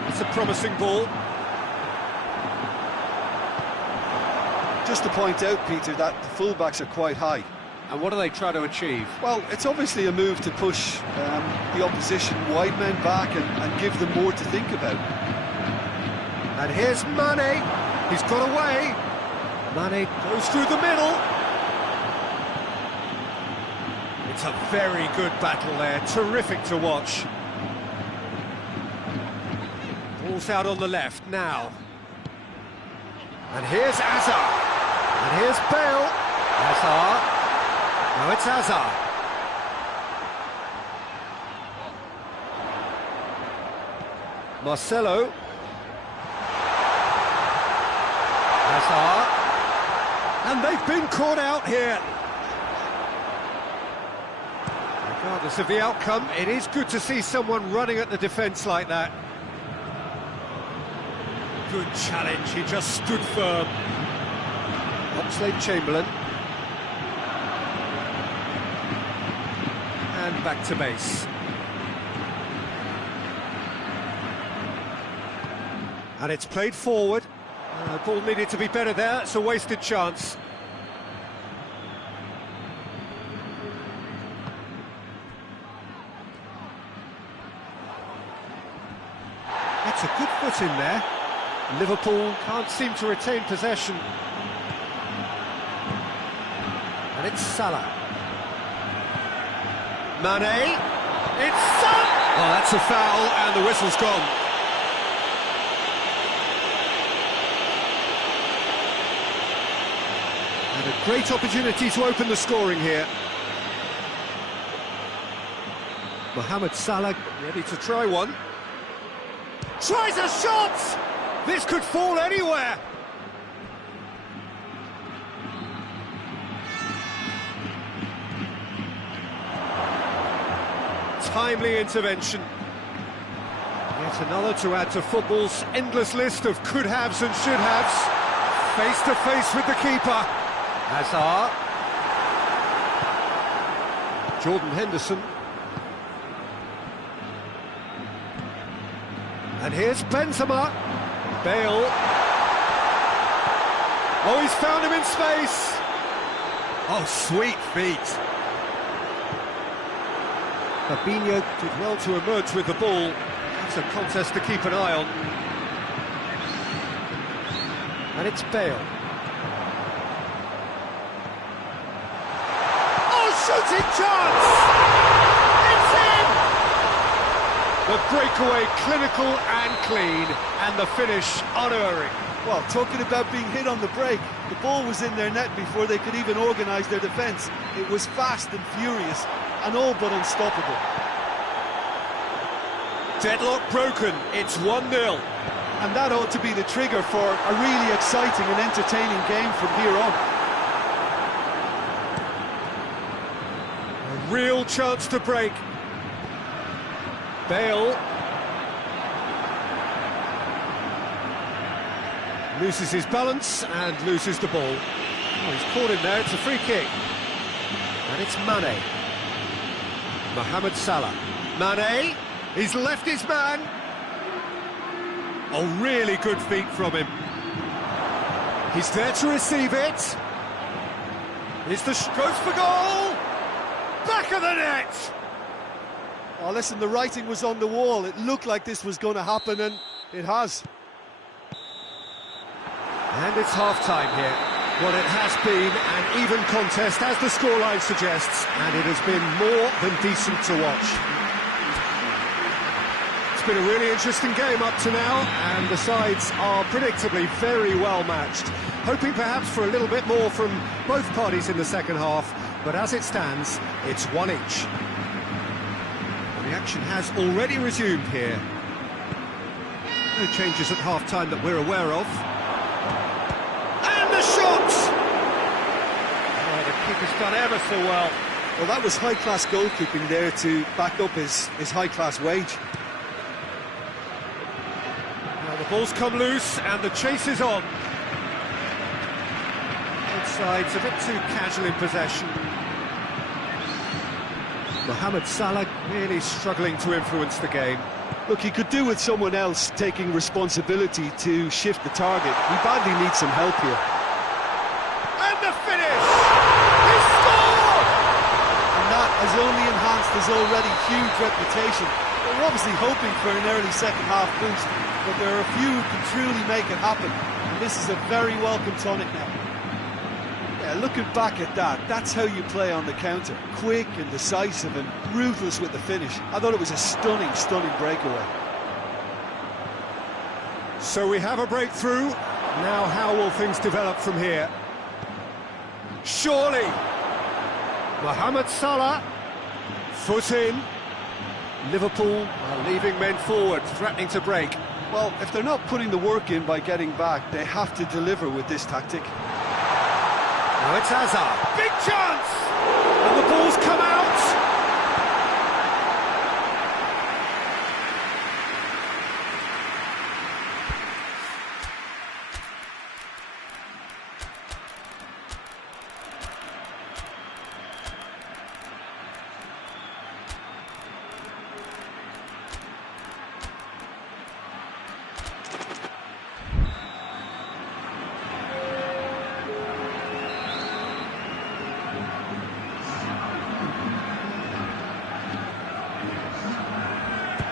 It's a promising ball. Just to point out, Peter, that the fullbacks are quite high. And what do they try to achieve? Well, it's obviously a move to push the opposition wide men back and give them more to think about. And here's Mane. He's got away. Mane goes through the middle. It's a very good battle there. Terrific to watch. Ball's out on the left now. And here's Hazard. And here's Bale. Hazard. Now it's Hazard. Marcelo. Hazard. And they've been caught out here. Regardless of the outcome, it is good to see someone running at the defence like that. Good challenge, he just stood firm. Oxlade-Chamberlain. And back to base. And it's played forward. Ball needed to be better there, it's a wasted chance. That's a good foot in there. Liverpool can't seem to retain possession. And it's Salah. Mane. It's Salah! Oh, that's a foul, and the whistle's gone. And a great opportunity to open the scoring here. Mohamed Salah ready to try one. Tries a shot! This could fall anywhere! Timely intervention. Yet another to add to football's endless list of could-haves and should-haves. Face-to-face with the keeper. Hazard. Jordan Henderson. And here's Benzema. Bale. Oh, he's found him in space. Oh, sweet feet. Fabinho did well to emerge with the ball. That's a contest to keep an eye on. And it's Bale. Oh, shooting chance! It's in! The breakaway clinical and clean, and the finish unerring. Well, talking about being hit on the break, the ball was in their net before they could even organise their defence. It was fast and furious, and all but unstoppable. Deadlock broken, it's 1-0. And that ought to be the trigger for a really exciting and entertaining game from here on. A real chance to break. Loses his balance and loses the ball. Oh, he's caught him there, it's a free kick. And it's Mane. Mohamed Salah. Mane, he's left his man. Oh, really good feet from him. He's there to receive it. Goes for goal! Back of the net! Oh, listen, the writing was on the wall. It looked like this was going to happen, and it has. And it's half-time here. Well, it has been an even contest, as the scoreline suggests, and it has been more than decent to watch. It's been a really interesting game up to now, and the sides are predictably very well matched. Hoping perhaps for a little bit more from both parties in the second half, but as it stands, it's one each. The action has already resumed here. No changes at half-time that we're aware of. And the shot! Oh, the keeper's done ever so well. Well, that was high-class goalkeeping there to back up his high-class wage. Now the ball's come loose and the chase is on. Both sides a bit too casual in possession. Mohamed Salah really struggling to influence the game. Look, he could do with someone else taking responsibility to shift the target. He badly needs some help here. And the finish! He scored! And that has only enhanced his already huge reputation. We're obviously hoping for an early second-half boost, but there are a few who can truly make it happen. And this is a very welcome tonic now. Yeah, looking back at that, that's how you play on the counter. Quick and decisive and ruthless with the finish. I thought it was a stunning, stunning breakaway. So we have a breakthrough. Now how will things develop from here? Surely! Mohamed Salah, foot in. Liverpool are leaving men forward, threatening to break. Well, if they're not putting the work in by getting back, they have to deliver with this tactic. Now it's Hazard. Big chance! And the ball's come out.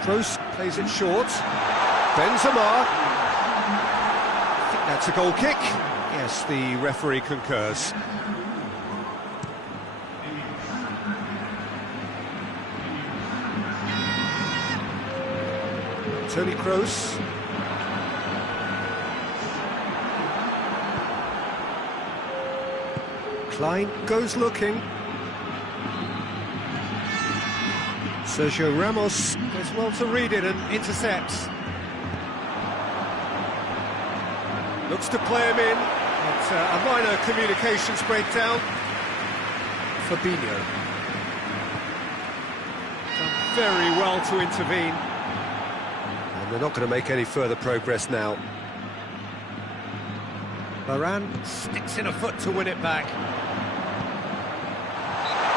Kroos plays it short. Benzema. I think that's a goal kick. Yes, the referee concurs. Toni Kroos. Klein goes looking. Sergio Ramos does well to read it and intercepts. Looks to play him in, but a minor communications breakdown. Fabinho. Done very well to intervene. And they're not going to make any further progress now. Varane sticks in a foot to win it back.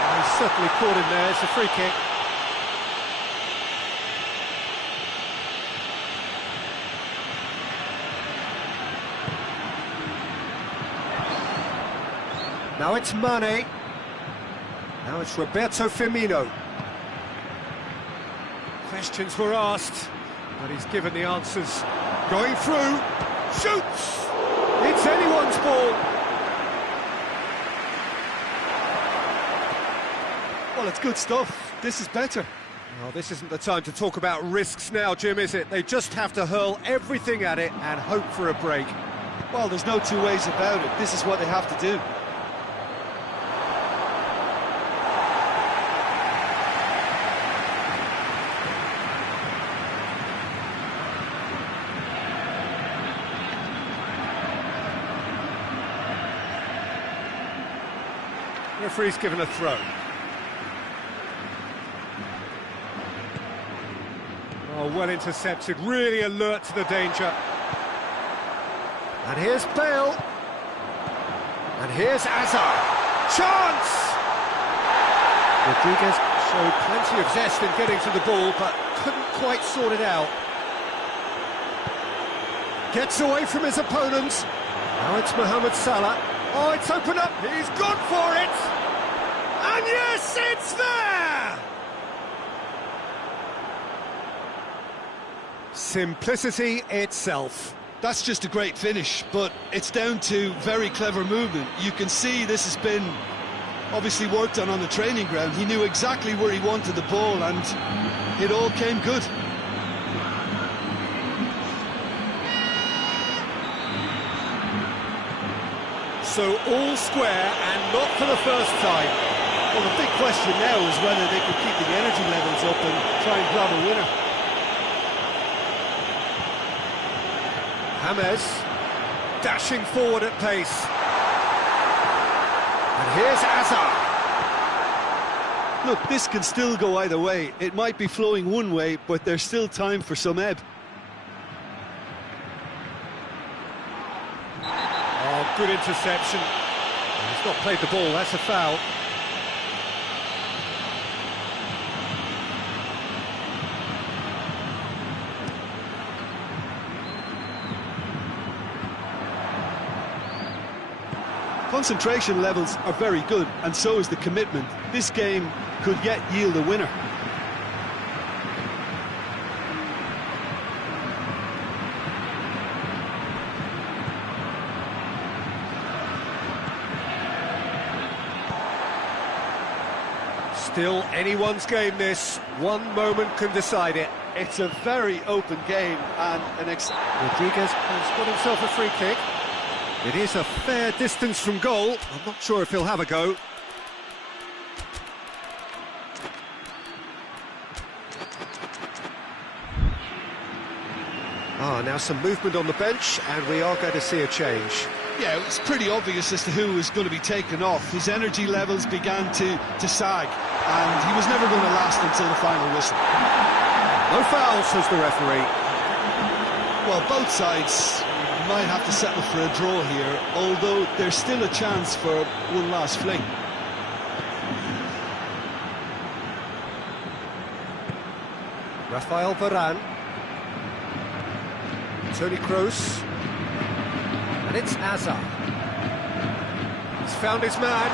And he's certainly caught him there, it's a free kick. Now it's Mane. Now it's Roberto Firmino. Questions were asked, but he's given the answers. Going through, shoots! It's anyone's ball. Well, it's good stuff. This is better. Well, this isn't the time to talk about risks now, Jim, is it? They just have to hurl everything at it and hope for a break. Well, there's no two ways about it. This is what they have to do. Referee's given a throw. Oh, well intercepted, really alert to the danger. And here's Bale. And here's Hazard. Chance! Rodriguez showed plenty of zest in getting to the ball, but couldn't quite sort it out. Gets away from his opponent. Now it's Mohamed Salah. Oh, it's opened up. He's gone for it! And yes, it's there! Simplicity itself. That's just a great finish, but it's down to very clever movement. You can see this has been obviously worked on the training ground. He knew exactly where he wanted the ball, and it all came good. So all square, and not for the first time. Well, the big question now is whether they could keep the energy levels up and try and grab a winner. James, dashing forward at pace. And here's Hazard. Look, this can still go either way. It might be flowing one way, but there's still time for some ebb. Oh, good interception. He's not played the ball, that's a foul. Concentration levels are very good, and so is the commitment. This game could yet yield a winner. Still anyone's game, this. One moment can decide it. It's a very open game, and Rodriguez has got himself a free kick. It is a fair distance from goal. I'm not sure if he'll have a go. Now some movement on the bench, and we are going to see a change. Yeah, it was pretty obvious as to who was going to be taken off. His energy levels began to sag, and he was never going to last until the final whistle. No foul, says the referee. Well, both sides might have to settle for a draw here, although there's still a chance for one last fling. Rafael Varane. Toni Kroos. And it's Hazard. He's found his man.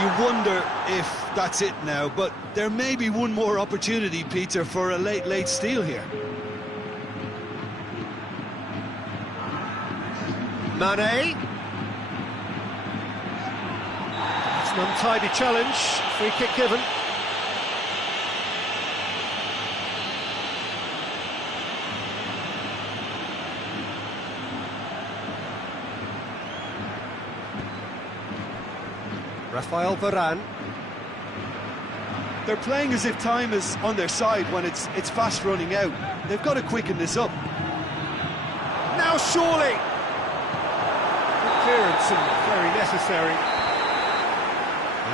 You wonder if that's it now, but there may be one more opportunity, Peter, for a late steal here. Mane. It's an untidy challenge. Free kick given. Rafael Varane. They're playing as if time is on their side when it's fast running out. They've got to quicken this up. Now surely. Clearance and very necessary.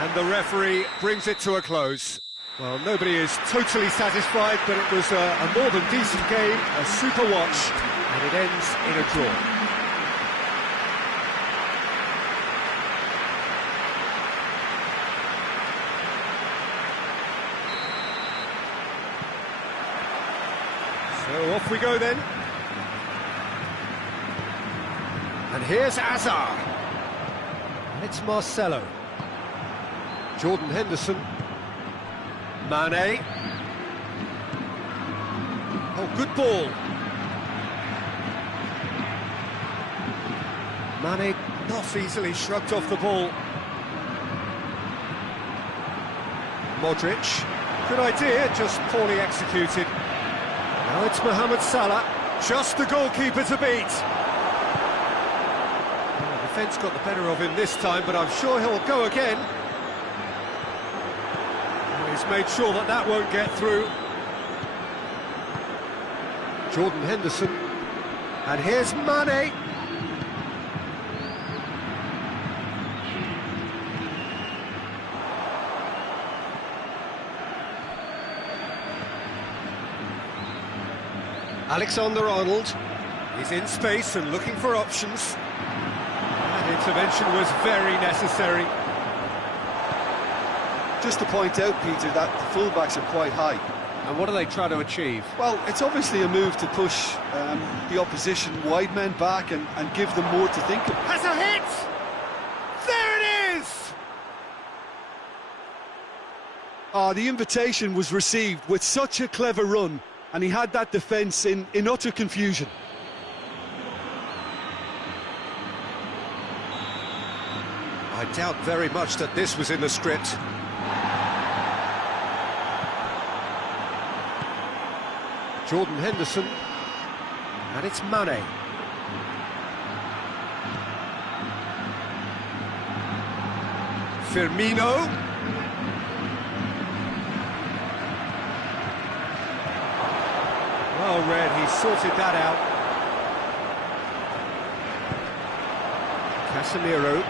And the referee brings it to a close. Well, nobody is totally satisfied, but it was a more than decent game, a super watch, and it ends in a draw. So off we go then. And here's Hazard. And it's Marcelo. Jordan Henderson. Mane. Oh, good ball. Mane not easily shrugged off the ball. Modric. Good idea, just poorly executed. Now it's Mohamed Salah. Just the goalkeeper to beat. Defence got the better of him this time, but I'm sure he'll go again. He's made sure that that won't get through. Jordan Henderson. And here's Mane. Alexander-Arnold. He's in space and looking for options. That intervention was very necessary. Just to point out, Peter, that the fullbacks are quite high. And what do they try to achieve? Well, it's obviously a move to push the opposition wide men back and give them more to think of. Has a hit! There it is! The invitation was received with such a clever run, and he had that defence in utter confusion. I doubt very much that this was in the script. Jordan Henderson, and it's Mane. Firmino. Well read, he sorted that out. Casemiro.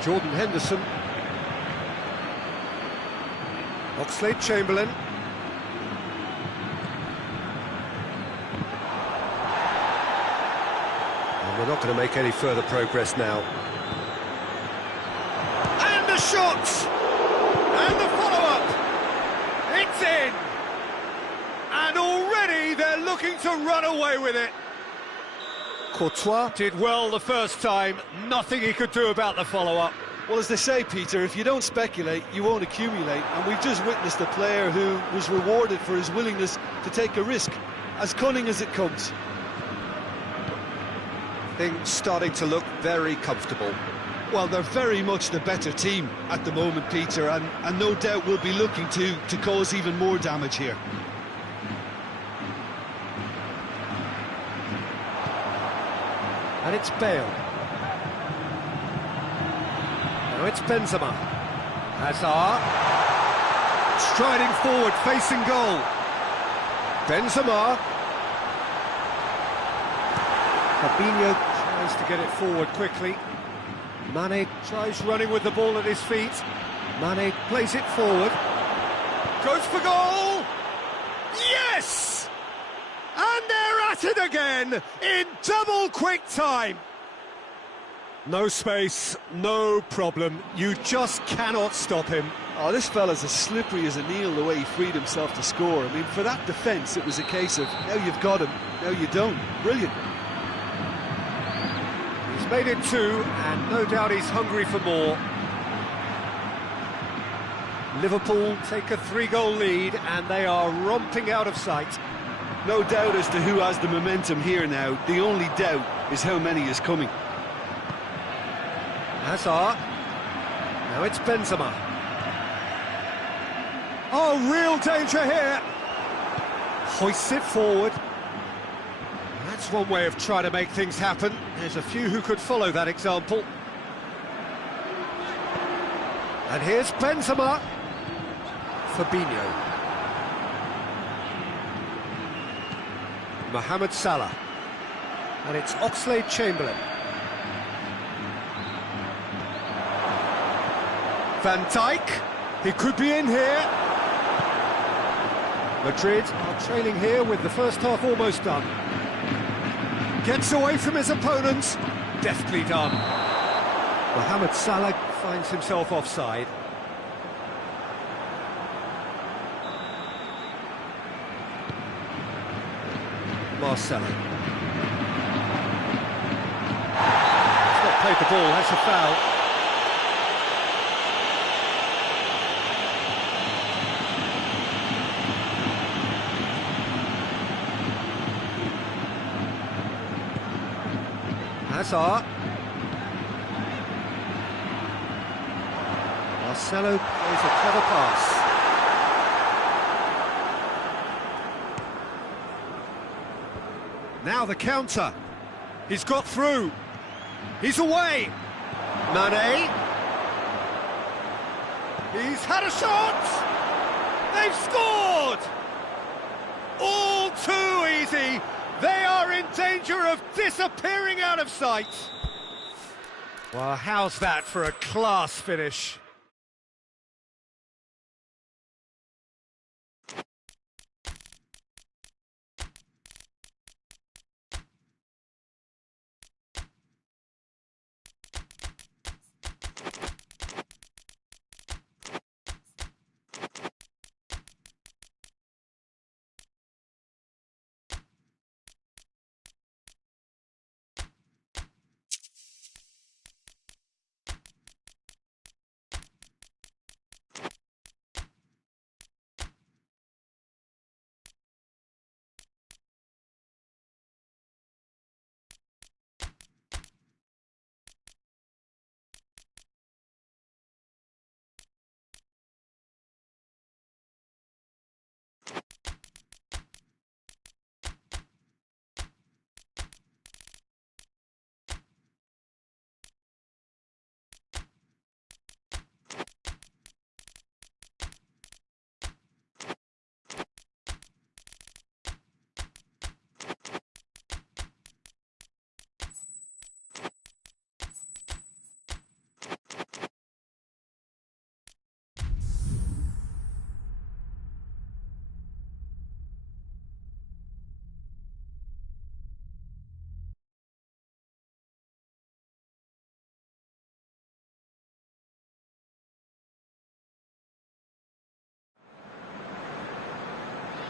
Jordan Henderson. Oxlade-Chamberlain. And we're not going to make any further progress now. And the shot! And the follow-up! It's in! And already they're looking to run away with it. Courtois did well the first time, nothing he could do about the follow-up. Well, as they say, Peter, if you don't speculate, you won't accumulate. And we've just witnessed a player who was rewarded for his willingness to take a risk, as cunning as it comes. Things starting to look very comfortable. Well, they're very much the better team at the moment, Peter, and no doubt will be looking to cause even more damage here. And it's Bale. Now it's Benzema. Hazard. Striding forward, facing goal. Benzema. Fabinho tries to get it forward quickly. Mane tries running with the ball at his feet. Mane plays it forward. Goes for goal! Yes! And they're at it again in double quick time. No space, no problem. You just cannot stop him. Oh, this fella's as slippery as a needle the way he freed himself to score. I mean, for that defence, it was a case of, now you've got him, now you don't. Brilliant. He's made it 2, and no doubt he's hungry for more. Liverpool take a 3-goal lead, and they are romping out of sight. No doubt as to who has the momentum here now. The only doubt is how many is coming. Hazard. Now it's Benzema. Oh, real danger here. Hoists it forward. That's one way of trying to make things happen. There's a few who could follow that example. And here's Benzema. Fabinho. Mohamed Salah. And it's Oxlade-Chamberlain. Van Dijk, he could be in here. Madrid are trailing here with the first half almost done. Gets away from his opponents, deftly done. Mohamed Salah finds himself offside. Marcelo. He's not played the ball, that's a foul. Hazard. Marcelo plays a clever pass. Now the counter. He's got through. He's away. Mane. He's had a shot! They've scored! All too easy. They are in danger of disappearing out of sight. Well, how's that for a class finish?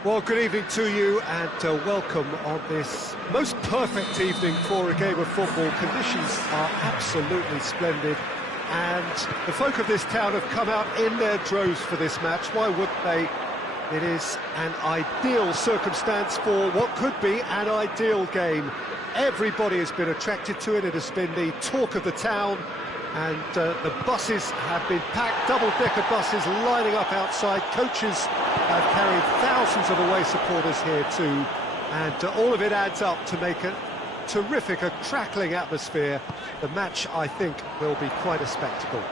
Well, good evening to you and welcome on this most perfect evening for a game of football. Conditions are absolutely splendid and the folk of this town have come out in their droves for this match. Why wouldn't they? It is an ideal circumstance for what could be an ideal game. Everybody has been attracted to it. It has been the talk of the town. And the buses have been packed, double-decker buses lining up outside. Coaches have carried thousands of away supporters here too. And all of it adds up to make a terrific, a crackling atmosphere. The match, I think, will be quite a spectacle.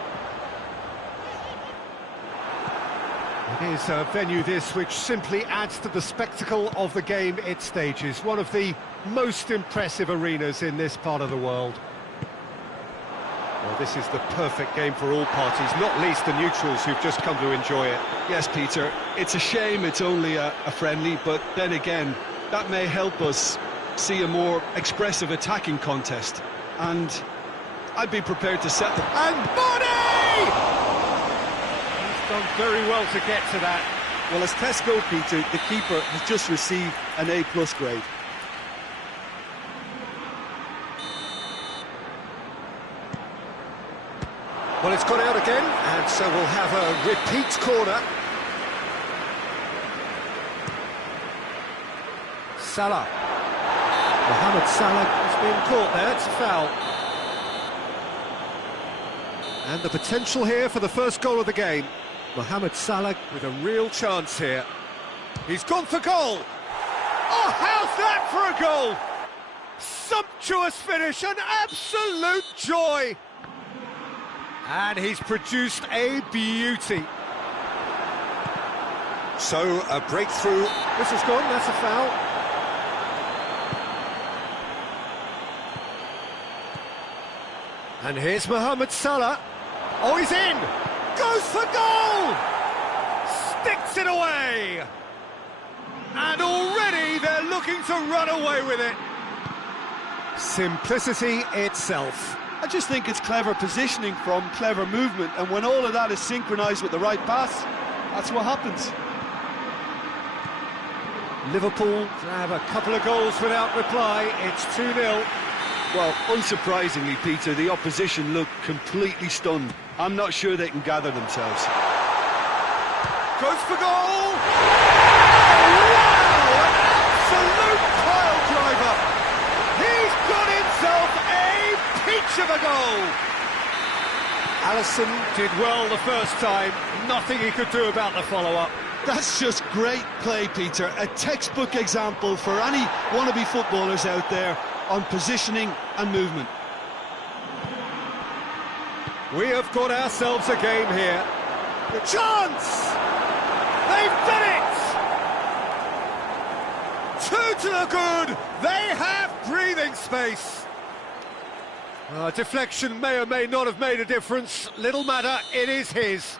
It is a venue this which simply adds to the spectacle of the game it stages. One of the most impressive arenas in this part of the world. Well, this is the perfect game for all parties, not least the neutrals who've just come to enjoy it. Yes, Peter, it's a shame it's only a friendly, but then again, that may help us see a more expressive attacking contest. And I'd be prepared to settle. And Bonney! He's done very well to get to that. Well, as tests go, Peter, the keeper has just received an A+ grade. Well, it's gone out again, and so we'll have a repeat corner. Salah. Mohamed Salah has been caught there, it's a foul. And the potential here for the first goal of the game. Mohamed Salah with a real chance here. He's gone for goal! Oh, how's that for a goal? Sumptuous finish, an absolute joy! And he's produced a beauty. So, a breakthrough. This is gone, that's a foul. And here's Mohamed Salah. Oh, he's in! Goes for goal! Sticks it away! And already they're looking to run away with it. Simplicity itself. I just think it's clever positioning from clever movement, and when all of that is synchronised with the right pass, that's what happens. Liverpool have a couple of goals without reply. It's 2-0. Well, unsurprisingly, Peter, the opposition look completely stunned. I'm not sure they can gather themselves. Goes for goal! Oh, wow! An absolute pile driver! He's got himself a peach of a goal! Alisson did well the first time. Nothing he could do about the follow-up. That's just great play, Peter. A textbook example for any wannabe footballers out there on positioning and movement. We have got ourselves a game here. The chance! They've done it! Two to the good! They have breathing space! Deflection may or may not have made a difference. Little matter, it is his.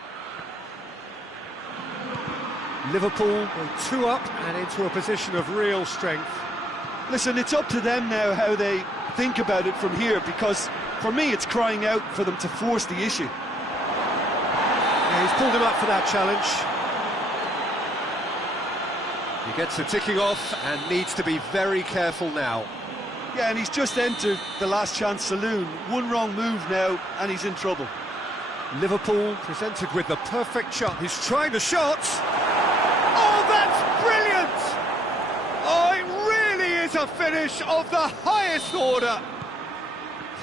Liverpool go 2 up and into a position of real strength. Listen, it's up to them now how they think about it from here, because for me it's crying out for them to force the issue. Yeah, he's pulled him up for that challenge. He gets the ticking off and needs to be very careful now. Yeah, and he's just entered the last chance saloon. One wrong move now and he's in trouble. Liverpool presented with the perfect shot. He's trying the shot. Oh, that's brilliant! Oh, it really is a finish of the highest order.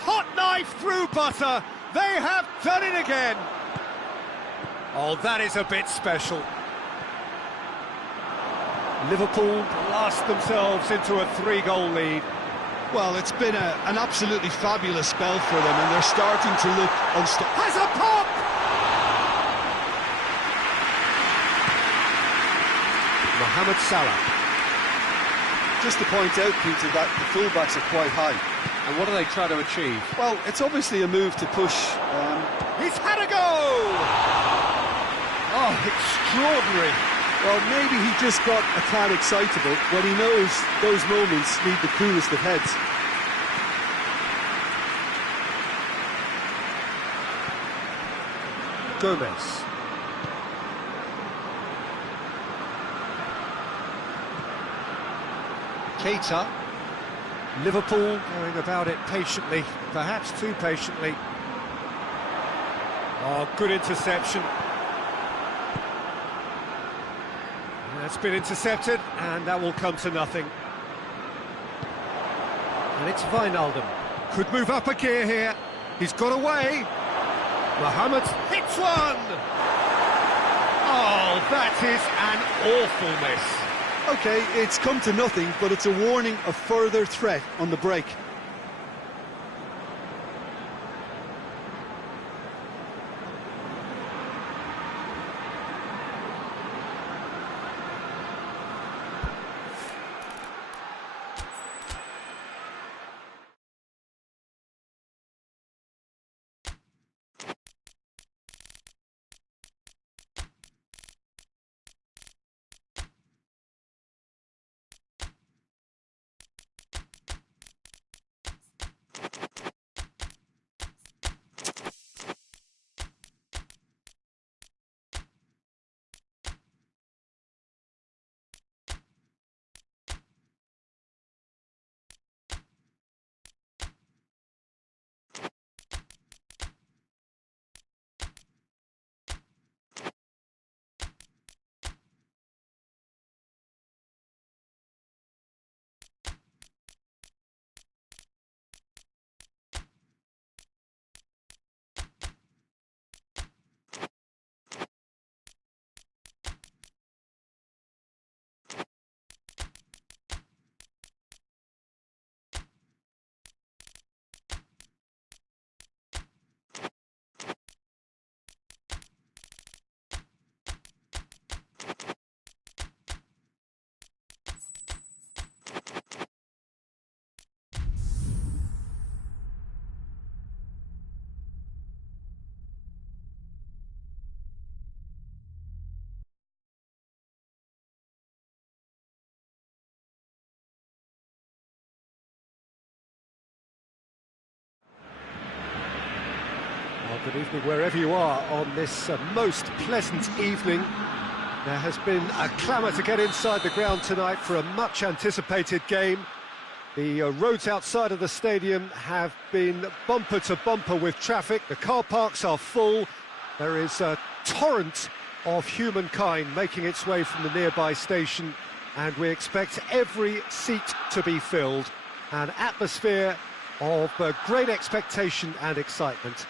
Hot knife through butter. They have done it again. Oh, that is a bit special. Liverpool blast themselves into a 3-goal lead. Well, it's been an absolutely fabulous spell for them, and they're starting to look unstoppable. Has a pop! Mohamed Salah. Just to point out, Peter, that the fullbacks are quite high. And what are they trying to achieve? Well, it's obviously a move to push. He's had a go! Oh, extraordinary. Well, maybe he just got a tad excitable when he knows those moments need the coolest of heads. Gomez. Keita. Liverpool going about it patiently, perhaps too patiently. Oh, good interception. That's been intercepted, and that will come to nothing. And it's Wijnaldum. Could move up a gear here. He's got away. Mohamed hits one! Oh, that is an awful miss. Okay, it's come to nothing, but it's a warning of further threat on the break. Well, good evening wherever you are on this most pleasant evening. There has been a clamour to get inside the ground tonight for a much-anticipated game. The roads outside of the stadium have been bumper to bumper with traffic. The car parks are full. There is a torrent of humankind making its way from the nearby station, and we expect every seat to be filled. An atmosphere of great expectation and excitement.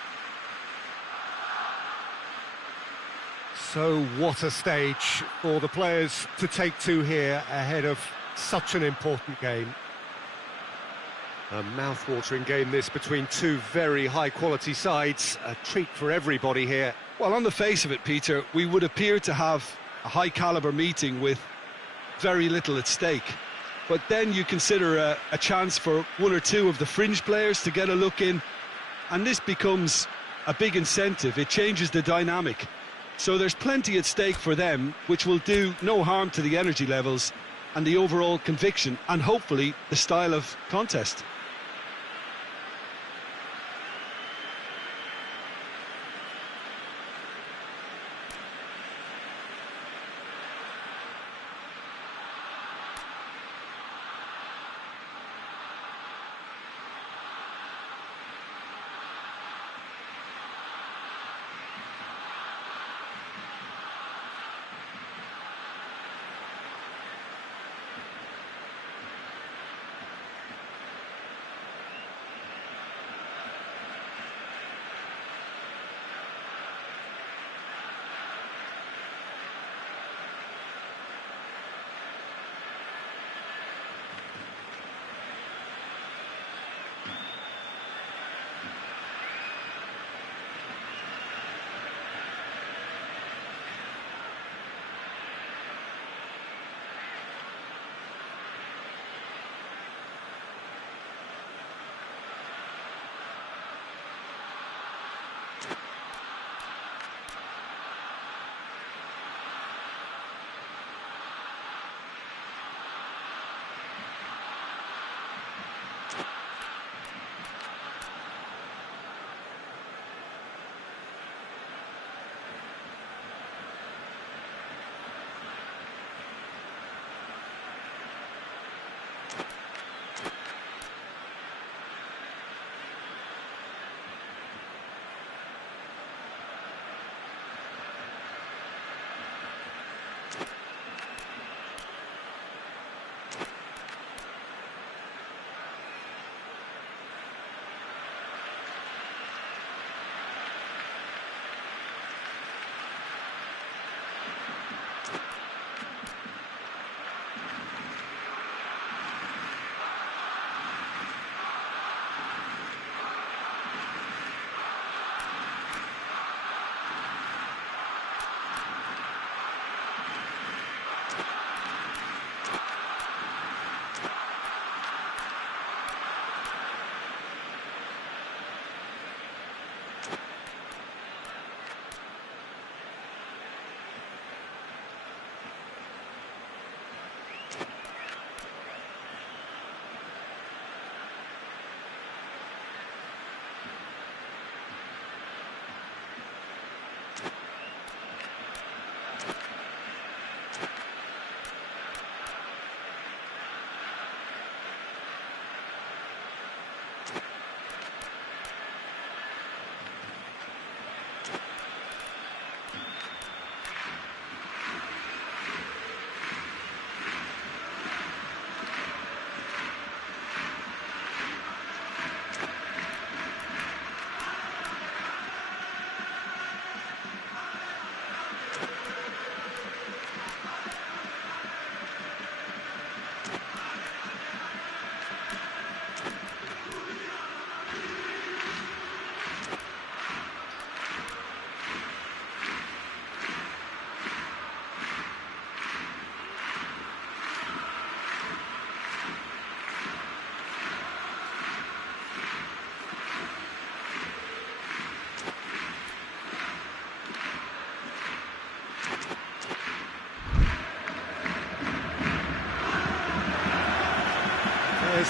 So what a stage for the players to take to here ahead of such an important game. A mouth-watering game this between two very high-quality sides. A treat for everybody here. Well, on the face of it, Peter, we would appear to have a high-caliber meeting with very little at stake. But then you consider a chance for one or two of the fringe players to get a look in, and this becomes a big incentive. It changes the dynamic. So there's plenty at stake for them, which will do no harm to the energy levels and the overall conviction, and hopefully the style of contest.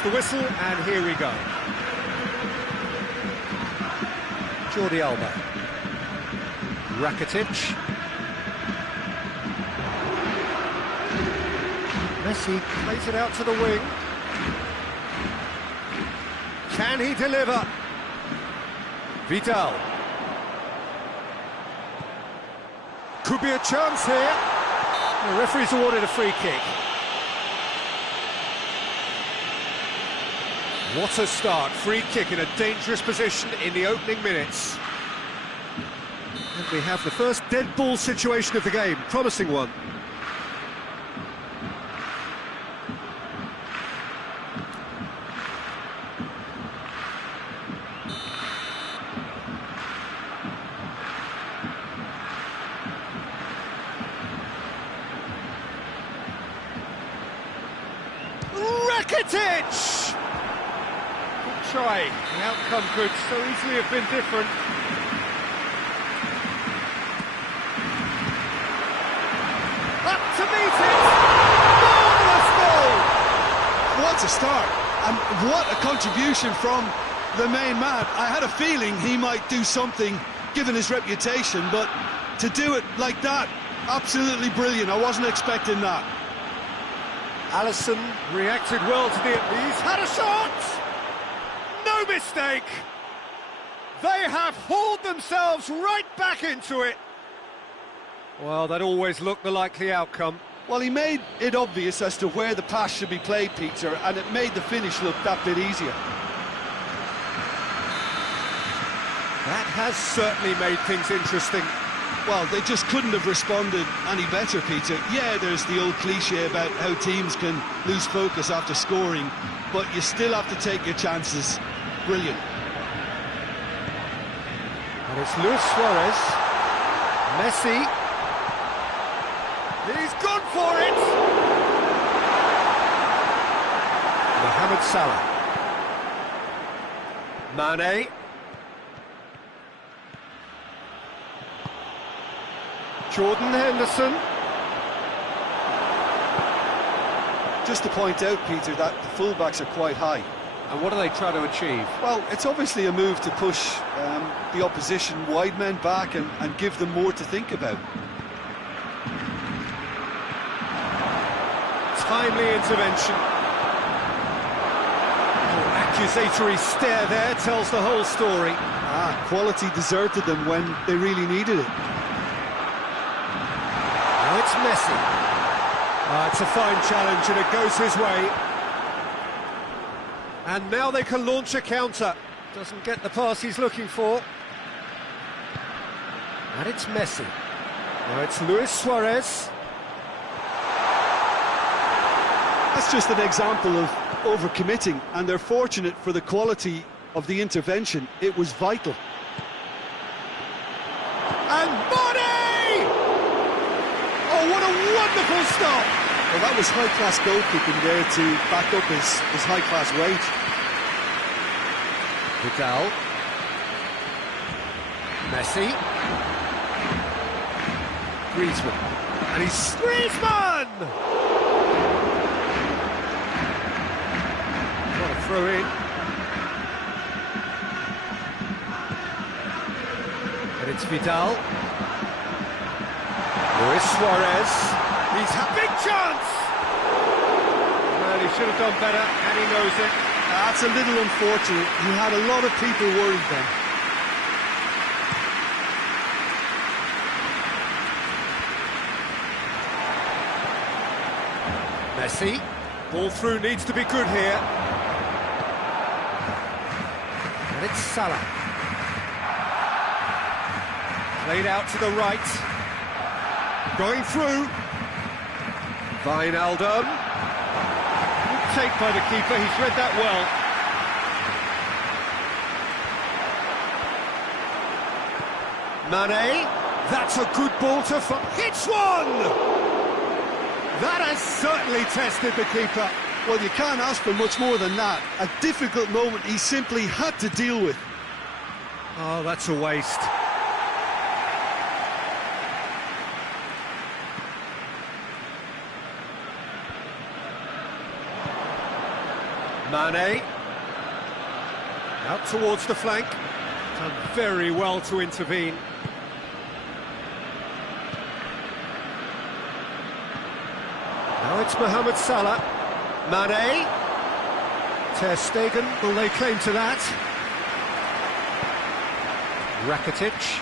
the whistle, and here we go. Jordi Alba. Rakitic. Messi plays it out to the wing. Can he deliver? Vidal. Could be a chance here. The referee's awarded a free kick. What a start. Free kick in a dangerous position in the opening minutes. And we have the first dead ball situation of the game. Promising one. Rakitic! Good try. The outcome could so easily have been different. Up to meet it! Marvellous goal! What a start, and what a contribution from the main man. I had a feeling he might do something, given his reputation, but to do it like that, absolutely brilliant. I wasn't expecting that. Alisson reacted well to the... He's had a shot! No mistake! They have hauled themselves right back into it. Well, that always looked the likely outcome. Well, he made it obvious as to where the pass should be played, Peter, and it made the finish look that bit easier. That has certainly made things interesting. Well, they just couldn't have responded any better, Peter. Yeah, there's the old cliche about how teams can lose focus after scoring, but you still have to take your chances. Brilliant. And it's Luis Suarez. Messi. He's gone for it! Mohamed Salah. Mane. Jordan Henderson. Just to point out, Peter, that the fullbacks are quite high. And what do they try to achieve? Well, it's obviously a move to push the opposition wide men back and give them more to think about. Timely intervention. Accusatory stare there tells the whole story. Quality deserted them when they really needed it. Now it's Messi. It's a fine challenge and it goes his way. And now they can launch a counter. Doesn't get the pass he's looking for. And it's Messi. Now it's Luis Suarez. That's just an example of overcommitting, and they're fortunate for the quality of the intervention. It was vital. And Mane! Oh, what a wonderful stop! Well, that was high-class goalkeeping there to back up his high-class wage. Vidal. Messi. Griezmann. And he's... Griezmann! Throw in. And it's Vidal. Luis Suarez. He's had a big chance! Well, he should have done better, and he knows it. That's a little unfortunate. He had a lot of people worried then. Messi. Ball through needs to be good here. And it's Salah. Played out to the right. Going through. Wijnaldum. Good take by the keeper, he's read that well. Mane. That's a good ball to... Hits one! That has certainly tested the keeper. Well, you can't ask for much more than that. A difficult moment he simply had to deal with. Oh, that's a waste. Mane. Out towards the flank. Done very well to intervene. Now it's Mohamed Salah. Mane. Ter Stegen, will lay claim to that? Rakitic.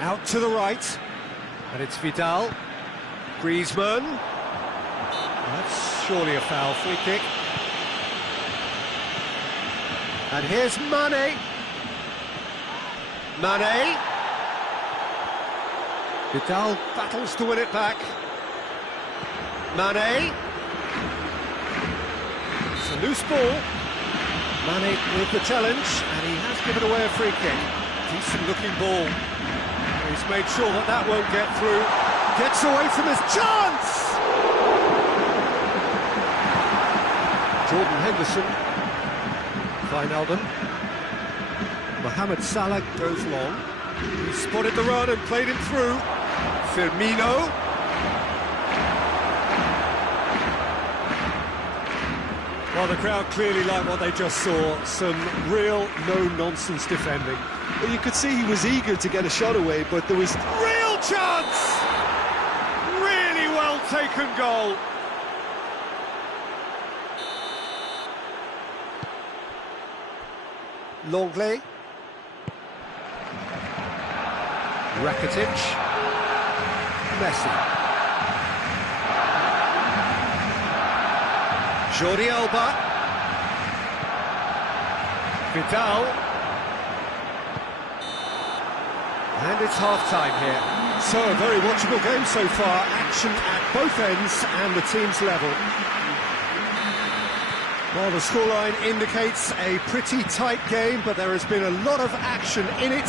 Out to the right. And it's Vidal. Griezmann. That's surely a foul. Free kick. And here's Mane. Mane. Vidal battles to win it back. Mane. It's a loose ball. Mane with the challenge, and he has given away a free kick. Decent looking ball. He's made sure that that won't get through. Gets away from his chance! Jordan Henderson. Wijnaldum. Mohamed Salah goes long. He spotted the run and played him through. Firmino. Well, the crowd clearly liked what they just saw. Some real no-nonsense defending. Well, you could see he was eager to get a shot away, but there was... Real chance! Really well taken goal. Longley. Rakitic. Messi. Jordi Alba. Vidal. And it's half-time here. So, a very watchable game so far. Action at both ends and the team's level. Well, the scoreline indicates a pretty tight game, but there has been a lot of action in it,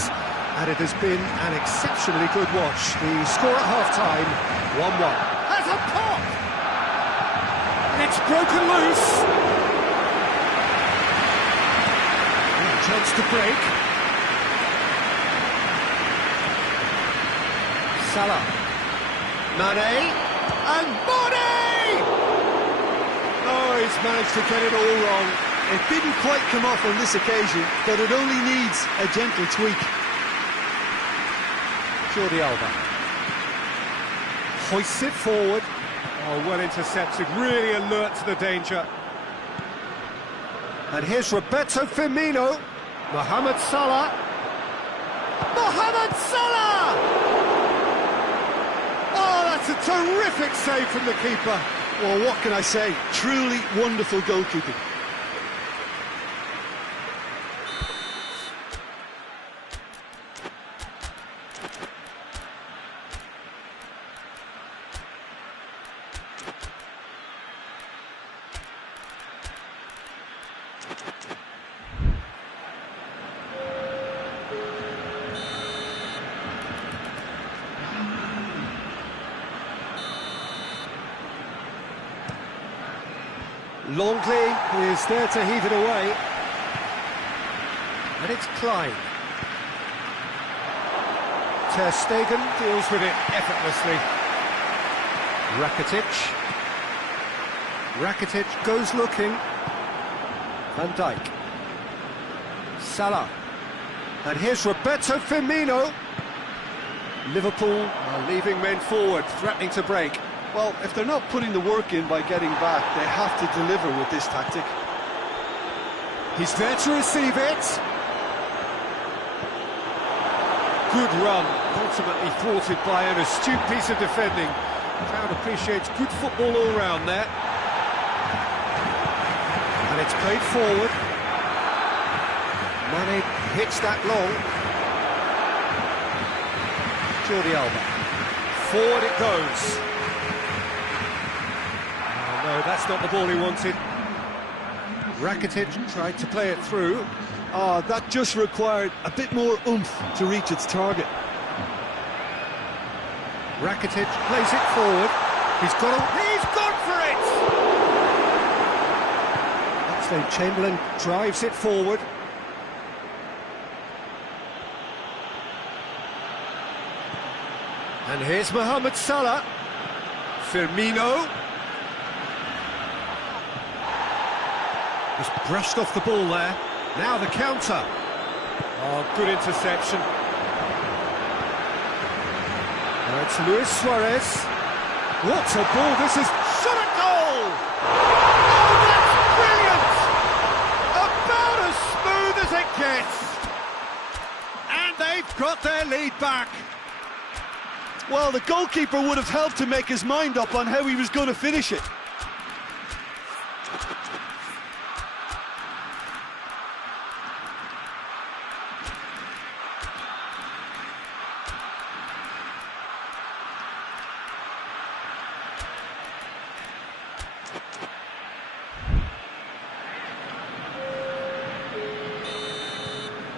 and it has been an exceptionally good watch. The score at half-time, 1-1. Has a pop! And it's broken loose. And a chance to break. Salah. Mane. And Mane! Oh, he's managed to get it all wrong. It didn't quite come off on this occasion, but it only needs a gentle tweak. Jordi Alba. Hoists it forward. Oh, well intercepted, really alert to the danger. And here's Roberto Firmino. Mohamed Salah. Mohamed Salah! Oh, that's a terrific save from the keeper. Well, what can I say? Truly wonderful goalkeeping. Longley is there to heave it away. And it's Klein. Ter Stegen deals with it effortlessly. Rakitic. Rakitic goes looking. Van Dijk. Salah. And here's Roberto Firmino. Liverpool are leaving men forward, threatening to break. Well, if they're not putting the work in by getting back, they have to deliver with this tactic. He's there to receive it. Good run, ultimately thwarted by an astute piece of defending. The crowd appreciates good football all round there. And it's played forward. Mane hits that long. Jordi Alba. Forward it goes. No, that's not the ball he wanted. Rakitic tried to play it through. Oh, that just required a bit more oomph to reach its target. Rakitic plays it forward. He's gone for it! Oxlade-Chamberlain drives it forward. And here's Mohamed Salah. Firmino. Just brushed off the ball there. Now the counter. Oh, good interception. Now it's Luis Suarez. What a ball this is. Shot a goal! Oh, that's brilliant! About as smooth as it gets. And they've got their lead back. Well, the goalkeeper would have helped to make his mind up on how he was going to finish it.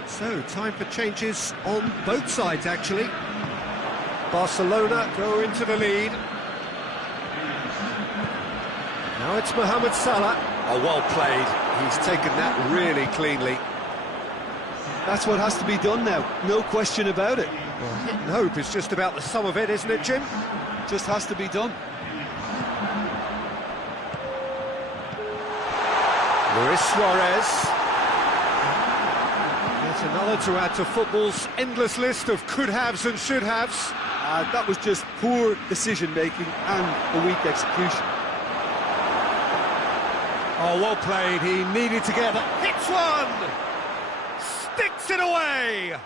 So, time for changes on both sides, actually. Barcelona go into the lead. Now it's Mohamed Salah. Oh, well played. He's taken that really cleanly. That's what has to be done now, no question about it. Well, hitting hope is just about the sum of it, isn't it, Jim? Just has to be done. Luis Suarez. Yet another to add to football's endless list of could-haves and should-haves. That was just poor decision-making and a weak execution. Oh, well played. He needed to get that. Hits one! Sticks it away!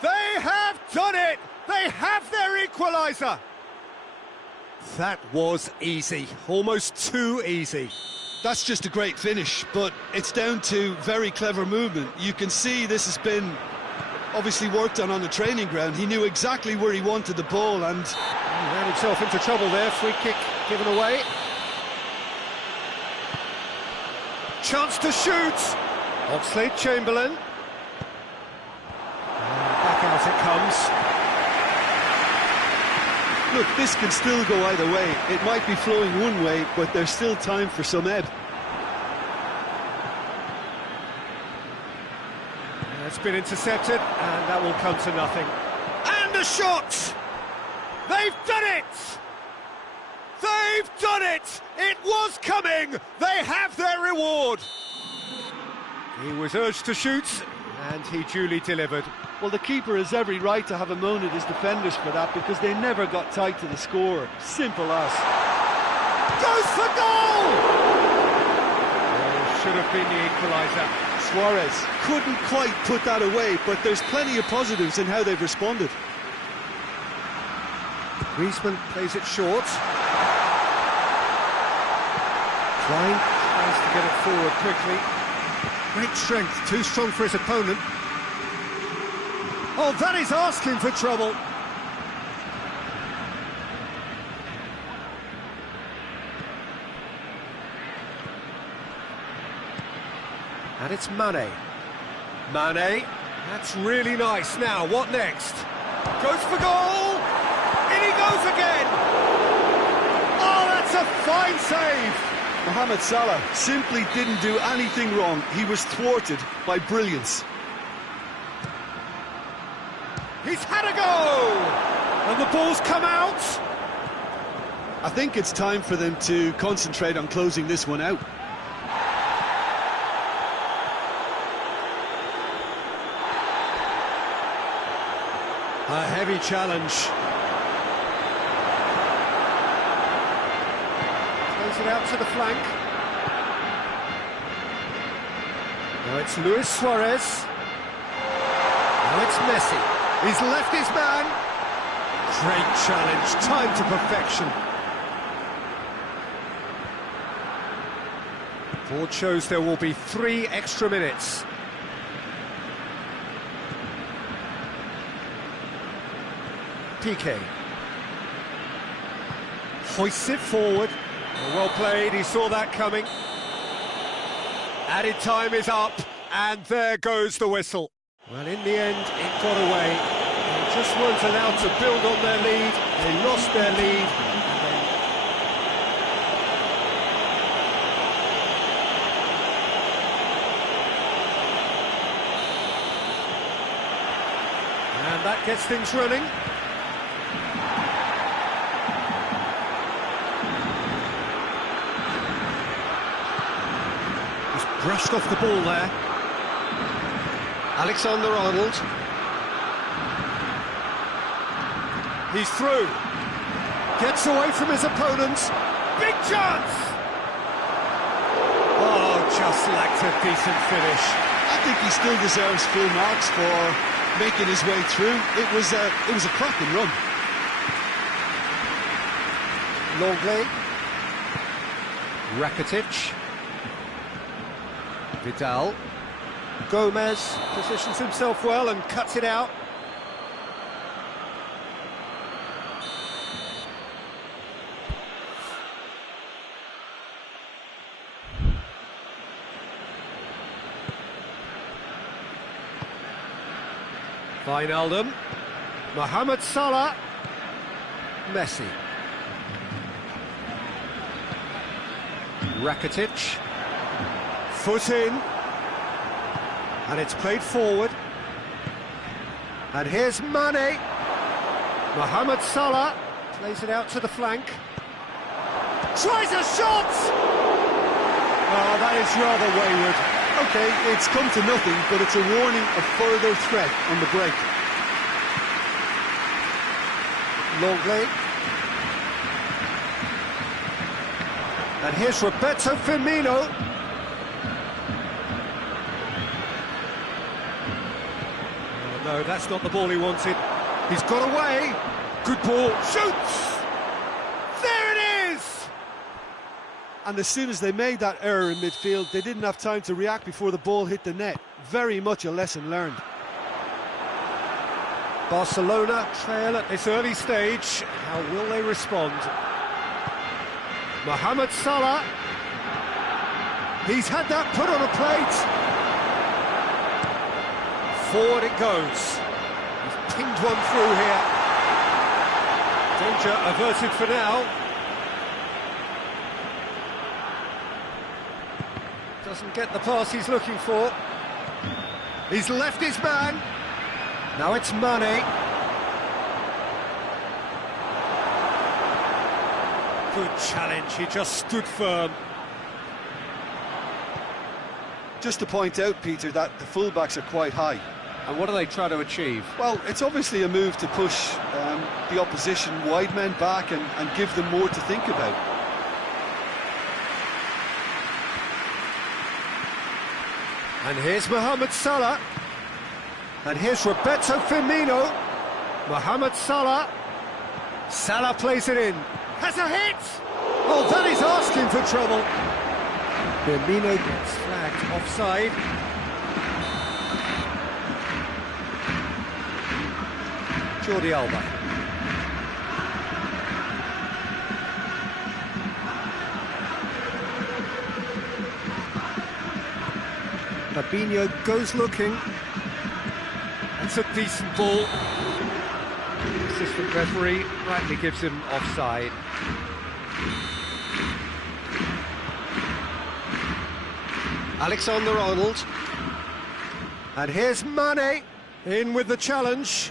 They have done it! They have their equaliser! That was easy. Almost too easy. That's just a great finish, but it's down to very clever movement. You can see this has been obviously worked on the training ground. He knew exactly where he wanted the ball, and he ran himself into trouble there. Free kick given away. Chance to shoot. Oxlade-Chamberlain. Back out it comes. Look, this can still go either way. It might be flowing one way, but there's still time for some ebb. It's been intercepted, and that will come to nothing. And a shot! They've done it! They've done it! It was coming! They have their reward! He was urged to shoot, and he duly delivered. well, the keeper has every right to have a moan at his defenders for that, because they never got tight to the score. Simple as. Goes for goal! Oh, should have been the equaliser. Suarez couldn't quite put that away, but there's plenty of positives in how they've responded. Griezmann plays it short. Klein tries to get it forward quickly. Great strength, too strong for his opponent. Oh, that is asking for trouble. And it's Mane. Mane, that's really nice. Now, what next? Goes for goal! In he goes again! Oh, that's a fine save! Mohamed Salah simply didn't do anything wrong. He was thwarted by brilliance. He's had a go! And the ball's come out! I think it's time for them to concentrate on closing this one out. A heavy challenge. Plays it out to the flank. Now it's Luis Suarez. Now it's Messi. He's left his man. Great challenge, time to perfection. Ford shows there will be 3 extra minutes. Piqué hoists it forward. Well played, he saw that coming. Added time is up, and there goes the whistle. Well, in the end, it got away. They just weren't allowed to build on their lead. They lost their lead. And that gets things running. Brushed off the ball there. Alexander-Arnold. He's through. Gets away from his opponents. Big chance! Oh, just lacked a decent finish. I think he still deserves full marks for making his way through. It was a cracking run. Longley. Rakitic. Vidal. Gomez positions himself well and cuts it out. Wijnaldum. Mohamed Salah. Messi. Rakitic. Foot in. And it's played forward. And here's Mane. Mohamed Salah plays it out to the flank. Tries a shot! Oh, that is rather wayward. Okay, it's come to nothing, but it's a warning of further threat on the break. Longley. And here's Roberto Firmino. Oh, no, that's not the ball he wanted. He's got away. Good ball. Shoots! There it is! And as soon as they made that error in midfield, they didn't have time to react before the ball hit the net. Very much a lesson learned. Barcelona trail at this early stage. How will they respond? Mohamed Salah. He's had that put on a plate. Forward it goes. He's pinged one through here. Danger averted for now. Doesn't get the pass he's looking for. He's left his man. Now it's Mane. Good challenge, he just stood firm. Just to point out, Peter, that the fullbacks are quite high. And what are they trying to achieve? Well, it's obviously a move to push the opposition wide men back and give them more to think about. And here's Mohamed Salah. And here's Roberto Firmino. Mohamed Salah. Salah plays it in. Has a hit! Oh, that is asking for trouble. Firmino gets flagged offside. Jordi Alba. Fabinho goes looking. That's a decent ball. Assistant referee rightly gives him offside. Alexander-Arnold. And here's Mane in with the challenge.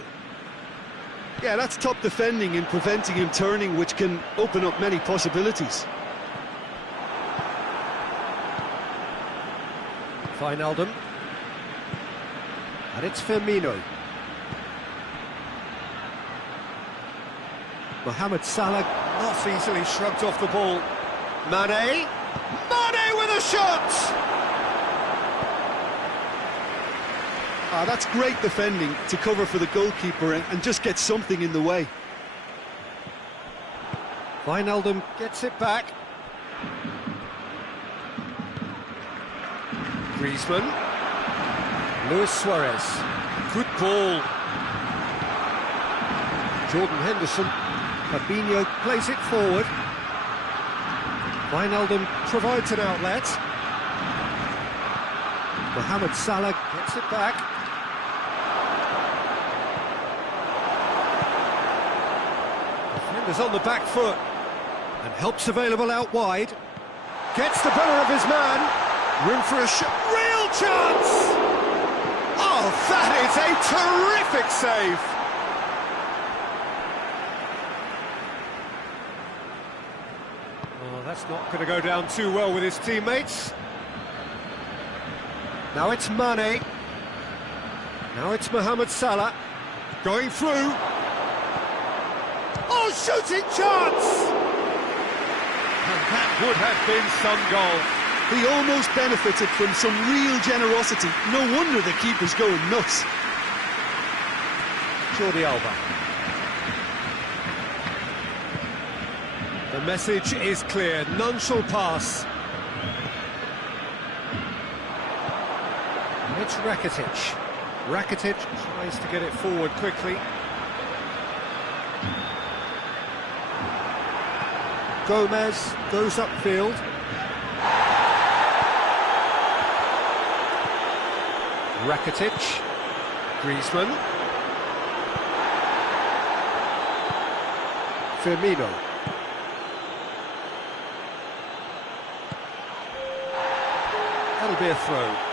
Yeah, that's top defending and preventing him turning, which can open up many possibilities. Wijnaldum. And it's Firmino. Mohamed Salah not easily shrugged off the ball. Mane. Mane with a shot! That's great defending to cover for the goalkeeper and just get something in the way. Wijnaldum gets it back. Griezmann. Luis Suarez. Good ball. Jordan Henderson. Fabinho plays it forward. Wijnaldum provides an outlet. Mohamed Salah gets it back. Defender's on the back foot. And help's available out wide. Gets the better of his man. Room for a shot. Real chance! Oh, that is a terrific save! Oh, that's not going to go down too well with his teammates. Now it's Mane. Now it's Mohamed Salah. Going through. Oh, shooting chance! And that would have been some goal. He almost benefited from some real generosity. No wonder the keeper's going nuts. Jordi Alba. The message is clear, none shall pass. And it's Rakitic. Rakitic tries to get it forward quickly. Gomez goes upfield. Rakitic. Griezmann. Firmino. That'll be a throw.